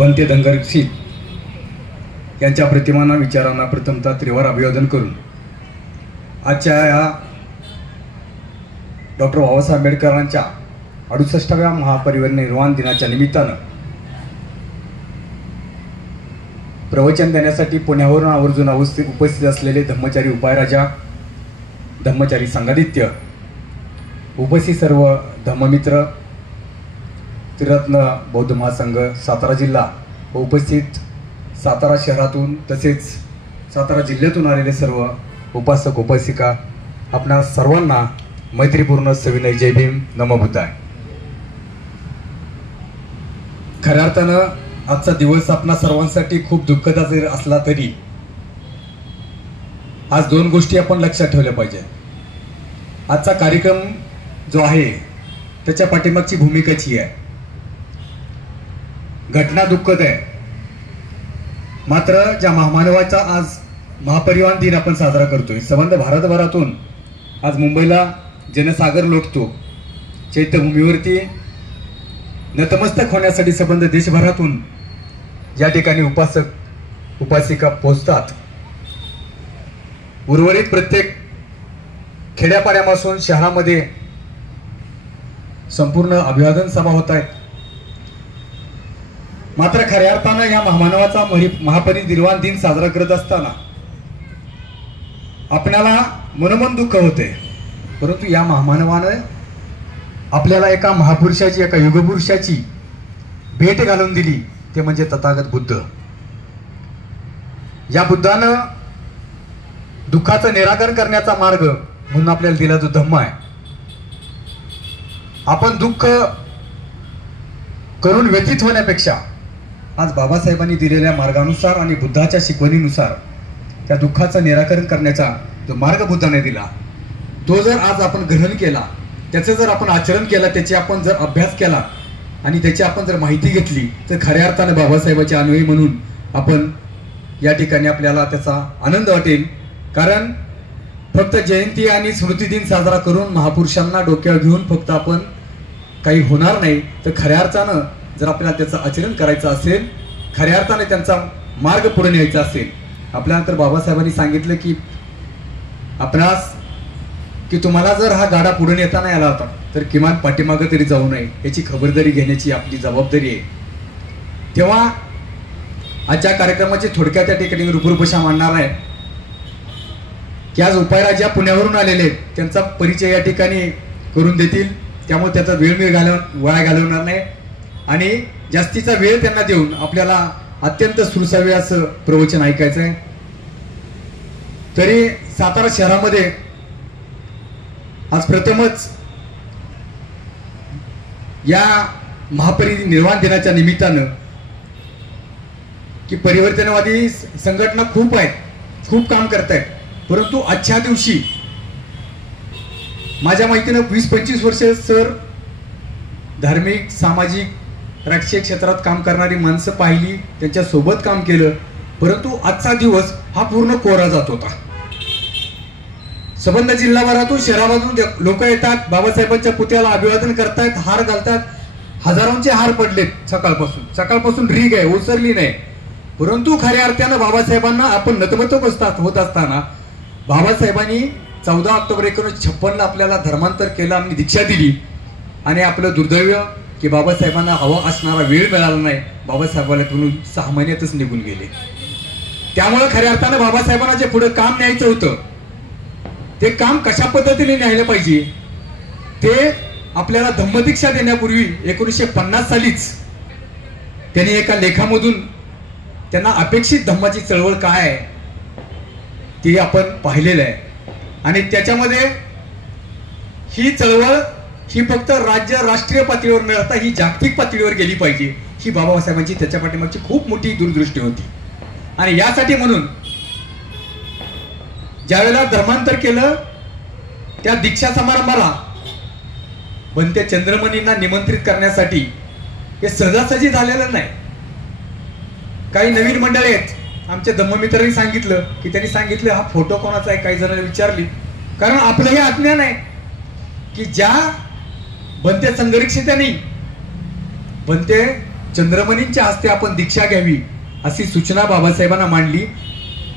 बनते धनगरक्षित यांच्या प्रतिमांना विचारांना प्रथमतः त्रिवार अभिवादन करून आजच्या या डॉक्टर बाबासाहेब आंबेडकरांच्या 68व्या महापरिनिर्वाण दिनाच्या निमित्तानं प्रवचन देण्यासाठी पुण्यावरून आवर्जून उपस्थित असलेले धम्मचारी उपायराजा, धम्मचारी संघादित्य, उपस्थित सर्व धम्ममित्र, त्रिरत्न बौद्ध महासंघ सातारा जिल्हा व उपस्थित सातारा शहरातून तसेच सातारा जिल्ह्यातून आलेले सर्व उपासक उपासिका, आपणा सर्वांना मैत्रीपूर्ण सविनय जय भीम, नमो बुद्धाय. खऱ्या अर्थानं आजचा दिवस आपणा सर्वांसाठी खूप दुःखद असला तरी आज दोन गोष्टी आपण लक्षात ठेवल्या पाहिजे. आजचा कार्यक्रम जो आहे त्याच्या पाठीमागची भूमिकाची आहे. घटना दुःखद आहे, मात्र ज्या महामानवाचा आज महापरिनिर्वाण दिन आपण साजरा करतोय, संबंध भारतभरातून आज मुंबईला जनसागर लोटतो. चैत्यभूमीवरती नतमस्तक होण्यासाठी संबंध देशभरातून या ठिकाणी उपासक उपासिका पोहोचतात. उर्वरित प्रत्येक खेड्यापाड्यापासून शहरामध्ये संपूर्ण अभिवादन सभा होत आहेत. मात्र खऱ्या अर्थानं या महामानवाचा महापरिनिर्वाण दिन साजरा करत असताना आपल्याला मनोमन दुःख होते. परंतु या महामानवानं आपल्याला एका महापुरुषाची, एका युगपुरुषाची भेट घालून दिली, ते म्हणजे तथागत बुद्ध. या बुद्धानं दुःखाचं निराकरण करण्याचा मार्ग म्हणून आपल्याला दिला जो धम्म आहे. आपण दुःख करून व्यतीत होण्यापेक्षा आज बाबासाहेबांनी दिलेल्या मार्गानुसार आणि बुद्धाच्या शिकवणीनुसार त्या दुःखाचं निराकरण करण्याचा जो मार्ग बुद्धाने दिला, तो जर आज आपण ग्रहण केला, त्याचं जर आपण आचरण केलं, त्याचे आपण जर अभ्यास केला आणि त्याची आपण जर माहिती घेतली, तर खऱ्या अर्थाने बाबासाहेबांचे अनुयायी म्हणून आपण या ठिकाणी आपल्याला त्याचा आनंद वाटेल. कारण फक्त जयंती आणि स्मृतिदिन साजरा करून महापुरुषांना डोक्यावर घेऊन फक्त आपण काही होणार नाही. तर खऱ्या अर्थानं जर आपल्याला त्याचं आचरण करायचं असेल, खऱ्या अर्थाने त्यांचा मार्ग पुढे न्यायचा असेल, आपल्याला तर बाबासाहेबांनी सांगितलं की आपणास की तुम्हाला जर हा गाडा पुढे नेता नाही आला होता तर किमान पाठीमागं तरी जाऊ नये, याची खबरदारी घेण्याची आपली जबाबदारी आहे. तेव्हा आजच्या कार्यक्रमाची थोडक्यात त्या ठिकाणी रूपरेषा मांडणार आहे की आज उपायराजा पुण्यावरून आलेले आहेत, त्यांचा परिचय या ठिकाणी करून देतील. त्यामुळे त्याचा वेळ वाया घालवणार नाही आणि जास्तीचा वेळ त्यांना देऊन आपल्याला अत्यंत सुरसावे असं प्रवचन ऐकायचं आहे. तरी सातारा शहरामध्ये आज प्रथमच या महापरिनिर्वाण दिनाच्या निमित्तानं की परिवर्तनवादी संघटना खूप आहेत, खूप काम करत आहेत, परंतु आजच्या दिवशी माझ्या माहितीनं 20-25 वर्ष सर धार्मिक, सामाजिक, राजकीय क्षेत्रात काम करणारी माणसं पाहिली, त्यांच्या सोबत काम केलं, परंतु आजचा दिवस हा पूर्ण कोरा जात होता. संबंध जिल्हाभरातून शहरामधून लोक येतात, बाबासाहेबांच्या पुतळ्याला अभिवादन करतायत, हार घालतात. हजारोंचे हार पडलेत सकाळपासून रीग आहे, ओसरली नाही. परंतु खऱ्या अर्थानं बाबासाहेबांना आपण नतमस्तक होत असताना बाबासाहेबांनी 14 ऑक्टोबर 1956 आपल्याला धर्मांतर केलं आणि दीक्षा दिली. आणि आपलं दुर्दैव की बाबासाहेबांना हवा असणारा वेळ मिळाला नाही, बाबासाहेबांना म्हणून 6 महिन्यातच निघून गेले. त्यामुळे खऱ्या अर्थानं बाबासाहेबांना जे पुढे काम न्यायचं होतं, ते काम कशा पद्धतीने न्यायला पाहिजे ते आपल्याला धम्मदीक्षा देण्यापूर्वी 1950 सालीच त्यांनी एका लेखामधून त्यांना अपेक्षित धम्माची चळवळ काय आहे ते आपण पाहिलेलं आहे. आणि त्याच्यामध्ये ही चळवळ ही फक्त राष्ट्रीय पातळीवर न राहता ही जागतिक पातळीवर गेली पाहिजे, ही बाबासाहेबांची त्याच्या पाठीमागची खूप मोठी दूरदृष्टी होती. आणि यासाठी म्हणून ज्यावेळेला धर्मांतर केलं त्या दीक्षा समारंभाला बनते चंद्रमणींना निमंत्रित करण्यासाठी हे सहजासहजी झालेलं नाही. काही नवीन मंडळी आहेत, आमच्या धम्ममित्रांनी सांगितलं की त्यांनी सांगितलं हा फोटो कोणाचा आहे, काही जणांनी विचारली. कारण आपलं हे अज्ञान आहे की ज्या बनते संघर्षितांनी बनते चंद्रमणींच्या हस्ते आपण दीक्षा घ्यावी अशी सूचना बाबासाहेबांना मांडली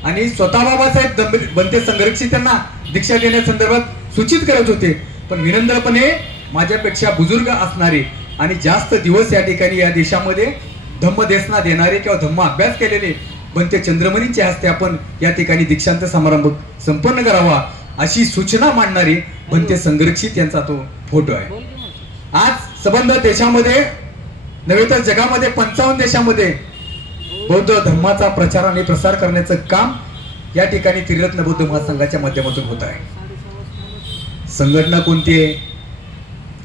आणि स्वतः बाबासाहेब बनते संघरक्षी त्यांना दीक्षा देण्यासंदर्भात सूचित करत होते. पण विनम्रपणे माझ्यापेक्षा बुजुर्ग असणारे आणि जास्त दिवस या ठिकाणी या देशामध्ये धम्मदेशना देणारे किंवा धम्म अभ्यास केलेले बनते चंद्रमणींच्या हस्ते आपण या ठिकाणी दीक्षांत समारंभ संपन्न करावा अशी सूचना मांडणारे बनते संघरक्षित यांचा तो फोटो आहे. आज संबंध देशामध्ये नव्हे तर जगामध्ये 55 देशामध्ये बौद्ध धर्माचा प्रचार आणि प्रसार करण्याचं काम या ठिकाणी त्रिरत्न बौद्ध महासंघाच्या माध्यमातून होत आहे. संघटना कोणती आहे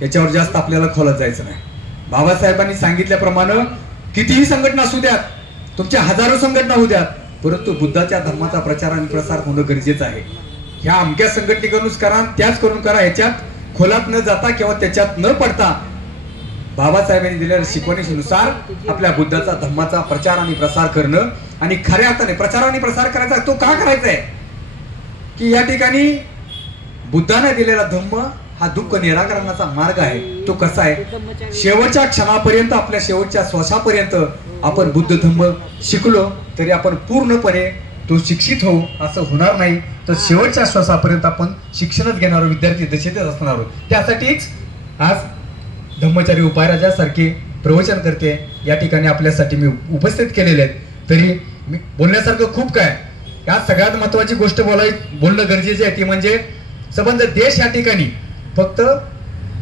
याच्यावर जास्त आपल्याला खोलात जायचं नाही. बाबासाहेबांनी सांगितल्याप्रमाणे कितीही संघटना असू द्यात, तुमच्या हजारो संघटना होऊ द्यात, परंतु बुद्धाच्या धर्माचा प्रचार आणि प्रसार होणं गरजेचं आहे. ह्या अमक्या संघटनेकडूनच करा, त्याच करून करा, ह्याच्यात खोलात न जाता किंवा त्याच्यात न पडता बाबासाहेबांनी दिलेल्या शिकवणीनुसार आपल्या बुद्धाचा धर्माचा प्रचार आणि प्रसार करणं आणि खऱ्या अर्थाने प्रचार आणि प्रसार करायचा. तो का करायचा आहे की या ठिकाणी बुद्धाने दिलेला धम्म हा दुःख निराकरणाचा मार्ग आहे. तो कसा आहे, शेवटच्या क्षणापर्यंत आपल्या शेवटच्या श्वासापर्यंत आपण बुद्ध धम्म शिकलो तरी आपण पूर्णपणे तो शिक्षित होऊ असं होणार नाही. तर शेवटच्या श्वासापर्यंत आपण शिक्षणच घेणारो विद्यार्थी दशेतच असणार आहोत. त्यासाठीच आज धम्मचारी उपायराजासारखे प्रवचन करते या ठिकाणी आपल्यासाठी मी उपस्थित केलेले आहेत. तरी मी बोलण्यासारखं खूप काय, या सगळ्यात महत्वाची गोष्ट बोलणं गरजेचे आहे ती म्हणजे संबंध देश या ठिकाणी फक्त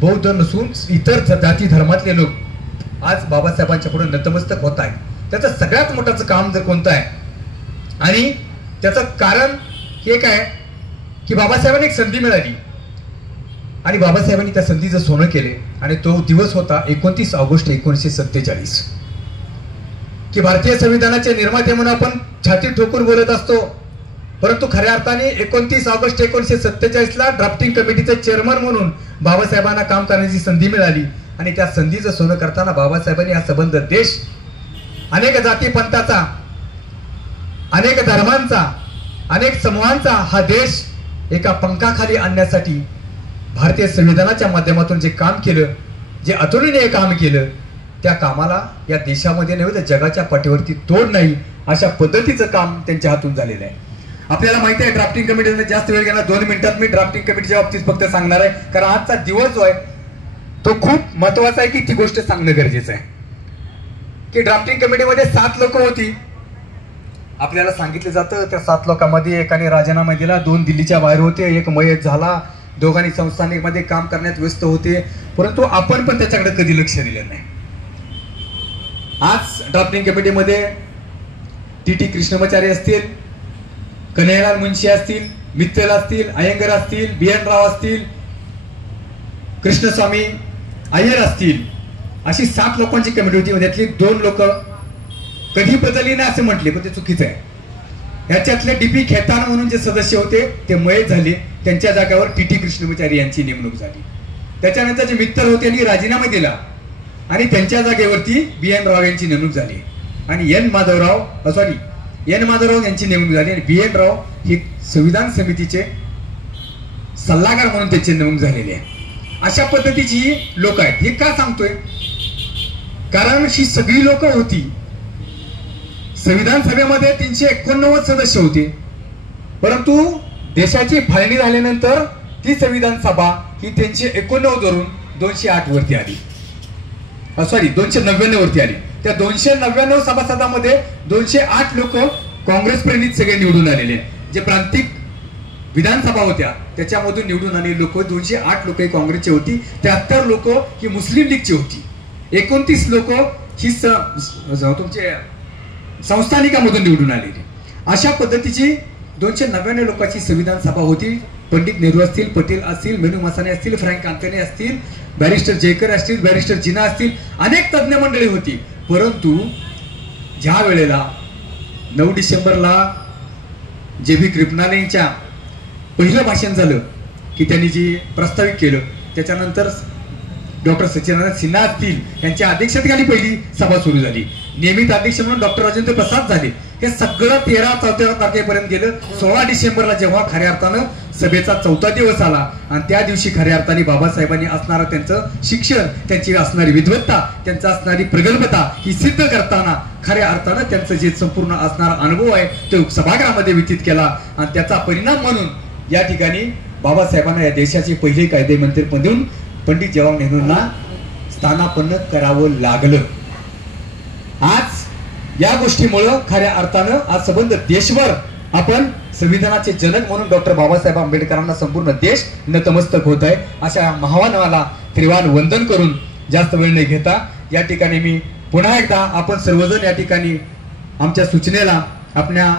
बौद्ध नसून इतर जाती धर्मातले लोक आज बाबासाहेबांच्या पुढे नतमस्तक होत आहे. त्याचं सगळ्यात मोठं काम जर कोणतं आहे आणि त्याचं कारण हे काय की बाबासाहेबांनी एक संधी मिळाली आणि बाबासाहेबांनी त्या संधीचं सोनं केले आणि तो दिवस होता 29 ऑगस्ट 1947 की भारतीय संविधानाचे निर्माते म्हणून आपण छाती ठोकून बोलत असतो, परंतु खऱ्या अर्थाने 29 ऑगस्ट 1947 ला ड्राफ्टिंग कमिटीचे चेअरमन म्हणून बाबासाहेबांना काम करण्याची संधी मिळाली आणि त्या संधीचं सोनं करताना बाबासाहेबांनी हा संबंध देश अनेक जाती पंथाचा, अनेक धर्मांचा, अनेक समूहांचा हा देश एका पंखाखाली आणण्यासाठी भारतीय संविधानाच्या माध्यमातून जे काम केलं, जे अतुलनीय काम केलं, त्या कामाला या देशामध्ये नव्हे तर जगाच्या पाठीवरती तोड नाही अशा पद्धतीचं काम त्यांच्या हातून झालेलं आहे. आपल्याला माहिती आहे ड्राफ्टिंग कमिटीने जास्त वेळ घेणार, 2 मिनिटात मी ड्राफ्टिंग कमिटीच्या बाबतीत फक्त सांगणार आहे, कारण आजचा दिवस जो आहे तो खूप महत्वाचा आहे की ती गोष्ट सांगणं गरजेचं आहे. की ड्राफ्टिंग कमिटीमध्ये 7 लोक होती. आपल्याला सांगितलं जातं त्या 7 लोकांमध्ये एकाने राजीनामा दिला, 2 दिल्लीच्या बाहेर होते, एक मयत झाला, दोघांनी संस्थानिकमध्ये काम करण्यात व्यस्त होते, परंतु आपण पण त्याच्याकडे कधी लक्ष दिलं नाही. आज ड्राफ्टिंग कमिटीमध्ये टी कृष्णमाचारी असतील, कन्हैयालाल मुंशी असतील, मित्तल असतील, अय्यंगार असतील, BN राव असतील, कृष्णस्वामी अय्यर असतील, अशी 7 लोकांची कमिटी होती. त्यातली 2 लोक कधी बदलली नाही असं म्हटले, पण ते चुकीचं आहे. याच्यातले DP खेतान म्हणून जे सदस्य होते ते मयत झाले, त्यांच्या जागेवर टी कृष्णमाचारी यांची नेमणूक झाली. त्याच्यानंतर जे मित्तल होते यांनी राजीनामा दिला आणि त्यांच्या जागेवरती BN राव यांची नेमणूक झाली आणि एन माधवराव यांची नेमणूक झाली आणि BN राव हे संविधान समितीचे सल्लागार म्हणून त्यांची नेमणूक झालेली आहे. अशा पद्धतीची लोक आहेत. हे का सांगतोय, कारण ही सगळी लोक होती. संविधान सभेमध्ये 389 सदस्य होते, परंतु देशाची फाळणी झाल्यानंतर ती संविधान सभा ही 389 वरून 208 वरती आली, 299 वरती आली. त्या 299 सभासदांमध्ये 208 लोक काँग्रेस प्रेरित सगळे निवडून आलेले. जे प्रांतिक विधानसभा होत्या त्याच्यामधून निवडून आलेली लोक 208 लोक ही काँग्रेसची होती, 73 लोक ही मुस्लिम लीगची होती, 29 लोक ही तुमचे संस्थानिकामधून निवडून आलेली. अशा पद्धतीची 299 लोकांची संविधान सभा होती. पंडित नेहरू असतील, पटेल असतील, मेनू मसाने असतील, फ्रँक आंतोनी असतील, बॅरिस्टर जयकर असतील, बॅरिस्टर जिना असतील, अनेक तज्ञ मंडळी होती. परंतु ज्या वेळेला 9 डिसेंबरला JB कृपलानींच्या पहिलं भाषण झालं की त्यांनी जी प्रस्तावित केलं, त्याच्यानंतर डॉक्टर सच्चिदानंद सिन्हा असतील यांच्या अध्यक्षतेखाली पहिली सभा सुरू झाली. नियमित अध्यक्ष म्हणून डॉक्टर राजेंद्र प्रसाद झाले. हे सगळं 13-14 तारखेपर्यंत गेलं. 16 डिसेंबरला जेव्हा खऱ्या अर्थानं सभेचा 4था दिवस आला आणि त्या दिवशी खऱ्या अर्थाने बाबासाहेबांनी असणारं त्यांचं शिक्षण, त्यांची असणारी विद्वत्ता, त्यांचा असणारी प्रगल्भता ही सिद्ध करताना खऱ्या अर्थानं त्यांचं जे संपूर्ण असणारा अनुभव आहे तो सभागृहामध्ये व्यतीत केला. आणि त्याचा परिणाम म्हणून या ठिकाणी बाबासाहेबांना या देशाचे पहिले कायदेमंत्री देऊन पंडित जवाहरलाल नेहरूंना स्थानापन्न करावं लागलं. आज या गोष्टीमुळं खऱ्या अर्थानं आज संबंध देशभर आपण संविधानाचे जनक म्हणून डॉक्टर बाबासाहेब आंबेडकरांना संपूर्ण देश नतमस्तक होत आहे. अशा महामानवाला त्रिवान वंदन करून जास्त वेळ न घेता या ठिकाणी मी पुन्हा एकदा आपण सर्वजण या ठिकाणी आमच्या सूचनेला, आपल्या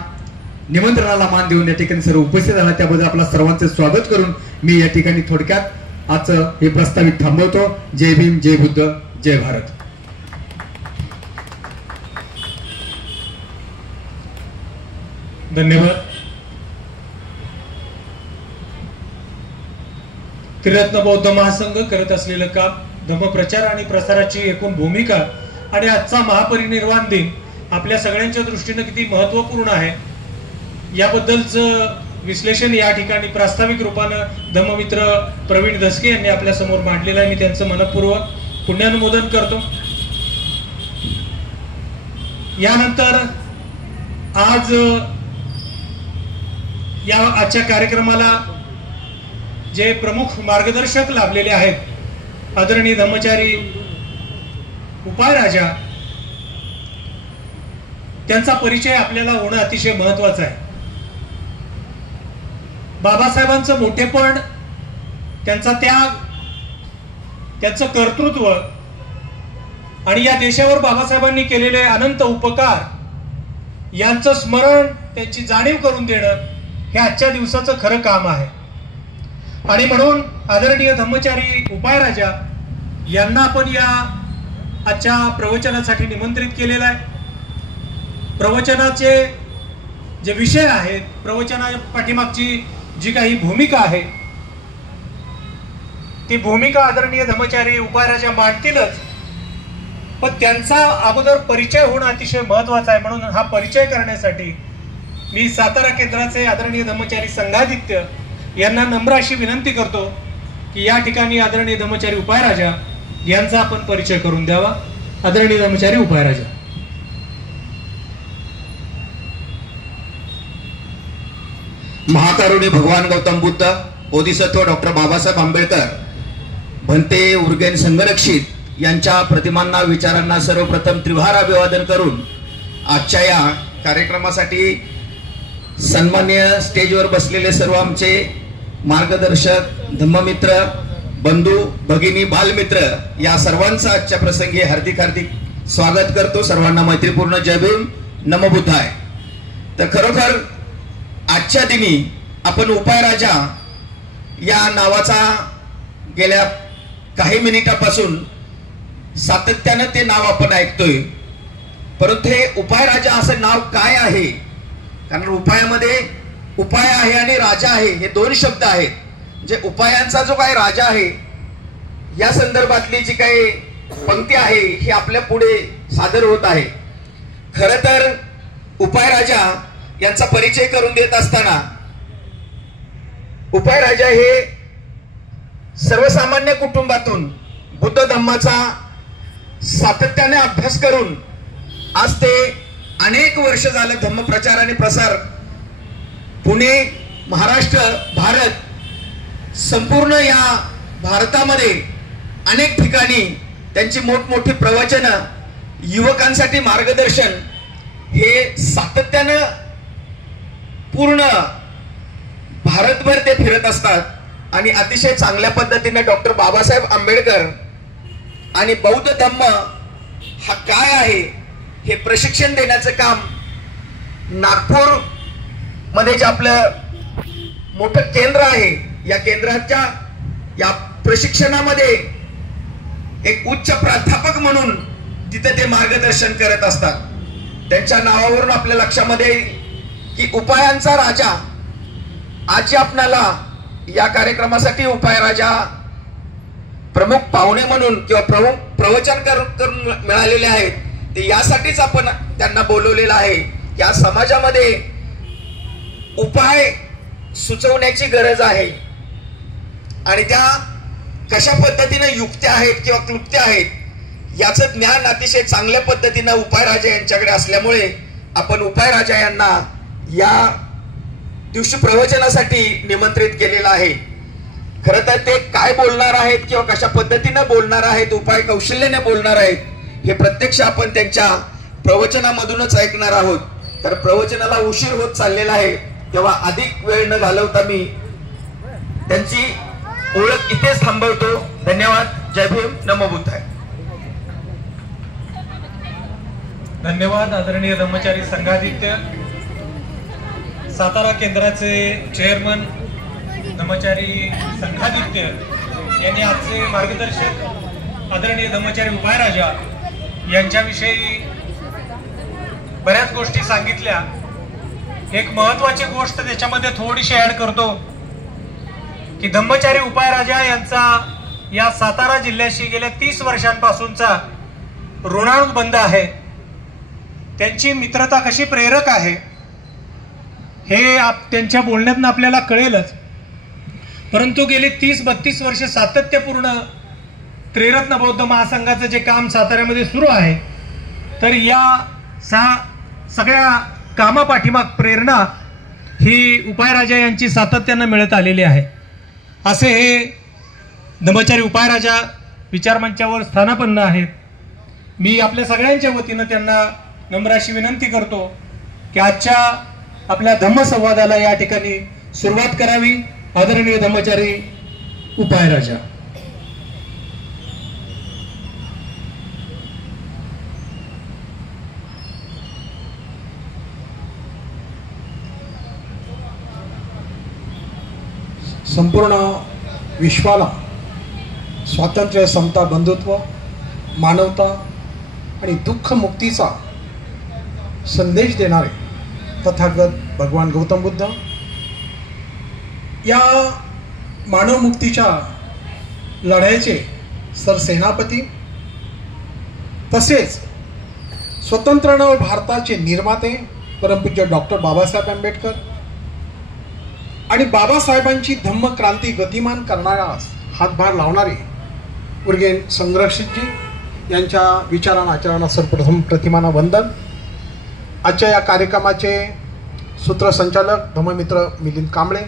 निमंत्रणाला मान देऊन या ठिकाणी सर्व उपस्थित झाला त्याबद्दल आपल्या सर्वांचे स्वागत करून मी या ठिकाणी थोडक्यात आजचं हे प्रस्तावित थांबवतो. जय भीम, जय बुद्ध, जय भारत. धन्यवाद. त्रिरत्न बौद्ध महासंघ करत असलेलं काम, धम्मप्रचार आणि प्रसाराची एकूण भूमिका आणि आजचा महापरिनिर्वाण दिन आपल्या सगळ्यांच्या दृष्टीने किती महत्वपूर्ण आहे याबद्दलचं विश्लेषण या ठिकाणी प्रास्ताविक रूपानं धम्ममित्र प्रवीण दसके यांनी आपल्या समोर मांडलेलं आहे. मी त्यांचं मनपूर्वक पुण्यानुमोदन करतो. यानंतर आज या आजच्या कार्यक्रमाला जे प्रमुख मार्गदर्शक लाभलेले आहेत, आदरणीय धम्मचारी उपायराजा, त्यांचा परिचय आपल्याला होणं अतिशय महत्वाचं आहे. बाबासाहेबांचं मोठेपण, त्यांचा त्याग, त्यांचं कर्तृत्व आणि या देशावर बाबासाहेबांनी केलेले अनंत उपकार यांचं स्मरण, त्यांची जाणीव करून देणं हे आजच्या दिवसाचं खरं काम आहे. आणि म्हणून आदरणीय धम्मचारी उपायराजा यांना आपण या आजच्या प्रवचनासाठी निमंत्रित केलेलं आहे. प्रवचनाचे जे विषय आहेत, प्रवचनाच्या पाठीमागची जी काही भूमिका आहे ती भूमिका आदरणीय धम्मचारी उपायराजा मांडतीलच, पण त्यांचा अगोदर परिचय होणं अतिशय महत्वाचं आहे. म्हणून हा परिचय करण्यासाठी मी सातारा केंद्राचे आदरणीय धम्मचारी संघादित्य यांना नम्र अशी विनंती करतो की या ठिकाणी आदरणीय धम्मचारी उपायराजा यांचा आपण परिचय करून द्यावा. आदरणीय धम्मचारी उपायराजा. महाकारुणी भगवान गौतम बुद्ध, बोधिसत्व डॉक्टर बाबासाहेब आंबेडकर, भंते उर्गेन संघरक्षित यांच्या प्रतिमांना, विचारांना सर्वप्रथम त्रिवार अभिवादन करून आजच्या या कार्यक्रमासाठी सन्मान्य स्टेजवर बसलेले सर्व आमचे मार्गदर्शक, धम्ममित्र, बंधू, भगिनी, बालमित्र या सर्वांचं आजच्या प्रसंगी हार्दिक हार्दिक स्वागत करतो. सर्वांना मैत्रीपूर्ण जय भीम, नमो बुद्धाय. तर खरोखर आजच्या दिनी आपण उपायराजा या नावाचा गेल्या काही मिनिटापासून सातत्यानं ते नाव आपण ऐकतोय. परंतु हे उपायराजा असं नाव काय आहे? कारण उपायामध्ये उपाय आहे आणि राजा आहे हे दोन शब्द आहेत. जे उपायांचा जो काही राजा आहे या संदर्भातली जी काही पंक्ती आहे ही आपल्या पुढे सादर होत आहे. खर तर उपायराजा यांचा परिचय करून देत असताना उपायराजा हे सर्वसामान्य कुटुंबातून बुद्ध धम्माचा सातत्याने अभ्यास करून आज ते अनेक वर्ष झालं धम्म प्रचार आणि प्रसार पुणे, महाराष्ट्र, भारत, संपूर्ण या भारतामध्ये अनेक ठिकाणी त्यांची मोठमोठी प्रवचनं, युवकांसाठी मार्गदर्शन हे सातत्यानं पूर्ण भारतभर ते फिरत असतात. आणि अतिशय चांगल्या पद्धतीने डॉक्टर बाबासाहेब आंबेडकर आणि बौद्ध धम्म हा काय आहे हे प्रशिक्षण देण्याचं काम नागपूर मध्ये जे आपलं मोठं केंद्र आहे या केंद्राच्या या प्रशिक्षणामध्ये एक उच्च प्राध्यापक म्हणून तिथे ते मार्गदर्शन करत असतात. त्यांच्या नावावरून आपल्या लक्षामध्ये की उपायांचा राजा आज आपणाला या कार्यक्रमासाठी उपायराजा प्रमुख पाहुणे म्हणून किंवा प्रमुख प्रवचन करून मिळालेले आहेत. ते यासाठीच आपण त्यांना बोलवलेलं आहे. या समाजामध्ये उपाय सुचवण्याची गरज आहे आणि त्या कशा पद्धतीने युक्त्या आहेत किंवा क्लुप्त्या आहेत याचं ज्ञान अतिशय चांगल्या पद्धतीनं उपायराजा यांच्याकडे असल्यामुळे आपण उपायराजा यांना या दिवशी प्रवचनासाठी निमंत्रित केलेलं आहे. खरं तर ते काय बोलणार आहेत किंवा कशा पद्धतीनं बोलणार आहेत, उपाय कौशल्याने बोलणार आहेत, हे प्रत्यक्ष आपण त्यांच्या प्रवचनामधूनच ऐकणार आहोत. तर प्रवचनाला उशीर होत चाललेला आहे, तेव्हा अधिक वेळ न घालवता मी त्यांची ओळख इथेच थांबवतो. धन्यवाद. जय भीम. नमो बुद्धाय. धन्यवाद. आदरणीय धम्मचारी संघादित्य, सातारा केंद्राचे चेअरमन धम्मचारी संघादित्य यांनी आजचे मार्गदर्शक आदरणीय धम्मचारी उपायराजा यांच्याविषयी बऱ्याच गोष्टी सांगितल्या. एक महत्वाची गोष्ट त्याच्यामध्ये थोडीशी ऍड करतो की धम्मचारी उपायराजा यांचा या सातारा जिल्ह्याशी गेल्या 30 वर्षांपासूनचा ऋणानुबंध आहे. त्यांची मित्रता कशी प्रेरक आहे हे त्यांच्या बोलण्यातून आपल्याला कळेलच. परंतु गेली 30-32 वर्ष सातत्यपूर्ण त्रिरत्न बौद्ध महासंघाचं जे काम साताऱ्यामध्ये सुरू आहे, तर या सगळ्या कामापाठीमाग प्रेरणा ही उपायराजा यांची सातत्यानं मिळत आलेली आहे. असे हे धम्मचारी उपायराजा विचारमंचावर स्थानापन्न आहेत. मी आपल्या सगळ्यांच्या वतीनं त्यांना नम्र अशी विनंती करतो की आजच्या आपल्या धम्मसंवादाला या ठिकाणी सुरुवात करावी. आदरणीय धम्मचारी उपायराजा. संपूर्ण विश्वाला स्वातंत्र्य, समता, बंधुत्व, मानवता आणि दुःख मुक्तीचा संदेश देणारे तथागत भगवान गौतम बुद्ध या मानवमुक्तीच्या लढ्याचे सरसेनापती, तसेच स्वतंत्र नव भारताचे निर्माते परमपूज्य डॉक्टर बाबासाहेब आंबेडकर आणि बाबासाहेबांची धम्मक्रांती गतिमान करणाऱ्यास हातभार लावणारे उर्गेन संरक्षितजी यांच्या विचारांना आचरणांना सर्वप्रथम प्रतिमाना वंदन. आजच्या या कार्यक्रमाचे सूत्रसंचालक धम्ममित्र मिलिंद कांबळे,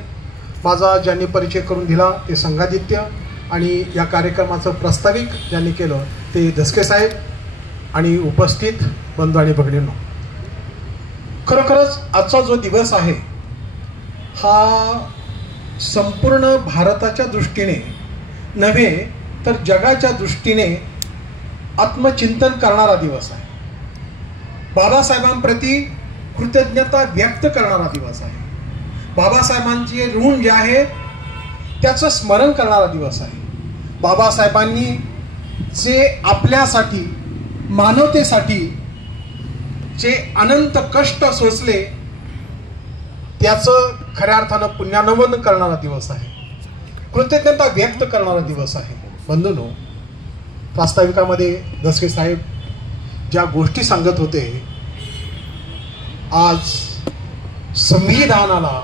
माझा ज्यांनी परिचय करून दिला ते संघादित्य, आणि या कार्यक्रमाचं प्रस्ताविक ज्यांनी केलं ते धसके साहेब, आणि उपस्थित बंधू आणि भगिनींनो, खरोखरच आजचा जो दिवस आहे हा संपूर्ण भारताच्या दृष्टीने नव्हे तर जगाच्या दृष्टीने आत्मचिंतन करणारा दिवस आहे. बाबासाहेबांप्रती कृतज्ञता व्यक्त करणारा दिवस आहे. बाबासाहेबांचे ऋण जे आहे त्याचं स्मरण करणारा दिवस आहे. बाबासाहेबांनी जे आपल्यासाठी, मानवतेसाठी जे अनंत कष्ट सोसले त्याचं खऱ्या अर्थानं पुण्यानमन करणारा दिवस आहे. कृतज्ञता व्यक्त करणारा दिवस आहे. बंधूंनो, प्रास्ताविकामध्ये धसके साहेब ज्या गोष्टी सांगत होते, आज संविधानाला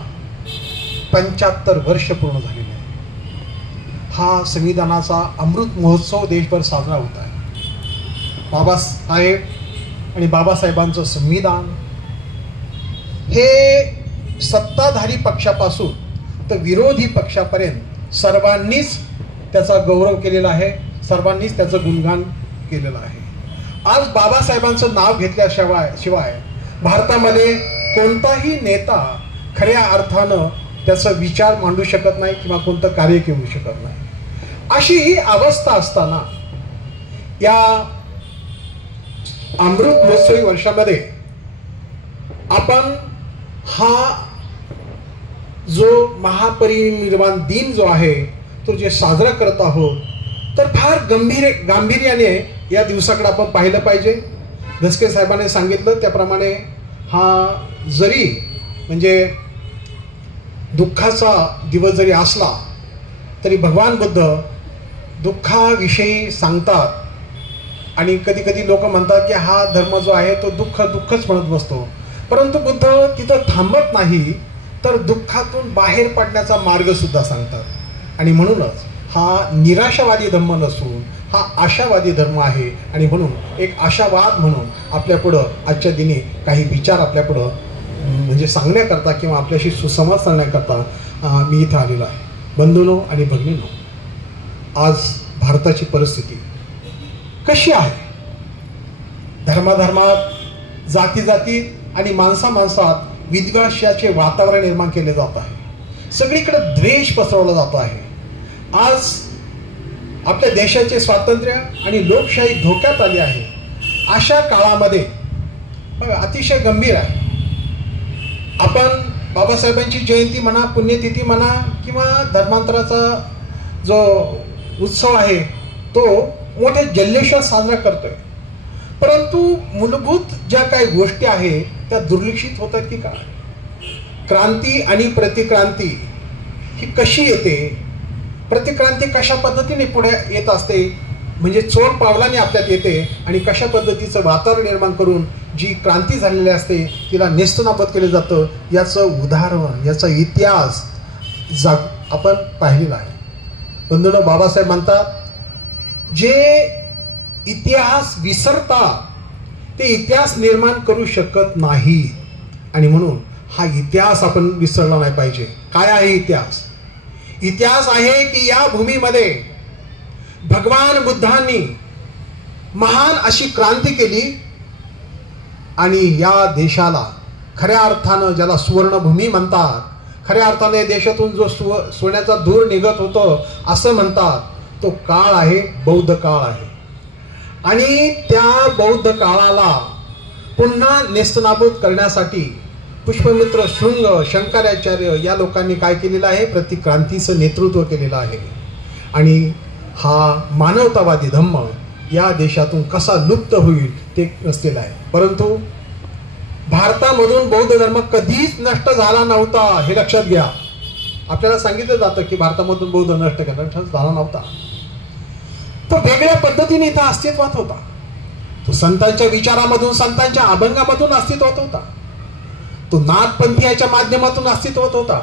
75 वर्ष पूर्ण झालेले आहे. हा संविधानाचा अमृत महोत्सव देशभर साजरा होत आहे. बाबासाहेब आणि बाबासाहेबांचं संविधान हे सत्ताधारी पक्षापासून तर विरोधी पक्षापर्यंत सर्वांनीच त्याचा गौरव केलेला आहे, सर्वांनीच त्याचं गुणगान केलेलं आहे. आज बाबासाहेबांचं नाव घेतल्याशिवाय भारतामध्ये कोणताही नेता खऱ्या अर्थानं त्याचा विचार मांडू शकत नाही किंवा कोणतं कार्य करू शकत नाही. अशी ही अवस्था असताना या अमृत महोत्सवी वर्षामध्ये आपण हा जो महापरिनिर्वाण दिन जो आहे तो जे साजरा करत आहोत, तर फार गांभीर्याने या दिवसाकडे आपण पाहिलं पाहिजे. धसके साहेबांनी सांगितलं त्याप्रमाणे हा जरी म्हणजे दुःखाचा दिवस जरी असला तरी भगवान बुद्ध दुःखाविषयी सांगतात आणि कधी कधी लोक म्हणतात की हा धर्म जो आहे तो दुःखच म्हणत बसतो, परंतु बुद्ध तिथं थांबत नाही, तर दुःखातून बाहेर पडण्याचा मार्ग सुद्धा सांगतात. आणि म्हणूनच हा निराशावादी धर्म नसून हा आशावादी धर्म आहे. आणि म्हणून एक आशावाद म्हणून आपल्यापुढं आजच्या दिनी काही विचार आपल्यापुढं म्हणजे सांगण्याकरता किंवा आपल्याशी सुसंवाद सांगण्याकरता मी इथं आलेलो आहे. बंधूंनो आणि भगिनींनो, आज भारताची परिस्थिती कशी आहे? धर्माधर्मात, जाती जातीत आणि माणसात विद्वेषाचे वातावरण निर्माण केले जात आहे. सगळीकडे द्वेष पसरवला जात आहे. आज आपल्या देशाचे स्वातंत्र्य आणि लोकशाही धोक्यात आली आहे. अशा काळामध्ये अतिशय गंभीर आहे. आपण बाबासाहेबांची जयंती म्हणा, पुण्यतिथी म्हणा किंवा धर्मांतराचा जो उत्सव आहे तो मोठ्या जल्लोषात साजरा करतोय, परंतु मूलभूत ज्या काही गोष्टी आहेत त्या दुर्लक्षित होतात की काय? क्रांती आणि प्रतिक्रांती ही कशी येते? प्रतिक्रांती कशा पद्धतीने पुढे येत असते, म्हणजे चोर पावलाने आपल्यात येते, आणि कशा पद्धतीचं वातावरण निर्माण करून जी क्रांती झालेली असते तिला नेस्तनाबूत केलं जातं, याचं उदाहरण, याचा इतिहास आपण पाहिलेला आहे. बंधूंनो, बाबासाहेब म्हणतात जे इतिहास विसरतात ते इतिहास निर्माण करू शकत नाही. आणि म्हणून हा इतिहास आपण विसरला नाही पाहिजे. काय आहे इतिहास? इतिहास आहे की या भूमीमध्ये भगवान बुद्धांनी महान अशी क्रांती केली आणि या देशाला खऱ्या अर्थानं, ज्याला सुवर्णभूमी म्हणतात, खऱ्या अर्थाने देशातून जो सोन्याचा धूर निघत होतं असं म्हणतात, तो काळ आहे बौद्ध काळ आहे. आणि त्या बौद्ध काळाला पुन्हा नेस्तनाबूत करण्यासाठी पुष्पमित्र शृंग, शंकराचार्य या लोकांनी काय केलेलं आहे? प्रतिक्रांतीचं नेतृत्व केलेलं आहे. आणि हा मानवतावादी धम्म या देशातून कसा लुप्त होईल ते असलेलं आहे. परंतु भारतामधून बौद्ध धर्म कधीच नष्ट झाला नव्हता, हे लक्षात घ्या. आपल्याला सांगितलं जातं की भारतामधून बौद्ध नष्ट झाला नव्हता. तो वेगळ्या पद्धतीने इथं अस्तित्वात होता. तो संतांच्या विचारामधून, संतांच्या अभंगामधून अस्तित्वात होता. तो नाथपंथीयाच्या माध्यमातून अस्तित्वात होता.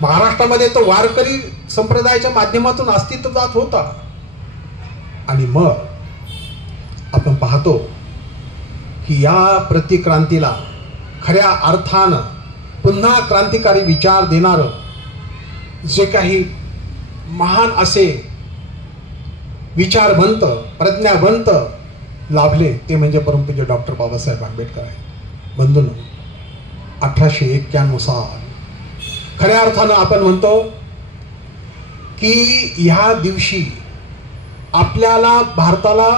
महाराष्ट्रामध्ये तो वारकरी संप्रदायाच्या माध्यमातून अस्तित्वात होता. आणि मग आपण पाहतो की या प्रतिक्रांतीला खऱ्या अर्थानं पुन्हा क्रांतिकारी विचार देणारं जे काही महान असे विचारवंत, प्रज्ञावंत लाभले ते म्हणजे परमपूज्य डॉक्टर बाबासाहेब आंबेडकर आहे. बंधूंनो, 1891 साल खऱ्या अर्थानं आपण म्हणतो की ह्या दिवशी आपल्याला, भारताला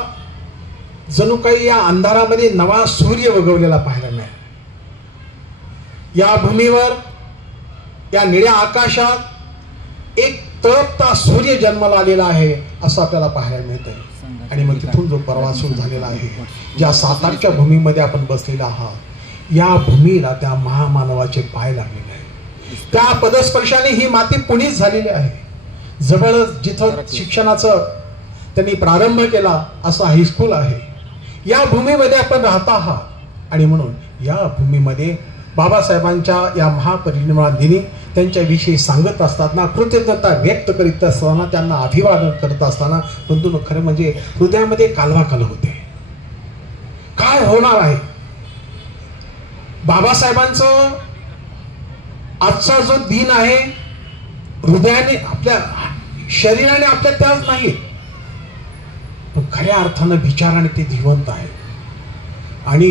जणू काही या अंधारामध्ये नवा सूर्य उगवलेला पाहायला मिळाला. या भूमीवर, या निळ्या आकाशात एक तळपता सूर्य जन्माला आलेला आहे असं आपल्याला पाहायला मिळतंय. आणि मग तिथून जो प्रवास सुरू झालेला आहे, ज्या सातारच्या भूमीमध्ये आपण बसलेला आहात, या भूमीला त्या महामानवाचे पाय लागलेले आहे. त्या पदस्पर्शाने ही माती पुनीत झालेली आहे. जवळच जिथं शिक्षणाचं त्यांनी प्रारंभ केला असं हायस्कूल आहे. या भूमीमध्ये आपण राहत आहात. आणि म्हणून या भूमीमध्ये बाबासाहेबांच्या या महापरिनिर्वाण दिनी त्यांच्याविषयी सांगत असताना, कृतज्ञता व्यक्त करीत असताना, त्यांना अभिवादन करत असताना, बंधूंनो, खरं म्हणजे हृदयामध्ये कालवाकाल होते. काय होणार आहे? बाबासाहेबांचं आजचा जो दिन आहे, हृदयाने, आपल्या शरीराने आपल्या त्याच नाही, पण खऱ्या अर्थानं विचाराने ते जिवंत आहे. आणि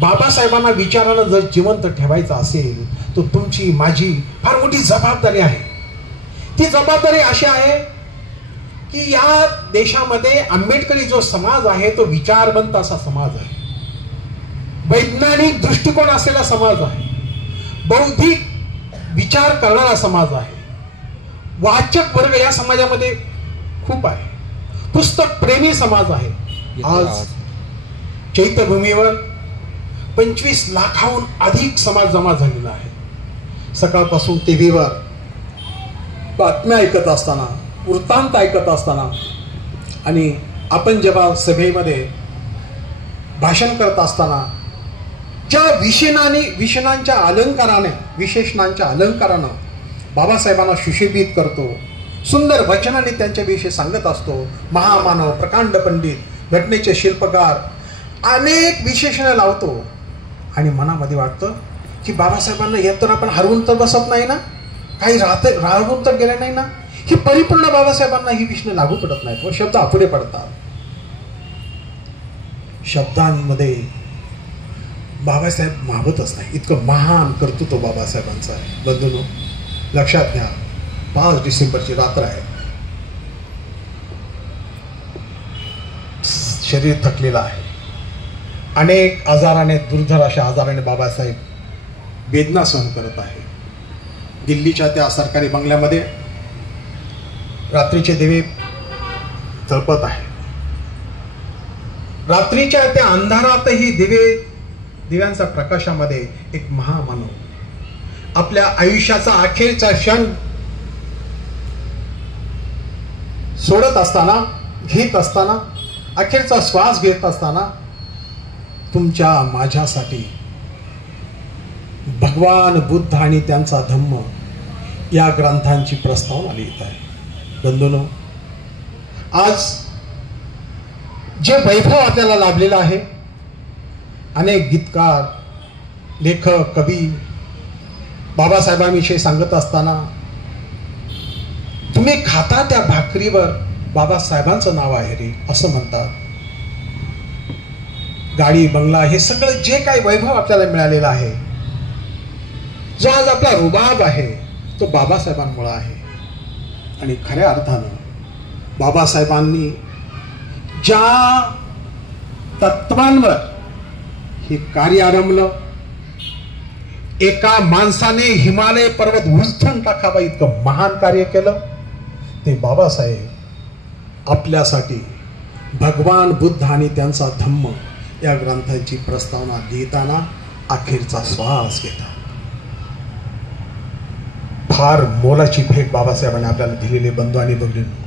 बाबासाहेबांना विचारानं जर जिवंत ठेवायचं असेल तर तुमची, माझी फार मोठी जबाबदारी आहे. ती जबाबदारी अशी आहे की या देशामध्ये आंबेडकरी जो समाज आहे तो विचारवंत असा समाज आहे, वैज्ञानिक दृष्टिकोन असलेला समाज आहे, बौद्धिक विचार करणारा समाज आहे, वाचक वर्ग या समाजामध्ये खूप आहे, पुस्तक प्रेमी समाज आहे. आज चैत्यभूमीवर 25 लाखाहून अधिक समाज जमा झालेला आहे. सकाळपासून टीव्हीवर बातम्या ऐकत असताना, वृत्तांत ऐकत असताना आणि आपण जेव्हा सभेमध्ये भाषण करत असताना ज्या विशेषणांच्या अलंकारानं बाबासाहेबांना सुशोभित करतो, सुंदर वचनाने त्यांच्याविषयी सांगत असतो, महामानव, प्रकांड पंडित, घटनेचे शिल्पकार, अनेक विशेषणं लावतो आणि मनामध्ये वाटतं की बाबासाहेबांना येताना आपण हरवून तर बसत नाही ना, काही राहून तर गेले नाही ना. ही परिपूर्ण बाबासाहेबांना ही विषय लागू पडत नाहीत व शब्द अपुरे पडतात. शब्दांमध्ये बाबासाहेब मावतच नाही, इतकं महान कर्तृत्व बाबासाहेबांचं आहे. बंधूंनो, लक्षात घ्या, 5 डिसेंबरची रात्र आहे. शरीर थकलेलं आहे. अनेक आजाराने, दुर्धर अशा आजाराने बाबासाहेब वेदना सहन करत आहे. दिल्लीच्या त्या सरकारी बंगल्यामध्ये रात्रीचे दिवे तळपत आहे. रात्रीच्या त्या अंधारातही दिव्यांच्या प्रकाशामध्ये एक महामानव आपल्या आयुष्याचा अखेरचा क्षण सोडत असताना, घेत असताना, अखेरचा श्वास घेत असताना तुमच्या माझ्यासाठी भगवान बुद्ध आणि त्यांचा धम्म या ग्रंथांची प्रस्तावना लिहित आहे. बंधूंनो, आज जे वैभव आपल्याला लाभलेलं आहे, अनेक गीतकार, लेखक, कवी बाबासाहेबांविषयी सांगत असताना तुम्ही खाता त्या भाकरीवर बाबासाहेबांचं नाव आहे रे असं म्हणतात. गाडी, बंगला, हे सगळं जे काही वैभव आपल्याला मिळालेलं आहे, जो आज आपला रुबाब आहे, तो बाबासाहेबांमुळे आहे. आणि खऱ्या अर्थानं बाबासाहेबांनी ज्या तत्वांवर हे कार्य आरंभलं, एका माणसाने हिमालय पर्वत उचलून टाकावा इतकं महान कार्य केलं, ते बाबासाहेब आपल्यासाठी भगवान बुद्ध आणि त्यांचा धम्म या ग्रंथांची प्रस्तावना लिहिताना अखेरचा श्वास घेतात. फार मोलाची भेट बाबासाहेबांनी आपल्याला दिलेले बंधू आणि भगिनींनो.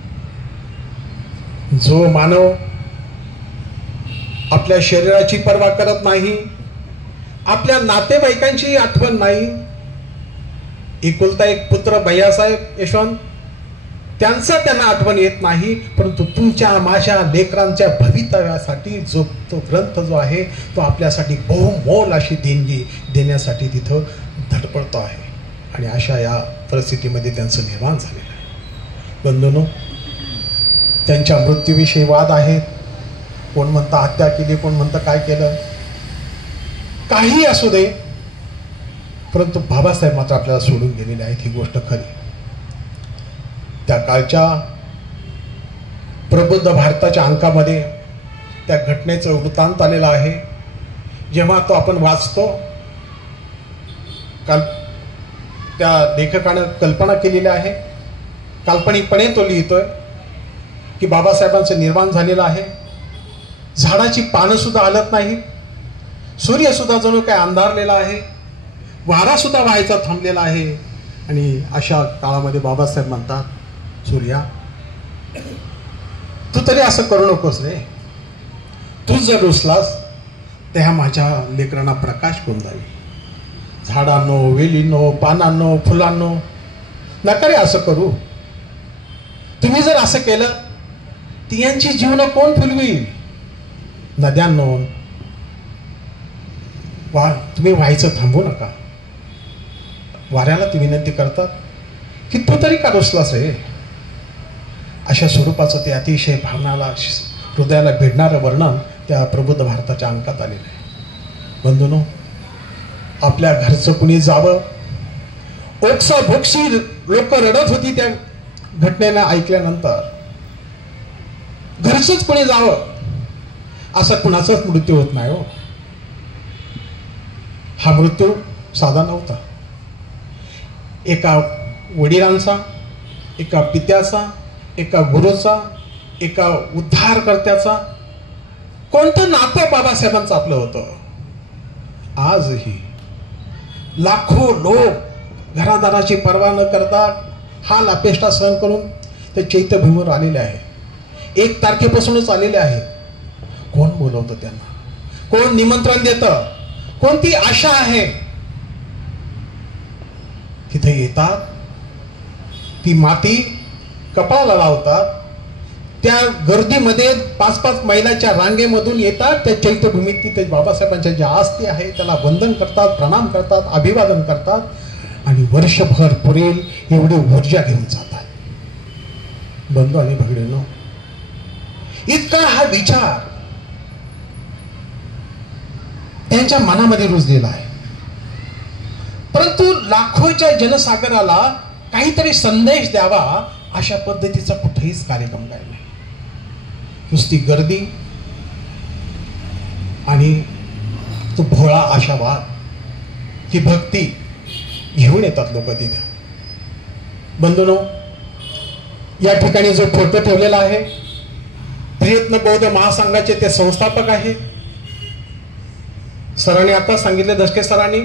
जो मानव आपल्या शरीराची पर्वा करत नाही, आपल्या नातेवाईकांची आठवण नाही, एकुलता एक पुत्र भैयासाहेब यशवंत, त्यांचं त्यांना आठवण येत नाही, परंतु तुमच्या माझ्या लेकरांच्या भवितव्यासाठी जो तो ग्रंथ जो आहे तो आपल्यासाठी बहुमोल अशी देणगी देण्यासाठी तिथं धडपडतो आहे. आणि अशा या परिस्थितीमध्ये त्यांचं निर्माण झालेलं आहे. बंधूंनो, त्यांच्या मृत्यूविषयी वाद आहेत. कोण म्हणतं हत्या केली, कोण म्हणतं काय केलं, काही असू दे, परंतु बाबासाहेब मात्र आपल्याला सोडून गेलेले आहेत, ही गोष्ट खरी. त्या काळच्या प्रबुद्ध भारताच्या अंकामध्ये त्या घटनेचं वृत्तांत आलेलं आहे. जेव्हा तो आपण वाचतो, त्या लेखकानं कल्पना केलेली आहे, काल्पनिकपणे तो लिहितोय की बाबासाहेबांचं निर्माण झालेलं आहे. झाडाची पानं सुद्धा हलत नाही, सूर्य सुद्धा जणू काय अंधारलेला आहे, वारा सुद्धा व्हायचा थांबलेला आहे. आणि अशा काळामध्ये बाबासाहेब म्हणतात, सूर्या, तू तरी असं करू नकोस रे. तू जर रुसलास तर ह्या माझ्या लेकरांना प्रकाश कोण जाईल. झाडांनो, वेलींनो, पानांनो, फुलांनो, नका रे असं करू. तुम्ही जर असं केलं तर यांची जीवन कोण फुलवील. नद्यांनो, तुम्ही व्हायचं थांबू नका. वाऱ्याला ती विनंती करतात की तू तरी का रुसलास रे. अशा स्वरूपाचं ते अतिशय भावनाला, हृदयाला भिडणारं वर्णन त्या प्रबुद्ध भारताच्या अंकात आलेलं आहे. बंधूंनो, आपल्या घरचं कुणी जावं, ओक्सा भोक्षी लोक रडत होती त्या घटनेला ऐकल्यानंतर. घरचंच कुणी जावं असं कुणाचाच मृत्यू होत नाही हो. हा मृत्यू साधा नव्हता. एका वडिलांचा, एका पित्याचा, एका गुरुचा, एका उद्धारकर्त्याचा, कोणतं नातं बाबासाहेबांचं आपलं होतं. आजही लाखो लोक घरादाराची पर्वा न करता हाल अपेष्टा सहन करून ते चैत्यभूमीवर आलेले आहे. 1 तारखेपासूनच आलेले आहे. कोण बोलवतं त्यांना? कोण निमंत्रण देतं? कोणती आशा आहे? तिथे येतात, ती माती कपाळाला लावतात, त्या गर्दीमध्ये 5-5 मैलाच्या रांगेमधून येतात, त्या चैत्यभूमीत तिथे बाबासाहेबांच्या ज्या आस्ती आहे त्याला वंदन करतात, प्रणाम करतात, अभिवादन करतात आणि वर्षभर पुरेल एवढी ऊर्जा घेऊन जातात. बंधू आणि भगिनींनो, इतका हा विचार त्यांच्या मनामध्ये रुजलेला आहे. परंतु लाखोच्या जनसागराला काहीतरी संदेश द्यावा अशा पद्धतीचा कुठेहीच कार्यक्रम काय नाही. नुसती गर्दी आणि तो भोळा आशावाद, ही भक्ती घेऊन येतात लोक तिथे. बंधूंनो, या ठिकाणी जो फोटो ठेवलेला आहे, प्रयत्न बौद्ध महासंघाचे ते संस्थापक आहे. सरांनी आता सांगितले, दसके सरांनी,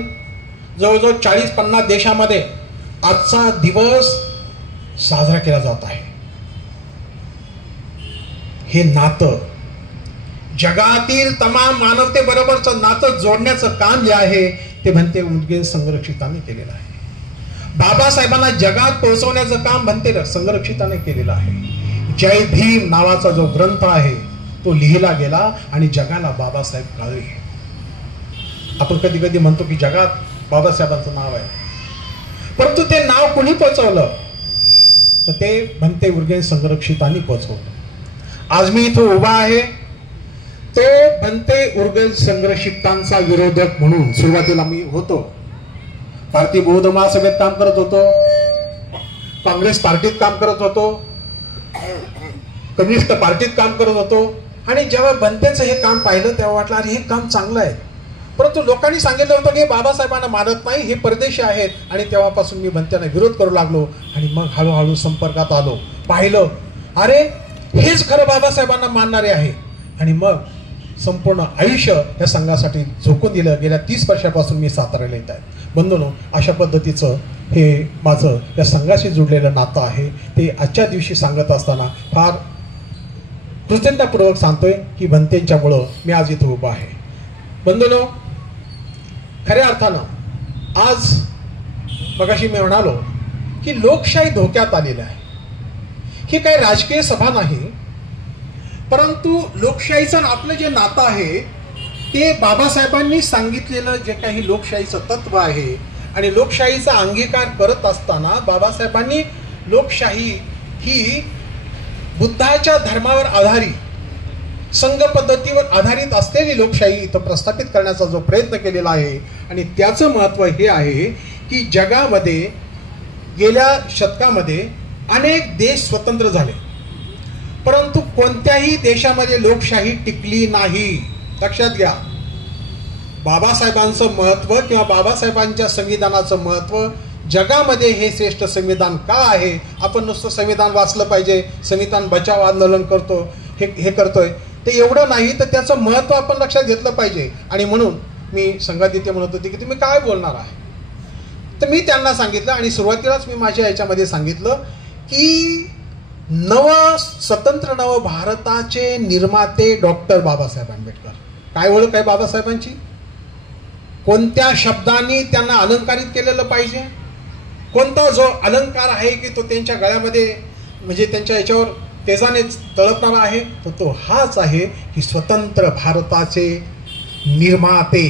जवळजवळ 40-50 देशामध्ये आजचा दिवस साजरा केला जात आहे. हे नातं, जगातील तमाम मानवतेबरोबरचं नातं जोडण्याचं काम जे आहे ते भंते उदगीर संरक्षितांनी केलेलं आहे. बाबासाहेबांना जगात पोहोचवण्याचं काम भंते संरक्षिताने केलेलं आहे. जय भीम नावाचा जो ग्रंथ आहे तो लिहिला गेला आणि जगाला बाबासाहेब कळले. आपण कधी कधी म्हणतो की जगात बाबासाहेबांचं नाव आहे, परंतु ते नाव कोणी पोचवलं? तर ते भंते उदगीर संरक्षितांनी पोचवलं. आज मी इथं उभा आहे तो भंते उदगीर संरक्षितांचा विरोधक म्हणून. सुरुवातीला मी होतो, भारतीय बौद्ध महासभेत काम करत होतो, काँग्रेस पार्टीत काम करत होतो, कम्युनिस्ट पार्टीत काम करत होतो. आणि जेव्हा भंतेचं हे काम पाहिलं तेव्हा वाटलं अरे हे काम चांगलं आहे. परंतु लोकांनी सांगितलं होतं की बाबासाहेबांना मानत नाही, हे परदेशी आहेत. आणि तेव्हापासून मी भंत्यांना विरोध करू लागलो. आणि मग हळूहळू संपर्कात आलो, पाहिलं अरे हेच खरं बाबासाहेबांना मानणारे आहे. आणि मग संपूर्ण आयुष्य या संघासाठी झोकून दिलं. गेल्या 30 वर्षापासून मी साताऱ्याला येत आहे. बंधूंनो, अशा पद्धतीचं हे माझं या संघाशी जुडलेलं नातं आहे. ते आजच्या दिवशी सांगत असताना फार कृतज्ञतापूर्वक सांगतोय की भंतेंच्यामुळं मी आज इथं उभा आहे. बंधूंनो, खऱ्या अर्थानं आज मगाशी मी म्हणालो की लोकशाही धोक्यात आलेली आहे. ही काही राजकीय सभा नाही, परंतु लोकशाहीचं आपलं जे नातं आहे ते बाबासाहेबांनी सांगितलेलं जे काही लोकशाहीचं तत्व आहे आणि लोकशाहीचा अंगीकार करत असताना बाबासाहेबांनी लोकशाही ही बुद्धाच्या धर्मावर आधारित, संघ पद्धतीवर आधारित असलेली लोकशाही इथं प्रस्थापित करण्याचा जो प्रयत्न केलेला आहे. आणि त्याचं महत्त्व हे आहे की जगामध्ये गेल्या शतकामध्ये अनेक देश स्वतंत्र झाले, परंतु कोणत्याही देशामध्ये लोकशाही टिकली नाही. लक्षात घ्या, बाबासाहेबांचं महत्त्व किंवा बाबासाहेबांच्या संविधानाचं महत्त्व, जगामध्ये हे श्रेष्ठ संविधान का आहे. आपण नुसतं संविधान वाचलं पाहिजे, संविधान बचाव आंदोलन करतो, हे करतोय, ते एवढं नाही, तर त्याचं महत्त्व आपण लक्षात घेतलं पाहिजे. आणि म्हणून मी संघातिथे म्हणत होते की तुम्ही काय बोलणार आहे. तर मी त्यांना सांगितलं आणि सुरुवातीलाच मी माझ्या याच्यामध्ये सांगितलं की स्वतंत्र नव भारताचे निर्माते डॉक्टर बाबासाहेब आंबेडकर. काय ओळख आहे बाबासाहेबांची? कोणत्या शब्दांनी त्यांना अलंकारित केलेलं पाहिजे? कोणता जो अलंकार आहे की तो त्यांच्या गळ्यामध्ये म्हणजे त्यांच्या याच्यावर तेजाने तळपणारा आहे, तो हाच आहे की स्वतंत्र भारताचे निर्माते.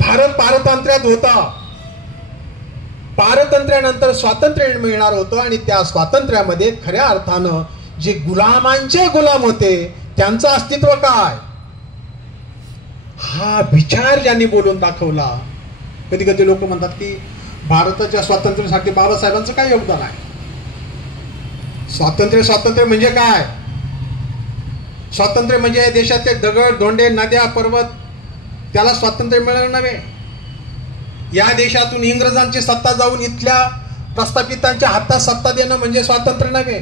भारत पारतंत्र्यात होता, पारतंत्र्यानंतर स्वातंत्र्य मिळणार होतं आणि त्या स्वातंत्र्यामध्ये खऱ्या अर्थानं जे गुलामांचे गुलाम होते त्यांचं अस्तित्व काय, हा विचार ज्यांनी बोलून दाखवला. कधी कधी लोक म्हणतात की भारताच्या स्वातंत्र्यासाठी बाबासाहेबांचं काय योगदान आहे. स्वातंत्र्य म्हणजे काय? स्वातंत्र्य म्हणजे देशातले दगड धोंडे नद्या पर्वत त्याला स्वातंत्र्य मिळालं नव्हे. या देशातून इंग्रजांची सत्ता जाऊन इथल्या प्रस्थापितांच्या हातात सत्ता देणं म्हणजे स्वातंत्र्य नव्हे.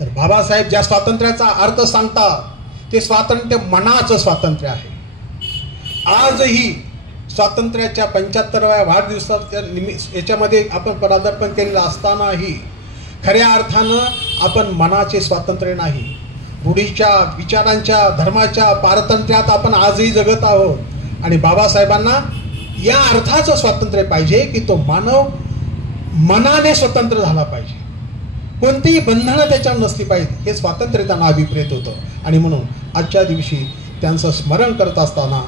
तर बाबासाहेब ज्या स्वातंत्र्याचा अर्थ सांगतात ते स्वातंत्र्य मनाचं स्वातंत्र्य आहे. आजही स्वातंत्र्याच्या 75व्या वाढदिवसाच्या याच्यामध्ये आपण पदार्पण केलेलं असतानाही खऱ्या अर्थानं आपण मनाचे स्वातंत्र्य नाही, रूढीच्या, विचारांच्या, धर्माच्या पारतंत्र्यात आपण आजही जगत आहोत. आणि बाबासाहेबांना या अर्थाचं स्वातंत्र्य पाहिजे की तो मानव मनाने स्वतंत्र झाला पाहिजे, कोणतीही बंधनं त्याच्यावर नसली पाहिजे. हे स्वातंत्र्य त्यांना अभिप्रेत होतं. आणि म्हणून आजच्या दिवशी त्यांचं स्मरण करत असताना,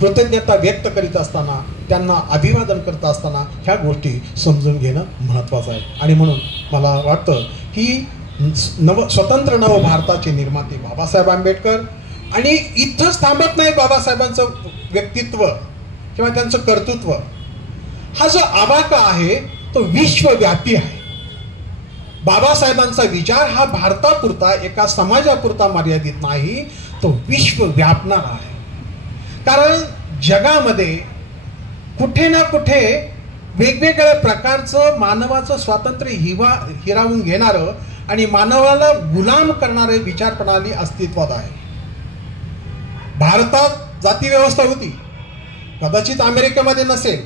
कृतज्ञता व्यक्त करीत असताना, त्यांना अभिवादन करत असताना ह्या गोष्टी समजून घेणं महत्त्वाचं आहे. आणि म्हणून मला वाटतं की स्वतंत्र नव भारताचे निर्माते बाबासाहेब आंबेडकर, आणि इथंच थांबत नाही बाबासाहेबांचं व्यक्तित्व किंवा त्यांचं कर्तृत्व. हा जो आवाका आहे तो विश्वव्यापी आहे. बाबासाहेबांचा विचार हा भारतापुरता, एका समाजापुरता मर्यादित नाही, तो विश्व व्यापणारा आहे. कारण जगामध्ये कुठे ना कुठे वेगवेगळ्या प्रकारचं मानवाचं स्वातंत्र्य हिरावून घेणारं आणि मानवाला गुलाम करणारे विचार प्रणाली अस्तित्वात आहे. भारतात जाती व्यवस्था होती, कदाचित अमेरिकेमध्ये नसेल,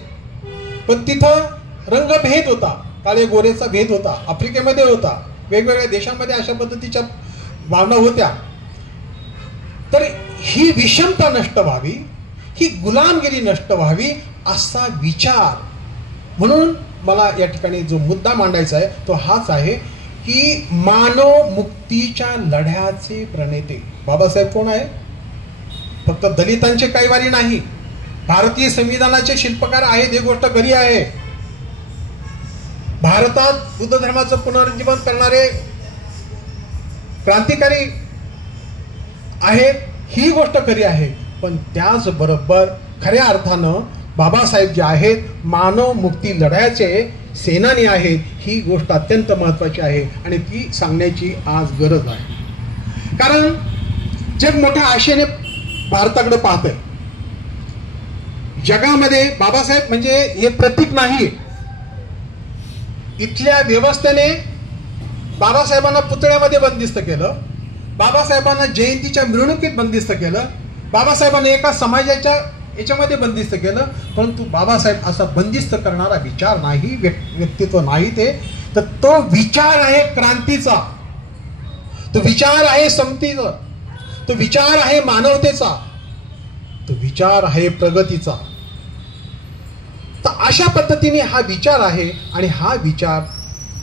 पण तिथं रंगभेद होता, काळे गोरेचा भेद होता, आफ्रिकेमध्ये होता, वेगवेगळ्या देशांमध्ये अशा पद्धतीच्या भावना होत्या. तर ही विषमता नष्ट व्हावी, ही गुलामगिरी नष्ट व्हावी असा विचार. म्हणून मला या ठिकाणी जो मुद्दा मांडायचा आहे तो हाच आहे की मानव मुक्तीच्या लढ्याचे प्रणेते बाबासाहेब कोण आहे? फक्त दलितांचे कैवारी नाही, भारतीय संविधानाचे शिल्पकार आहेत, ही गोष्ट खरी आहे. भारतात बुद्ध धर्माचं पुनरुज्जीवन करणारे क्रांतिकारी आहेत, ही गोष्ट खरी आहे. पण त्याचबरोबर खऱ्या अर्थानं बाबासाहेब जे आहेत मानव मुक्ती लढ्याचे सेनानी आहेत, ही गोष्ट अत्यंत महत्त्वाची आहे आणि ती सांगण्याची आज गरज आहे. कारण जग मोठ्या आशेने भारताकडे पाहतंय. जगामध्ये बाबासाहेब म्हणजे हे प्रतीक नाही. इथल्या व्यवस्थेने बाबासाहेबांना पुतळ्यामध्ये बंदिस्त केलं, बाबासाहेबांना जयंतीच्या मिरवणुकीत बंदिस्त केलं, बाबासाहेबांना एका समाजाच्या याच्यामध्ये बंदिस्त केलं. परंतु बाबासाहेब असा बंदिस्त करणारा विचार नाही, व्यक्तित्व नाही ते. तर तो विचार आहे क्रांतीचा, तो विचार आहे समतेचा, तो विचार आहे मानवतेचा, तो विचार आहे प्रगतीचा. तर अशा पद्धतीने हा विचार आहे आणि हा विचार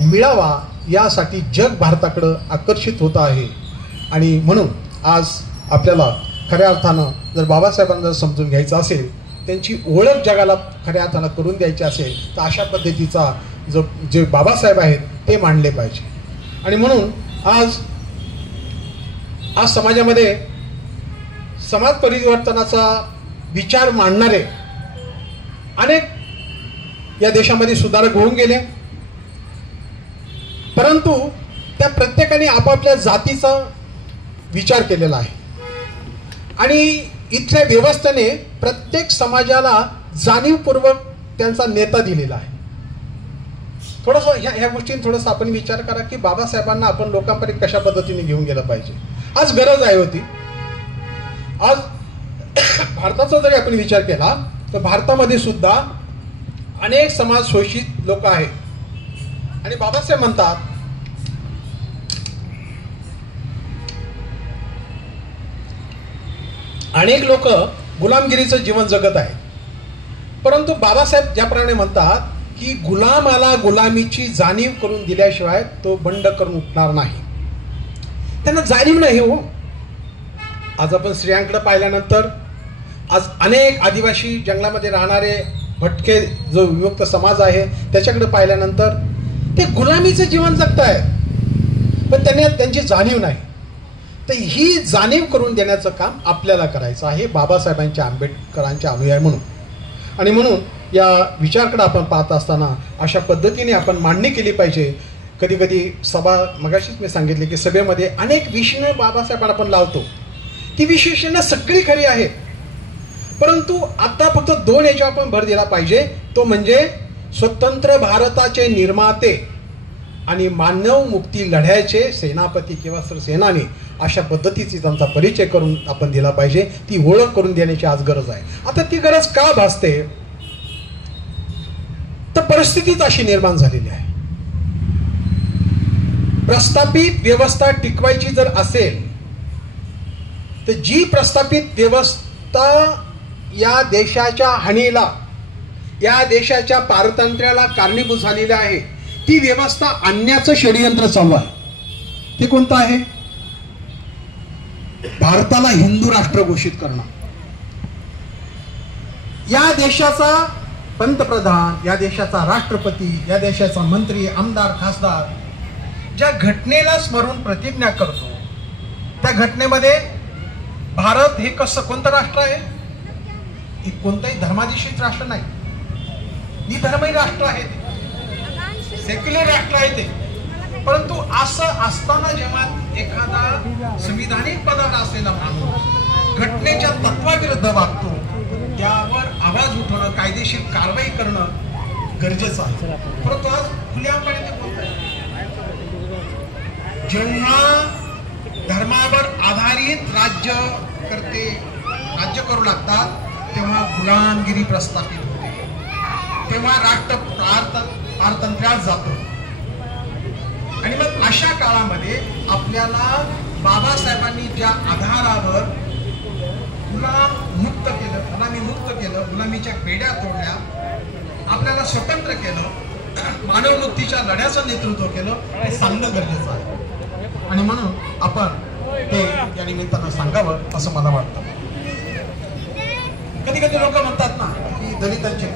मिळावा यासाठी जग भारताकडं आकर्षित होत आहे. आणि म्हणून आज आपल्याला खऱ्या अर्थानं जर बाबासाहेबांना जर समजून घ्यायचं असेल, त्यांची ओळख जगाला खऱ्या अर्थानं करून द्यायची असेल, तर अशा पद्धतीचा जे बाबासाहेब आहेत ते मांडले पाहिजे. आणि म्हणून आज समाजामध्ये समाज परिवर्तनाचा विचार मांडणारे अनेक या देशामध्ये सुधारक होऊन गेले, परंतु त्या प्रत्येकाने आपापल्या जातीचा विचार केलेला आहे. आणि इथल्या व्यवस्थेने प्रत्येक समाजाला जाणीवपूर्वक त्यांचा नेता दिलेला आहे. थोडंसं ह्या गोष्टींनी थोडंसं आपण विचार करा की बाबासाहेबांना आपण लोकांपर्यंत कशा पद्धतीने घेऊन गेलं पाहिजे. आज गरज आहे होती. आज भारताचा जरी आपण विचार केला तर भारतामध्ये सुद्धा अनेक समाज शोषित लोक आहेत. आणि बाबासाहेब म्हणतात अनेक लोक गुलामगिरीचं जीवन जगत आहेत, परंतु बाबासाहेब ज्याप्रमाणे म्हणतात की गुलामाला गुलामीची जाणीव करून दिल्याशिवाय तो बंड करून उठणार नाही. त्यांना जाणीव नाही हो. आज आपण स्त्रियांकडे पाहिल्यानंतर आज अनेक आदिवासी जंगलामध्ये राहणारे भटके जो विमुक्त समाज आहे त्याच्याकडे पाहिल्यानंतर ते गुलामीचं जीवन जगत आहेत, पण त्यांची जाणीव नाही. तर ही जाणीव करून देण्याचं काम आपल्याला करायचं आहे बाबासाहेबांच्या आंबेडकरांच्या अनुयायी म्हणून. आणि म्हणून या विचाराकडे आपण पाहत असताना अशा पद्धतीने आपण मांडणी केली पाहिजे. कधी कधी सभा, मगाशीच मी सांगितले की सभेमध्ये अनेक विषय बाबासाहेबांना आपण लावतो, ती विशेषणं सगळी खरी आहेत, परंतु आता फक्त दोन याच्यावर आपण भर दिला पाहिजे. तो म्हणजे स्वतंत्र भारताचे निर्माते आणि मानव मुक्ती लढ्याचे सेनापती किंवा सेनानी अशा पद्धतीची त्यांचा परिचय करून आपण दिला पाहिजे. ती ओळख करून देण्याची आज गरज आहे. आता ती गरज का भासते? तर परिस्थितीच अशी निर्माण झालेली आहे. प्रस्थापित व्यवस्था टिकवायची जर असेल तर जी प्रस्थापित व्यवस्था या देशाच्या हानीला, या देशाच्या पारतंत्र्याला कारणीभूत झालेली आहे, ती व्यवस्था आणण्याचं षडयंत्र चालू आहे. ते कोणतं आहे? भारताला हिंदू राष्ट्र घोषित करणं. या देशाचा पंतप्रधान, या देशाचा राष्ट्रपती, या देशाचा मंत्री, आमदार, खासदार ज्या घटनेला स्मरून प्रतिज्ञा करतो, त्या घटनेमध्ये भारत हे कसं, कोणतं राष्ट्र आहे? हे कोणतंही धर्माधिष्ठित राष्ट्र नाही, निधर्मी राष्ट्र आहे, सेक्युलर राष्ट्र आहे ते. परंतु असं असताना जेव्हा एखादा संविधानिक पदावर असलेला माणूस घटनेच्या तत्वाविरुद्ध वागतो, त्यावर आवाज उठवणं, कायदेशीर कारवाई करणं गरजेचं आहे. परंतु आज खुल्यापणे ते बोलत आहे. जेव्हा धर्मावर आधारित राज्य करू लागतात, तेव्हा गुलामगिरी प्रस्थापित होते, तेव्हा राष्ट्र पारतंत्र्यात जातो. आणि मग अशा काळामध्ये आपल्याला बाबासाहेबांनी ज्या आधारावर गुलामी मुक्त केलं, गुलामीच्या बेड्या तोडल्या, आपल्याला स्वतंत्र केलं, मानवमुक्तीच्या लढ्याचं नेतृत्व केलं, हे सांगणं गरजेचं आहे. आणि म्हणून आपण ते या निमित्तानं सांगावं असं मला वाटतं. कधी कधी लोक म्हणतात ना की दलितांचे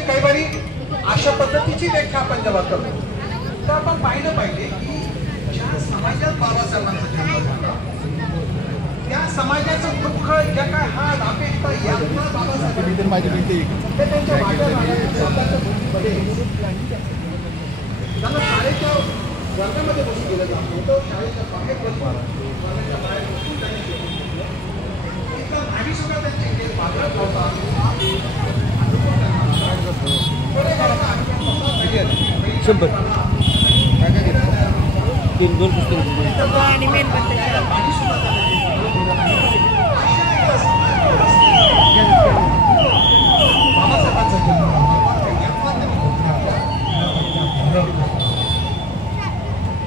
कैवारी अशा पद्धतीची व्याख्या आपण जेव्हा करतो, तर आपण पाहिलं पाहिजे की ज्या समाजात बाबासाहेबांचा जन्म झाला, त्या समाजाचं दुःख, ज्या काय हाल अपेक्षा यातनं बाबासाहेबांनी ते त्यांच्या माझ्या स्वतःच्या बुद्धीमध्ये त्यांना शाळेच्या वर्गामध्ये बसून गेलं जात होतं, शाळेच्या बाहेर बसून आम्ही सुद्धा त्यांचे बाजारात लावतात.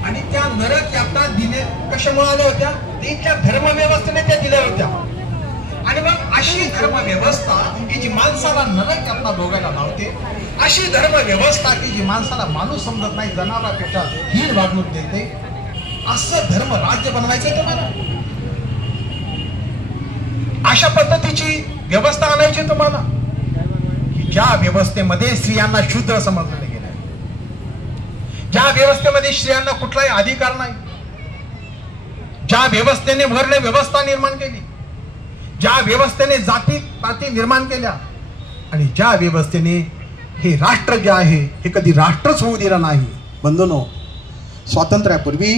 आणि त्या नरक यातना दिले कशामुळे आल्या होत्या? त्या धर्मव्यवस्थेने त्या दिल्या होत्या. आणि मग अशी धर्मव्यवस्था की जी माणसाला नरक यातना भोगायला लावते, अशी धर्मव्यवस्था की जी माणसाला माणूस समजत नाही, जनावरापेक्षा हीन वागणूक देते, असं धर्म राज्य बनवायचं तुम्हाला? अशा पद्धतीची व्यवस्था आणायची तुम्हाला, ज्या व्यवस्थेमध्ये स्त्रियांना शूद्र समजले गेले, ज्या व्यवस्थेमध्ये स्त्रियांना कुठलाही अधिकार नाही, ज्या व्यवस्थेने वर्ण व्यवस्था निर्माण केली, ज्या व्यवस्थेने जाती पाती निर्माण केल्या, आणि ज्या व्यवस्थेने हे राष्ट्र जे आहे हे कधी राष्ट्रच होऊ दिलं नाही. बंधूंनो, स्वातंत्र्यापूर्वी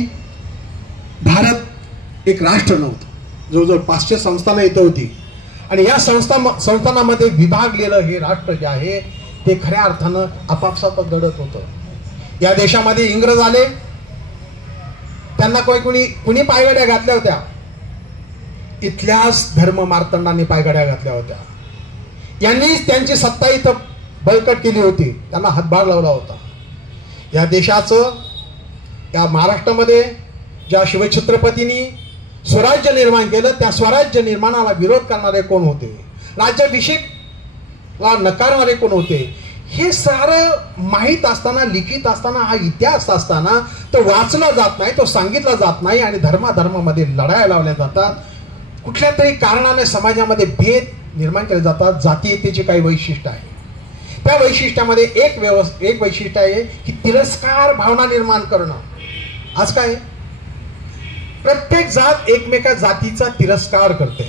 भारत एक राष्ट्र नव्हतं. जवळजवळ 500 संस्थानं इथं होती, आणि या संस्थानामध्ये विभागलेलं हे राष्ट्र जे आहे ते खऱ्या अर्थानं आपापसात घडत होतं. या देशामध्ये इंग्रज आले, त्यांना कुणी पायगड्या घातल्या होत्या? इथल्याच धर्म मार्तंडांनी पायगड्या घातल्या होत्या. यांनी त्यांची सत्ता इथं बळकट केली होती, त्यांना हातभार लावला होता. या देशाचं, या महाराष्ट्रामध्ये ज्या शिवछत्रपतींनी स्वराज्य निर्माण केलं, त्या स्वराज्य निर्माणाला विरोध करणारे कोण होते? राज्याभिषेकला नकारणारे कोण होते? हे सारं माहीत असताना, लिखित असताना, हा इतिहास असताना तो वाचला जात नाही, तो सांगितला जात नाही, आणि धर्माधर्मामध्ये लढाया लावल्या जातात. कुठल्या तरी कारणाने समाजामध्ये भेद निर्माण केले जातात. जातीयतेची काही वैशिष्ट्य आहे. त्या वैशिष्ट्यामध्ये एक वैशिष्ट्य आहे की तिरस्कार भावना निर्माण करणं. आज काय, प्रत्येक जात एकमेका जातीचा तिरस्कार करते.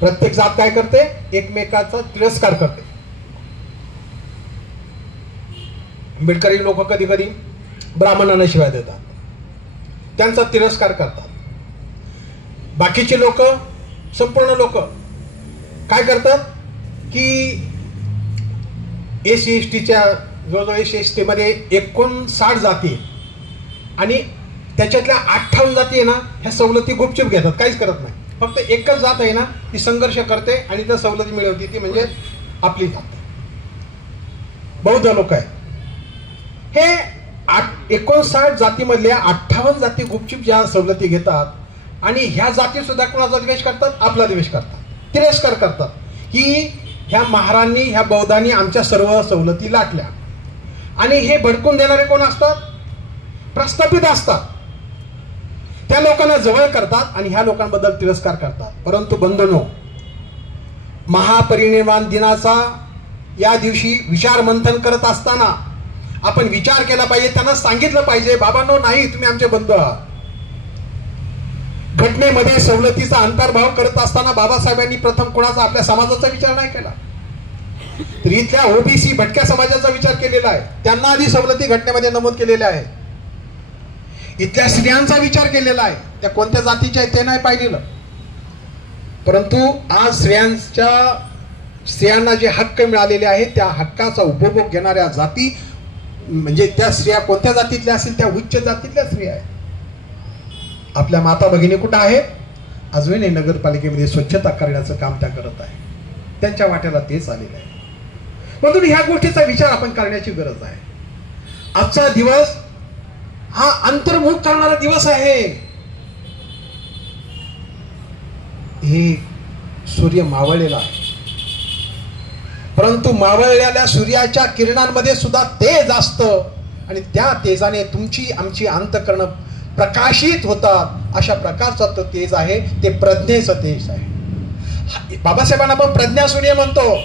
प्रत्येक जात काय करते? एकमेकाचा तिरस्कार करते. आंबेडकरी लोक कधी कधी ब्राह्मणांना शिवाय देतात, त्यांचा तिरस्कार करतात. बाकीचे लोक, संपूर्ण लोक काय करतात की SC/STच्या जवळजवळ SC/ST मध्ये 59 जाती, आणि त्याच्यातल्या 58 जाती आहे ना, ह्या सवलती गुपचूप घेतात, काहीच करत नाही. फक्त एकच जात आहे ना, ती संघर्ष करते आणि त्या सवलती मिळवते, ती म्हणजे आपली जात. बौद्ध लोक आहे. हे 59 जातीमधल्या 58 जाती गुपचूप ज्या सवलती घेतात आणि ह्या जाती सुद्धा कोणाचा द्वेष करतात? आपला द्वेष करतात, तिरस्कार करतात की ह्या महारांनी, ह्या बौद्धांनी आमच्या सर्व सवलती लाटल्या. आणि हे भडकून देणारे कोण असतात? प्रस्थापित असतात. त्या लोकांना जवळ करतात आणि ह्या लोकांबद्दल तिरस्कार करतात. परंतु बंधनो, महापरिनिर्वाण दिनाचा या दिवशी विचार मंथन करत असताना आपण विचार केला पाहिजे, त्यांना सांगितलं पाहिजे, बाबांनो नाही, तुम्ही आमचे बंधू आहात. घटनेमध्ये सवलतीचा अंतर्भाव करत असताना बाबासाहेबांनी प्रथम कोणाचा? आपल्या समाजाचा विचार नाही केला, तर इथल्या ओबीसी भटक्या समाजाचा विचार केलेला आहे. त्यांना आधी सवलती घटनेमध्ये नमूद केलेल्या आहेत. इथल्या स्त्रियांचा विचार केलेला आहे, त्या कोणत्या जातीच्या आहेत ते नाही पाहिलेलं. परंतु आज स्त्रियांना जे हक्क मिळालेले आहेत त्या हक्काचा उपभोग घेणाऱ्या जाती म्हणजे त्या स्त्रिया कोणत्या जातीतल्या असतील? त्या उच्च जातीतल्या स्त्रिया आहेत. आपल्या माता भगिनी कुठं आहेत? अजूनही नगरपालिकेमध्ये स्वच्छता करण्याचं काम त्या करत आहे. त्यांच्या वाट्याला तेच आलेलं आहे. म्हणून ह्या गोष्टीचा विचार आपण करण्याची गरज आहे. आजचा दिवस हा अंतर्मुख करणारा दिवस आहे. हे सूर्य मावळलेला आहे, परंतु मावळलेल्या सूर्याच्या किरणांमध्ये सुद्धा तेज असतं आणि त्या तेजाने तुमची आमची अंतःकरण प्रकाशित होतात. अशा प्रकारचा तो तेज आहे, ते प्रज्ञेचं तेज आहे. बाबासाहेबांना आपण प्रज्ञा सूर्य म्हणतो,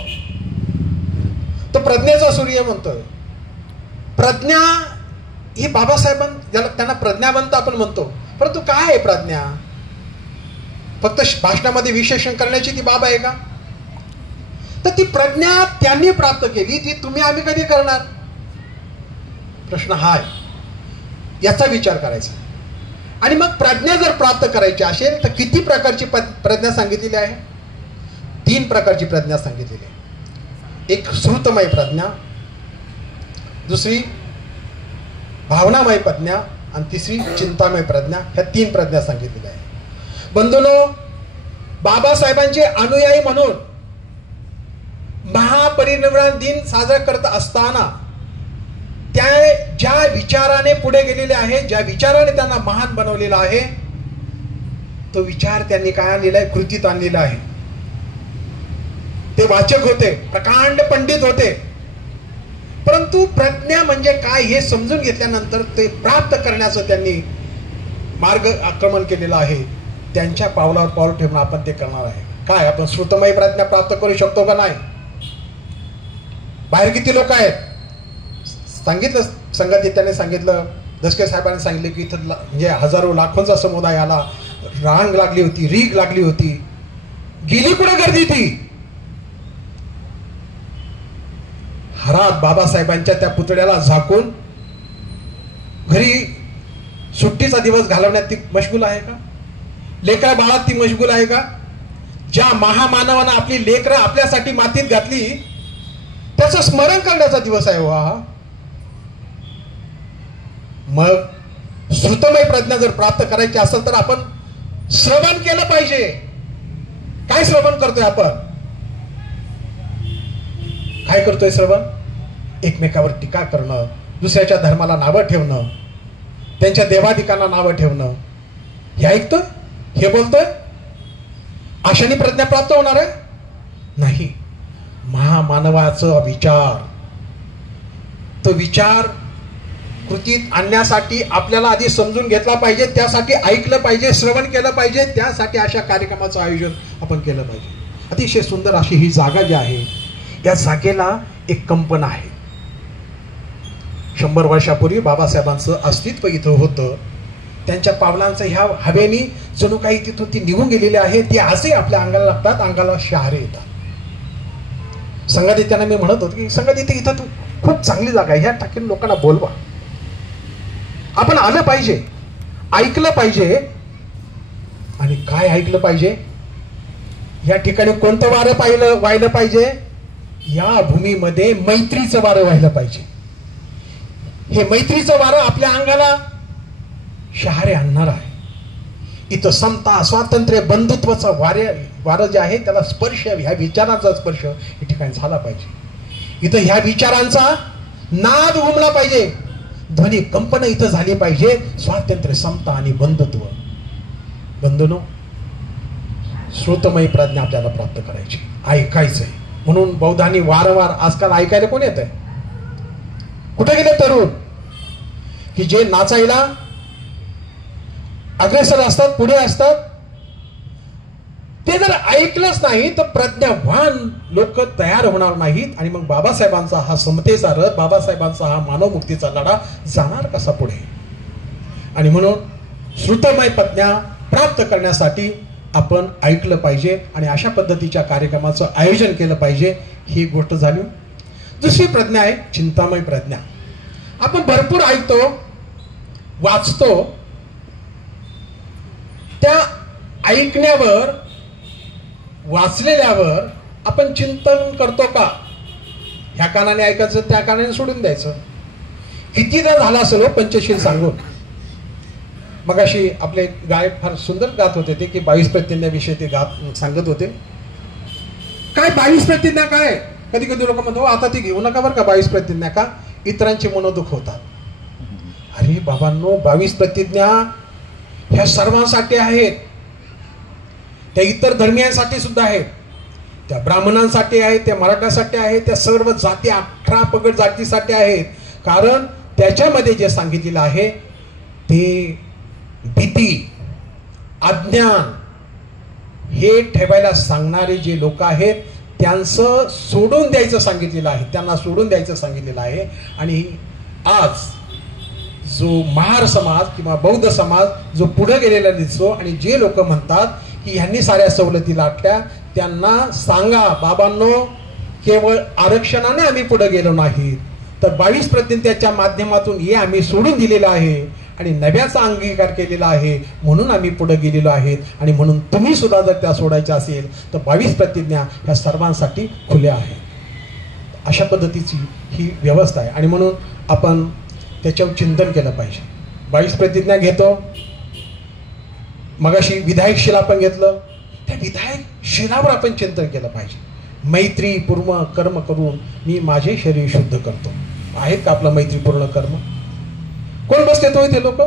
तो प्रज्ञेचा सूर्य म्हणतोय. प्रज्ञा ही बाबासाहेबांना, त्यांना प्रज्ञावंत आपण म्हणतो, परंतु काय आहे प्रज्ञा? फक्त भाषणामध्ये विशेषण करण्याची ती बाब आहे का? तर ती प्रज्ञा त्यांनी प्राप्त केली, ती तुम्ही आम्ही कधी करणार? प्रश्न हा आहे, याचा विचार करायचा. आणि मग प्रज्ञा जर प्राप्त करायची असेल तर किती प्रकारची प्रज्ञा सांगितलेली आहे? 3 प्रकारची प्रज्ञा सांगितलेली आहे. एक श्रुतमय प्रज्ञा, दुसरी भावनामय प्रज्ञा आणि तिसरी चिंतामय प्रज्ञा. ह्या 3 प्रज्ञा सांगितलेल्या आहेत. बंधूंनो, बाबासाहेबांचे अनुयायी म्हणून महापरिनिर्वाण दिन साजरा करत असताना त्या ज्या विचाराने पुढे गेलेले आहे, ज्या विचाराने त्यांना महान बनवलेला आहे, तो विचार त्यांनी काय आणलेला आहे? कृतीत आणलेला आहे. ते वाचक होते, प्रकांड पंडित होते, परंतु प्रज्ञा म्हणजे काय हे समजून घेतल्यानंतर ते प्राप्त करण्याचं त्यांनी मार्ग आक्रमण केलेला आहे. त्यांच्या पावलावर पाऊल ठेवून आपण ते करणार आहे. काय आपण श्रुतमय प्रज्ञा प्राप्त करू शकतो का? नाही. बाहेर किती लोक आहेत? सांगितलं, संगतीत त्याने सांगितलं, दसके साहेबांनी सांगितलं की इथं म्हणजे हजारो लाखोंचा समुदाय आला, रांग लागली होती, रीग लागली होती. गेली कुठे गर्दी ती? हरात बाबासाहेबांच्या त्या पुतळ्याला झाकून घरी सुट्टीचा दिवस घालवण्यात ती मशगूल आहे का? लेकरा बाळात ती मशगूल आहे का? ज्या महामानवानं आपली लेकरं आपल्यासाठी मातीत घातली त्याचं स्मरण करण्याचा दिवस आहे हा. मग श्रुतमय प्रज्ञा जर प्राप्त करायची असेल तर आपण श्रवण केलं पाहिजे. काय श्रवण करतोय आपण? काय करतोय श्रवण? एकमेकावर टीका करणं, दुसऱ्याच्या धर्माला नावं ठेवणं, त्यांच्या देवाधिकांना नावं ठेवणं, हे ऐकतोय, हे बोलतोय. अशाने प्रज्ञा प्राप्त होणार आहे? नाही. महामानवाचा विचार, तो विचार कृतीत आणण्यासाठी आपल्याला आधी समजून घेतला पाहिजे, त्यासाठी ऐकलं पाहिजे, श्रवण केलं पाहिजे, त्यासाठी अशा कार्यक्रमाचं आयोजन आपण केलं पाहिजे. अतिशय सुंदर अशी ही जागा जी आहे, या जागेला एक कंपन आहे. 100 वर्षापूर्वी बाबासाहेबांचं अस्तित्व इथं होतं. त्यांच्या पावलांचं ह्या हवेनी जणू काही तिथून ती निघून गेलेली आहे. ती आजही आपल्या अंगाला लागतात, अंगाला शहारे येतात. संगतीत त्यांना मी म्हणत होतो की संगतीत इथं तू खूप चांगली जागा आहे, ह्या टाकीन लोकांना बोलवा. आपण आलं पाहिजे, ऐकलं पाहिजे. आणि काय ऐकलं पाहिजे? या ठिकाणी कोणतं वारं व्हायला पाहिजे? या भूमीमध्ये मैत्रीचं वारं व्हायला पाहिजे. हे मैत्रीचं वारं आपल्या अंगाला शहारे आणणार आहे. इथं समता, स्वातंत्र्य, बंधुत्वाचा वारं जे आहे त्याला स्पर्श, ह्या विचारांचा स्पर्श या ठिकाणी झाला पाहिजे. इथं ह्या विचारांचा नाद उमला पाहिजे. ध्वनी कंपन इथं झाली पाहिजे. स्वातंत्र्य, समता आणि बंधुत्व. बंधूनो, श्रोतमयी प्रज्ञा आपल्याला प्राप्त करायची, ऐकायचंय. म्हणून बौद्धांनी वारंवार, आजकाल ऐकायला कोण येत आहे? कुठे गेले तरुण की जे नाचायला अग्रेसर असतात, पुढे असतात? ते जर ऐकलंच नाही तर प्रज्ञावान लोक तयार होणार नाहीत. आणि मग बाबासाहेबांचा हा समतेचा रथ, बाबासाहेबांचा हा मानवमुक्तीचा लढा जाणार कसा पुढे? आणि म्हणून श्रुतमय प्रज्ञा प्राप्त करण्यासाठी आपण ऐकलं पाहिजे आणि अशा पद्धतीच्या कार्यक्रमाचं आयोजन केलं पाहिजे. ही गोष्ट झाली. दुसरी प्रज्ञा आहे चिंतामय प्रज्ञा. आपण भरपूर ऐकतो, वाचतो, त्या ऐकण्यावर, वाचलेल्यावर आपण चिंतन करतो का? ह्या कानाने ऐकायचं, त्या कानाने सोडून द्यायचं. कितीदा झाला असेल पंचशील सांगून. मगाशी आपले गायक फार सुंदर गात होते ते की 22 प्रतिज्ञाविषयी ते गात सांगत होते. काय 22 प्रतिज्ञा काय? कधी कधी लोक म्हणतो आता ती घेऊ नका बरं का 22 प्रतिज्ञा. का? इतरांचे मनोदुख होतात. अरे बाबांनो, 22 प्रतिज्ञा ह्या सर्वांसाठी आहेत. त्या इतर धर्मियांसाठी सुद्धा आहेत, त्या ब्राह्मणांसाठी आहेत, त्या मराठासाठी आहेत, त्या सर्व जाती 18 पगड जातीसाठी आहेत. कारण त्याच्यामध्ये जे सांगितलेलं आहे ते भीती, अज्ञान हे ठेवायला सांगणारे जे लोक आहेत त्यांचं सोडून द्यायचं सांगितलेलं आहे, त्यांना सोडून द्यायचं सांगितलेलं आहे. आणि आज जो महार समाज किंवा बौद्ध समाज जो पुढे गेलेला दिसतो आणि जे लोक म्हणतात की ह्यांनी साऱ्या सवलती लाटल्या, त्यांना सांगा बाबांनो, केवळ आरक्षणाने आम्ही पुढे गेलो नाही, तर 22 प्रतिज्ञाच्या माध्यमातून हे आम्ही सोडून दिलेलं आहे आणि नव्याचा अंगीकार केलेला आहे, म्हणून आम्ही पुढे गेलेलो आहेत. आणि म्हणून तुम्ही सुद्धा जर त्या सोडायच्या असेल तर 22 प्रतिज्ञा ह्या सर्वांसाठी खुल्या आहेत. अशा पद्धतीची ही व्यवस्था आहे. आणि म्हणून आपण त्याच्यावर चिंतन केलं पाहिजे. 22 प्रतिज्ञा घेतो. मगाशी विधायक शिला आपण घेतलं, त्या विधायक शिलावर आपण चिंतन केलं पाहिजे. मैत्रीपूर्ण कर्म करून मी माझे शरीर शुद्ध करतो. आहेत का आपलं मैत्रीपूर्ण कर्म? कोण बसते तो ते लोक?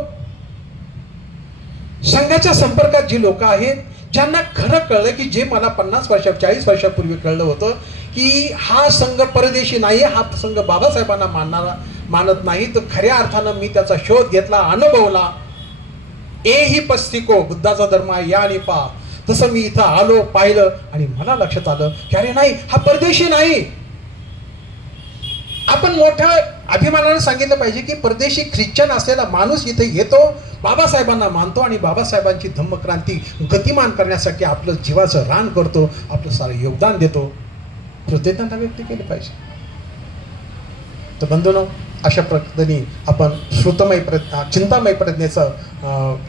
संघाच्या संपर्कात जी लोक आहेत, ज्यांना खरं कळलं की जे मला 50 वर्ष 40 वर्षापूर्वी कळलं होतं की हा संघ परदेशी नाही, हा संघ बाबासाहेबांना मानत नाही, तर खऱ्या अर्थानं मी त्याचा शोध घेतला, अनुभवला. ही पस्तिको, बुद्धाचा धर्म आहे, या आणि पा. तसं मी इथं आलो, पाहिलं आणि मला लक्षात आलं की अरे नाही, हा परदेशी नाही. आपण मोठ्या अभिमानाने सांगितलं पाहिजे की परदेशी ख्रिश्चन असलेला माणूस इथे येतो, बाबासाहेबांना मानतो आणि बाबासाहेबांची धम्मक्रांती गतिमान करण्यासाठी आपलं जीवाचं रान करतो, आपलं सारं योगदान देतो. कृतज्ञता व्यक्त केली पाहिजे. तर बंधूंनो, अशा पद्धतीने आपण श्रुतमय चिंतामय प्रज्ञेचं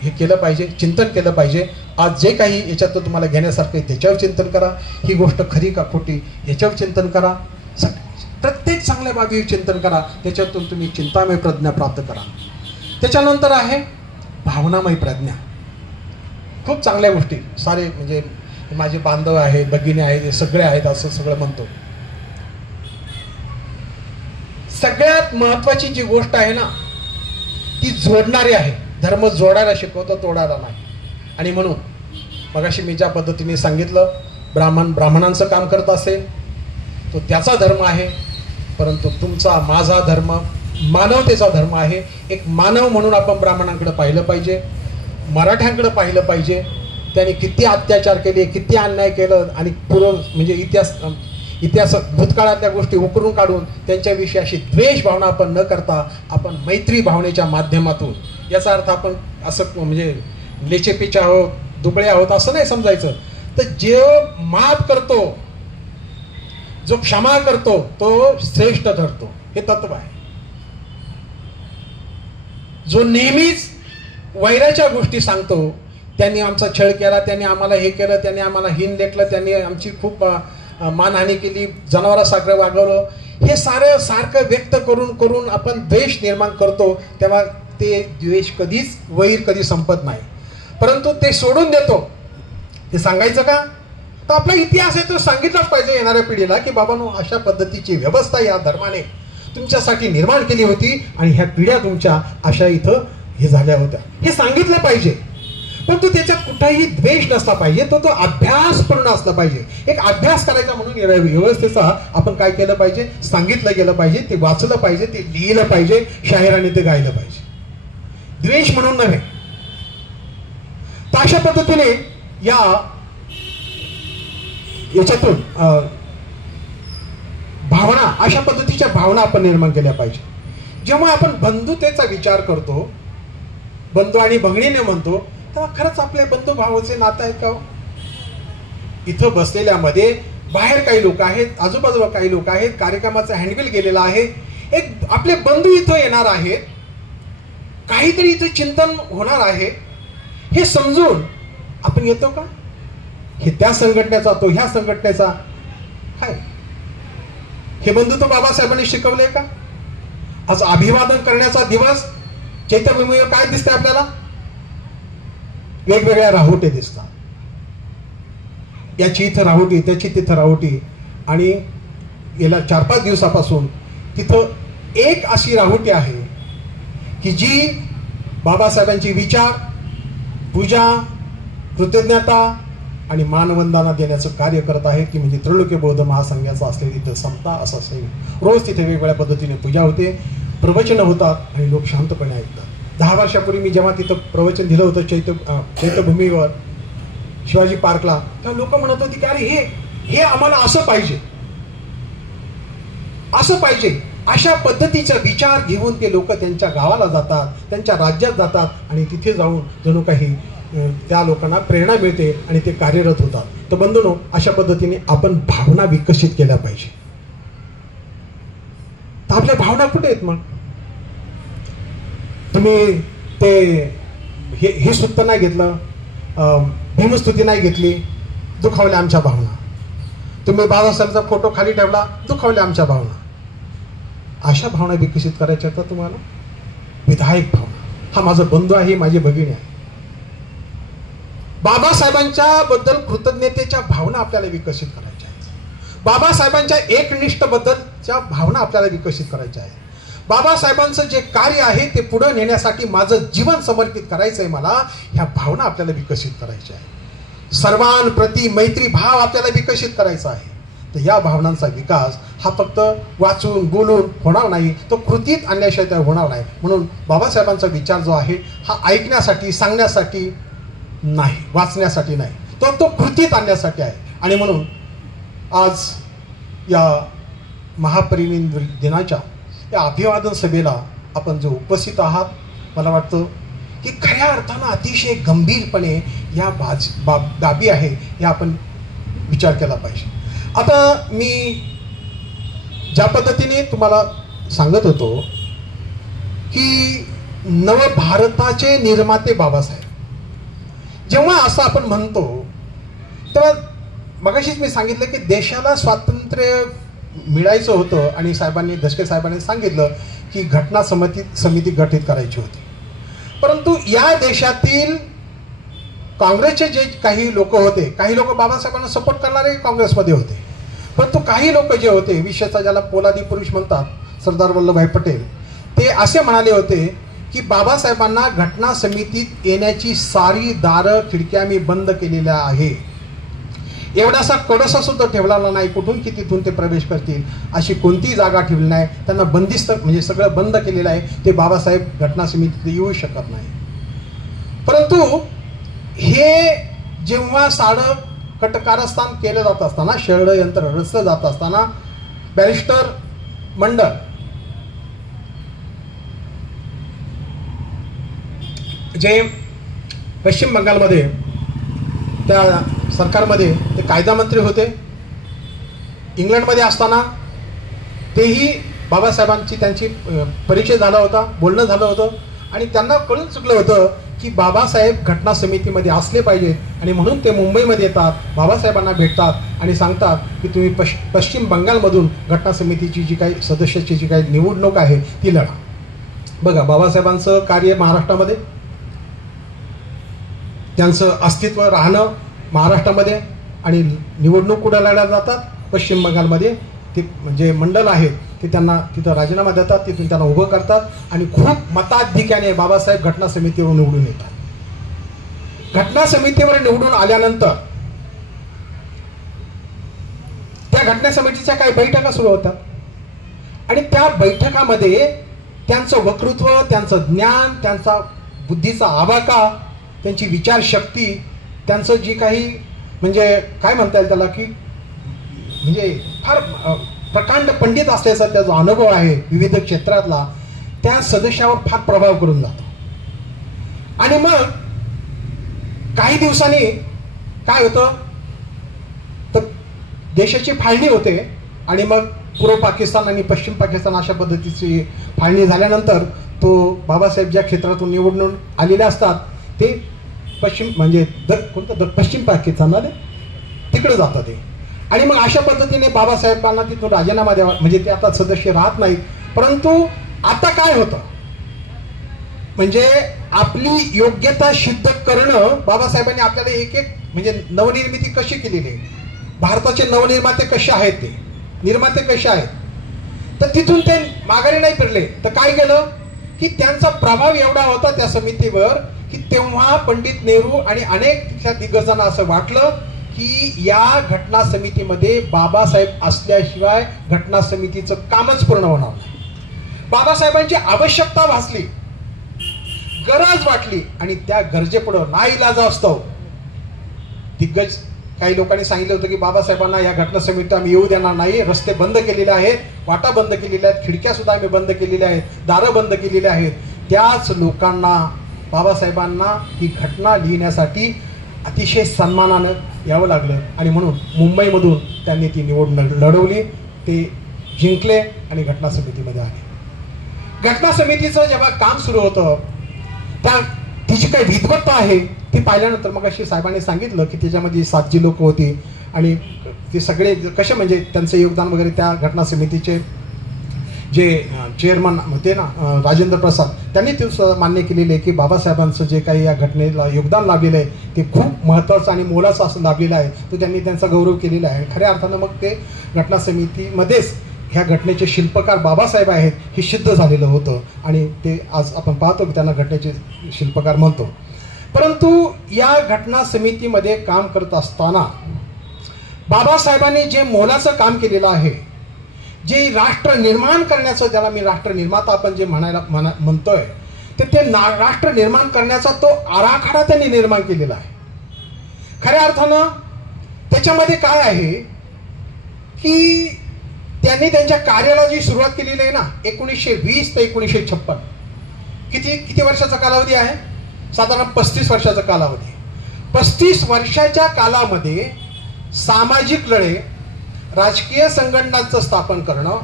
हे केलं पाहिजे, चिंतन केलं पाहिजे. आज जे काही याच्यातून तुम्हाला घेण्यासारखं आहे त्याच्यावर चिंतन करा. ही गोष्ट खरी का खोटी याच्यावर चिंतन करा. प्रत्येक चांगल्या बाबीवर चिंतन करा. त्याच्यातून तुम्ही चिंतामय प्रज्ञा प्राप्त करा. त्याच्यानंतर आहे भावनामय प्रज्ञा. खूप चांगल्या गोष्टी, सारे म्हणजे माझे बांधव आहेत, भगिनी आहेत, हे सगळे आहेत असं सगळं म्हणतो. सगळ्यात महत्वाची जी गोष्ट आहे ना ती जोडणारी आहे. धर्म जोडायला शिकवतो, तोडायला नाही. आणि म्हणून मगाशी मी ज्या पद्धतीने सांगितलं, ब्राह्मणांचं काम करत असेल तो त्याचा धर्म आहे, परंतु तुमचा माझा धर्म मानवतेचा धर्म आहे. एक मानव म्हणून आपण ब्राह्मणांकडे पाहिलं पाहिजे, मराठ्यांकडे पाहिलं पाहिजे. त्याने किती अत्याचार केले, किती अन्याय केलं आणि म्हणजे इतिहास भूतकाळातल्या गोष्टी उकरून काढून त्यांच्याविषयी अशी द्वेष भावना आपण न करता आपण मैत्री भावनेच्या माध्यमातून, याचा अर्थ आपण असं म्हणजे लेचेपीचे आहोत, दुबळे आहोत असं नाही समजायचं. तर जे माफ करतो, जो क्षमा करतो तो श्रेष्ठ ठरतो, हे तत्व आहे. जो नेहमीच वैराच्या गोष्टी सांगतो, त्यांनी आमचा छळ केला, त्यांनी आम्हाला हे केलं, त्यांनी आम्हाला हीन लेखलं, त्यांनी आमची खूप मानहानी केली, जनावरासारखं वागवलं, हे सारखं व्यक्त करून करून आपण द्वेष निर्माण करतो. तेव्हा ते द्वेष कधीच वैर कधी संपत नाही. परंतु ते सोडून देतो. ते सांगायचं का? तर आपला इतिहास आहे तो सांगितलाच पाहिजे येणाऱ्या पिढीला की बाबांनो, अशा पद्धतीची व्यवस्था या धर्माने तुमच्यासाठी निर्माण केली होती आणि ह्या पिढ्या तुमच्या अशा इथं हे झाल्या होत्या, हे सांगितलं पाहिजे. परंतु त्याच्यात कुठलाही द्वेष नसला पाहिजे, तो अभ्यासपूर्ण असला पाहिजे. एक अभ्यास करायचा म्हणून या व्यवस्थेचा आपण काय केलं पाहिजे, सांगितलं गेलं पाहिजे, ते वाचलं पाहिजे, ते लिहिलं पाहिजे, शाहिराने ते गायलं पाहिजे, द्वेष म्हणून नव्हे. तर अशा पद्धतीने याच्यातून भावना, अशा पद्धतीच्या भावना आपण निर्माण केल्या पाहिजे. जेव्हा आपण बंधुतेचा विचार करतो, बंधू आणि भगिनीने म्हणतो, तेव्हा खरंच आपल्या बंधू भावाचे नातं आहे का? इथं बसलेल्यामध्ये बाहेर काही लोक आहेत, आजूबाजूला काही लोक आहेत, कार्यक्रमाचा हँडबिल गेलेला आहे, एक आपले बंधू इथं येणार आहेत, काहीतरी इथं चिंतन होणार आहे, हे समजून आपण येतो का? हे त्या संघटनेचा, तो ह्या संघटनेचा, काय हे बंधू तो बाबासाहेबांनी शिकवले का? आज अभिवादन करण्याचा दिवस चैत्यभूमीवर काय दिसते आपल्याला? वेगवेगळ्या राहुटे दिसतात. याची इथं राहुटी, त्याची तिथं राहुटी, आणि गेल्या 4-5 दिवसापासून तिथं एक अशी राहुटी आहे की जी बाबासाहेबांची विचार, पूजा, कृतज्ञता आणि मानवंदना देण्याचं कार्य करत आहे, की म्हणजे त्रैलोक्य बौद्ध महासंघाचा असलेली तिथं समता असा सैन. रोज तिथे वेगवेगळ्या पद्धतीने पूजा होते, प्रवचन होतात आणि लोक शांतपणे ऐकतात. 10 वर्षापूर्वी मी जेव्हा तिथं प्रवचन दिलं होतं चैत्यभूमीवर शिवाजी पार्कला, तेव्हा लोक म्हणत होती की अरे हे आम्हाला असं पाहिजे, असं पाहिजे. अशा पद्धतीचा विचार घेऊन ते लोक त्यांच्या गावाला जातात, त्यांच्या राज्यात जातात आणि तिथे जाऊन जणू काही त्या लोकांना प्रेरणा मिळते आणि ते कार्यरत होतात. तर बंधूंनो, अशा पद्धतीने आपण भावना विकसित केल्या पाहिजे. तर आपल्या भावना कुठे आहेत? मग तुम्ही ते हे सुत्त नाही घेतलं, भीमस्तुती नाही घेतली, दुखावल्या आमच्या भावना. तुम्ही बाबासाहेबांचा फोटो खाली ठेवला, दुखावल्या आमच्या भावना. अशा भावना विकसित करायच्या का तुम्हाला? विधायक भावना, हा माझा बंधू आहे, माझी भगिनी आहे. बाबासाहेबांच्या बद्दल कृतज्ञतेच्या भावना आपल्याला विकसित करायच्या आहेत. बाबासाहेबांच्या एकनिष्ठ बद्दलच्या भावना आपल्याला विकसित करायच्या आहेत. बाबासाहेबांचं जे कार्य आहे ते पुढे नेण्यासाठी माझं जीवन समर्पित करायचंय मला, ह्या भावना आपल्याला विकसित करायच्या आहेत. सर्वांप्रती मैत्री भाव आपल्याला विकसित करायचा आहे. तर या भावनांचा विकास हा फक्त वाचून बोलून होणार नाही, तो कृतीत आणल्याशिवाय त्या होणार नाही. म्हणून बाबासाहेबांचा विचार जो आहे हा ऐकण्यासाठी, सांगण्यासाठी नाही, वाचण्यासाठी नाही, तो कृतीत आणण्यासाठी आहे. आणि म्हणून आज या महापरिनिर्वाण दिनाच्या या अभिवादन सभेला आपण जो उपस्थित आहात, मला वाटतं की खऱ्या अर्थानं अतिशय गंभीरपणे या बाबी आहे, या आपण विचार केला पाहिजे. आता मी ज्या पद्धतीने तुम्हाला सांगत होतो की नवभारताचे निर्माते बाबासाहेब, जेव्हा असं आपण म्हणतो तेव्हा मगाशीच मी सांगितलं की देशाला स्वातंत्र्य मिळायचं होतं आणि साहेबांनी, दशके साहेबांनी सांगितलं की घटना समिती गठीत करायची होती. परंतु या देशातील काँग्रेसचे जे काही लोक होते, काही लोक बाबासाहेबांना सपोर्ट करणारे काँग्रेसमध्ये होते, परंतु काही लोक जे होते, विशेषतः ज्याला पोलादी पुरुष म्हणतात, सरदार वल्लभभाई पटेल, ते असे म्हणाले होते की बाबासाहेबांना घटना समितीत येण्याची सारी दारं खिडक्या मी बंद केलेल्या आहे. एवढासा कळसा सुद्धा ठेवला नाही कुठून की तिथून ते प्रवेश करतील, अशी कोणतीही जागा ठेवली नाही. त्यांना बंदिस्त, म्हणजे सगळं बंद केलेलं आहे. ते बाबासाहेब घटना समितीत येऊ शकत नाही. परंतु हे जेव्हा साडं कटकारस्थान केलं जात असताना, षडयंत्र रचलं जात असताना, बॅरिस्टर मंडळ जे पश्चिम बंगालमध्ये त्या सरकारमध्ये ते कायदा मंत्री होते, इंग्लंडमध्ये असताना तेही बाबासाहेबांची त्यांची परिचय झाला होता, बोलणं झालं होतं आणि त्यांना कळून चुकलं होतं की बाबासाहेब घटना समितीमध्ये असले पाहिजेत आणि म्हणून ते मुंबईमध्ये येतात, बाबासाहेबांना भेटतात आणि सांगतात की तुम्ही पश्चिम बंगालमधून घटना समितीची जी काही सदस्याची जी काही निवडणूक आहे ती लढा. बघा, बाबासाहेबांचं कार्य महाराष्ट्रामध्ये, त्यांचं अस्तित्व राहणं महाराष्ट्रामध्ये आणि निवडणूक कुठं लढल्या जातात? पश्चिम बंगालमध्ये. ते म्हणजे मंडळ आहेत ते त्यांना तिथं राजीनामा देतात, तिथून त्यांना उभं करतात आणि खूप मताधिक्याने बाबासाहेब घटना समितीवर निवडून येतात. घटना समितीवर निवडून आल्यानंतर त्या घटना समितीच्या काही बैठका सुरू होतात आणि त्या बैठकामध्ये त्यांचं वक्तृत्व, त्यांचं ज्ञान, त्यांचा बुद्धीचा आवाका, त्यांची विचारशक्ती, त्यांचं जी काही म्हणजे काय म्हणता येईल त्याला की म्हणजे फार प्रकांड पंडित असल्याचा त्याचा अनुभव आहे विविध क्षेत्रातला, त्या सदस्यावर फार प्रभाव करून जातो. आणि मग काही दिवसांनी काय होतं तर देशाची फाळणी होते आणि मग पूर्व पाकिस्तान आणि पश्चिम पाकिस्तान अशा पद्धतीची फाळणी झाल्यानंतर तो बाबासाहेब ज्या क्षेत्रातून निवडून आलेले असतात ते पश्चिम म्हणजे पश्चिम पाकिस्तान तिकडे जातात ते. आणि मग अशा पद्धतीने बाबासाहेबांना तिथून राजीनामा द्यावा, म्हणजे ते आता सदस्य राहत नाहीत. परंतु आता काय होतं म्हणजे आपली योग्यता सिद्ध करणं, बाबासाहेबांनी आपल्याला एक एक म्हणजे नवनिर्मिती कशी केलेली आहे, भारताचे नवनिर्माते कसे आहेत, ते निर्माते कसे आहेत, तर तिथून ते माघारी नाही फिरले. तर काय केलं की त्यांचा प्रभाव एवढा होता त्या समितीवर की तेव्हा पंडित नेहरू आणि अनेक दिग्गजांना असं वाटलं की या घटना समितीमध्ये बाबासाहेब असल्याशिवाय घटना समितीचं कामच पूर्ण होणार नाही. बाबासाहेबांची आवश्यकता भासली, गरज वाटली आणि त्या गरजेपुढं नाईलाज असतो. दिग्गज काही लोकांनी सांगितलं होतं की बाबासाहेबांना या घटना समितीत आम्ही येऊ देणार नाही, रस्ते बंद केलेले आहेत, वाटा बंद केलेल्या आहेत, खिडक्या सुद्धा आम्ही बंद केलेल्या आहेत, दारं बंद केलेली आहेत. त्याच लोकांना बाबासाहेबांना ही घटना लिहिण्यासाठी अतिशय सन्मानानं यावं लागलं आणि म्हणून मुंबईमधून त्यांनी ती निवडणूक लढवली, ते जिंकले आणि घटना समितीमध्ये आले. घटना समितीचं जेव्हा काम सुरू होतं त्या तिची काही विद्वत्ता आहे ती पाहिल्यानंतर मग अशी साहेबांनी सांगितलं की त्याच्यामध्ये 7 जी लोक होती आणि ते सगळे कसे म्हणजे त्यांचं योगदान वगैरे त्या घटना समितीचे जे चेअरमन होते ना राजेंद्र प्रसाद, त्यांनी ते मान्य केलेले आहे की बाबासाहेबांचं जे काही या घटनेला योगदान लाभलेलं आहे ते खूप महत्त्वाचं आणि मोलाचं असं लाभलेलं आहे. तो त्यांनी त्यांचा गौरव केलेला आहे. खऱ्या अर्थानं मग ते घटना समितीमध्येच ह्या घटनेचे शिल्पकार बाबासाहेब आहेत हे सिद्ध झालेलं होतं आणि ते आज आपण पाहतो की त्यांना घटनेचे शिल्पकार म्हणतो. परंतु या घटना समितीमध्ये काम करत असताना बाबासाहेबांनी जे मोलाचं काम केलेलं आहे, जे राष्ट्र निर्माण करण्याचं, ज्याला मी राष्ट्र निर्माता आपण जे म्हणतोय, तर ते राष्ट्र निर्माण करण्याचा तो आराखडा त्यांनी निर्माण केलेला आहे. खऱ्या अर्थानं त्याच्यामध्ये काय आहे की त्यांनी त्यांच्या कार्याला जी सुरुवात केलेली आहे ना 1920 ते 1956, किती वर्षाचा कालावधी आहे, साधारण 35 वर्षाचा कालावधी. 35 वर्षाच्या कालामध्ये सामाजिक लढे, राजकीय संघटनांचं स्थापन करणं,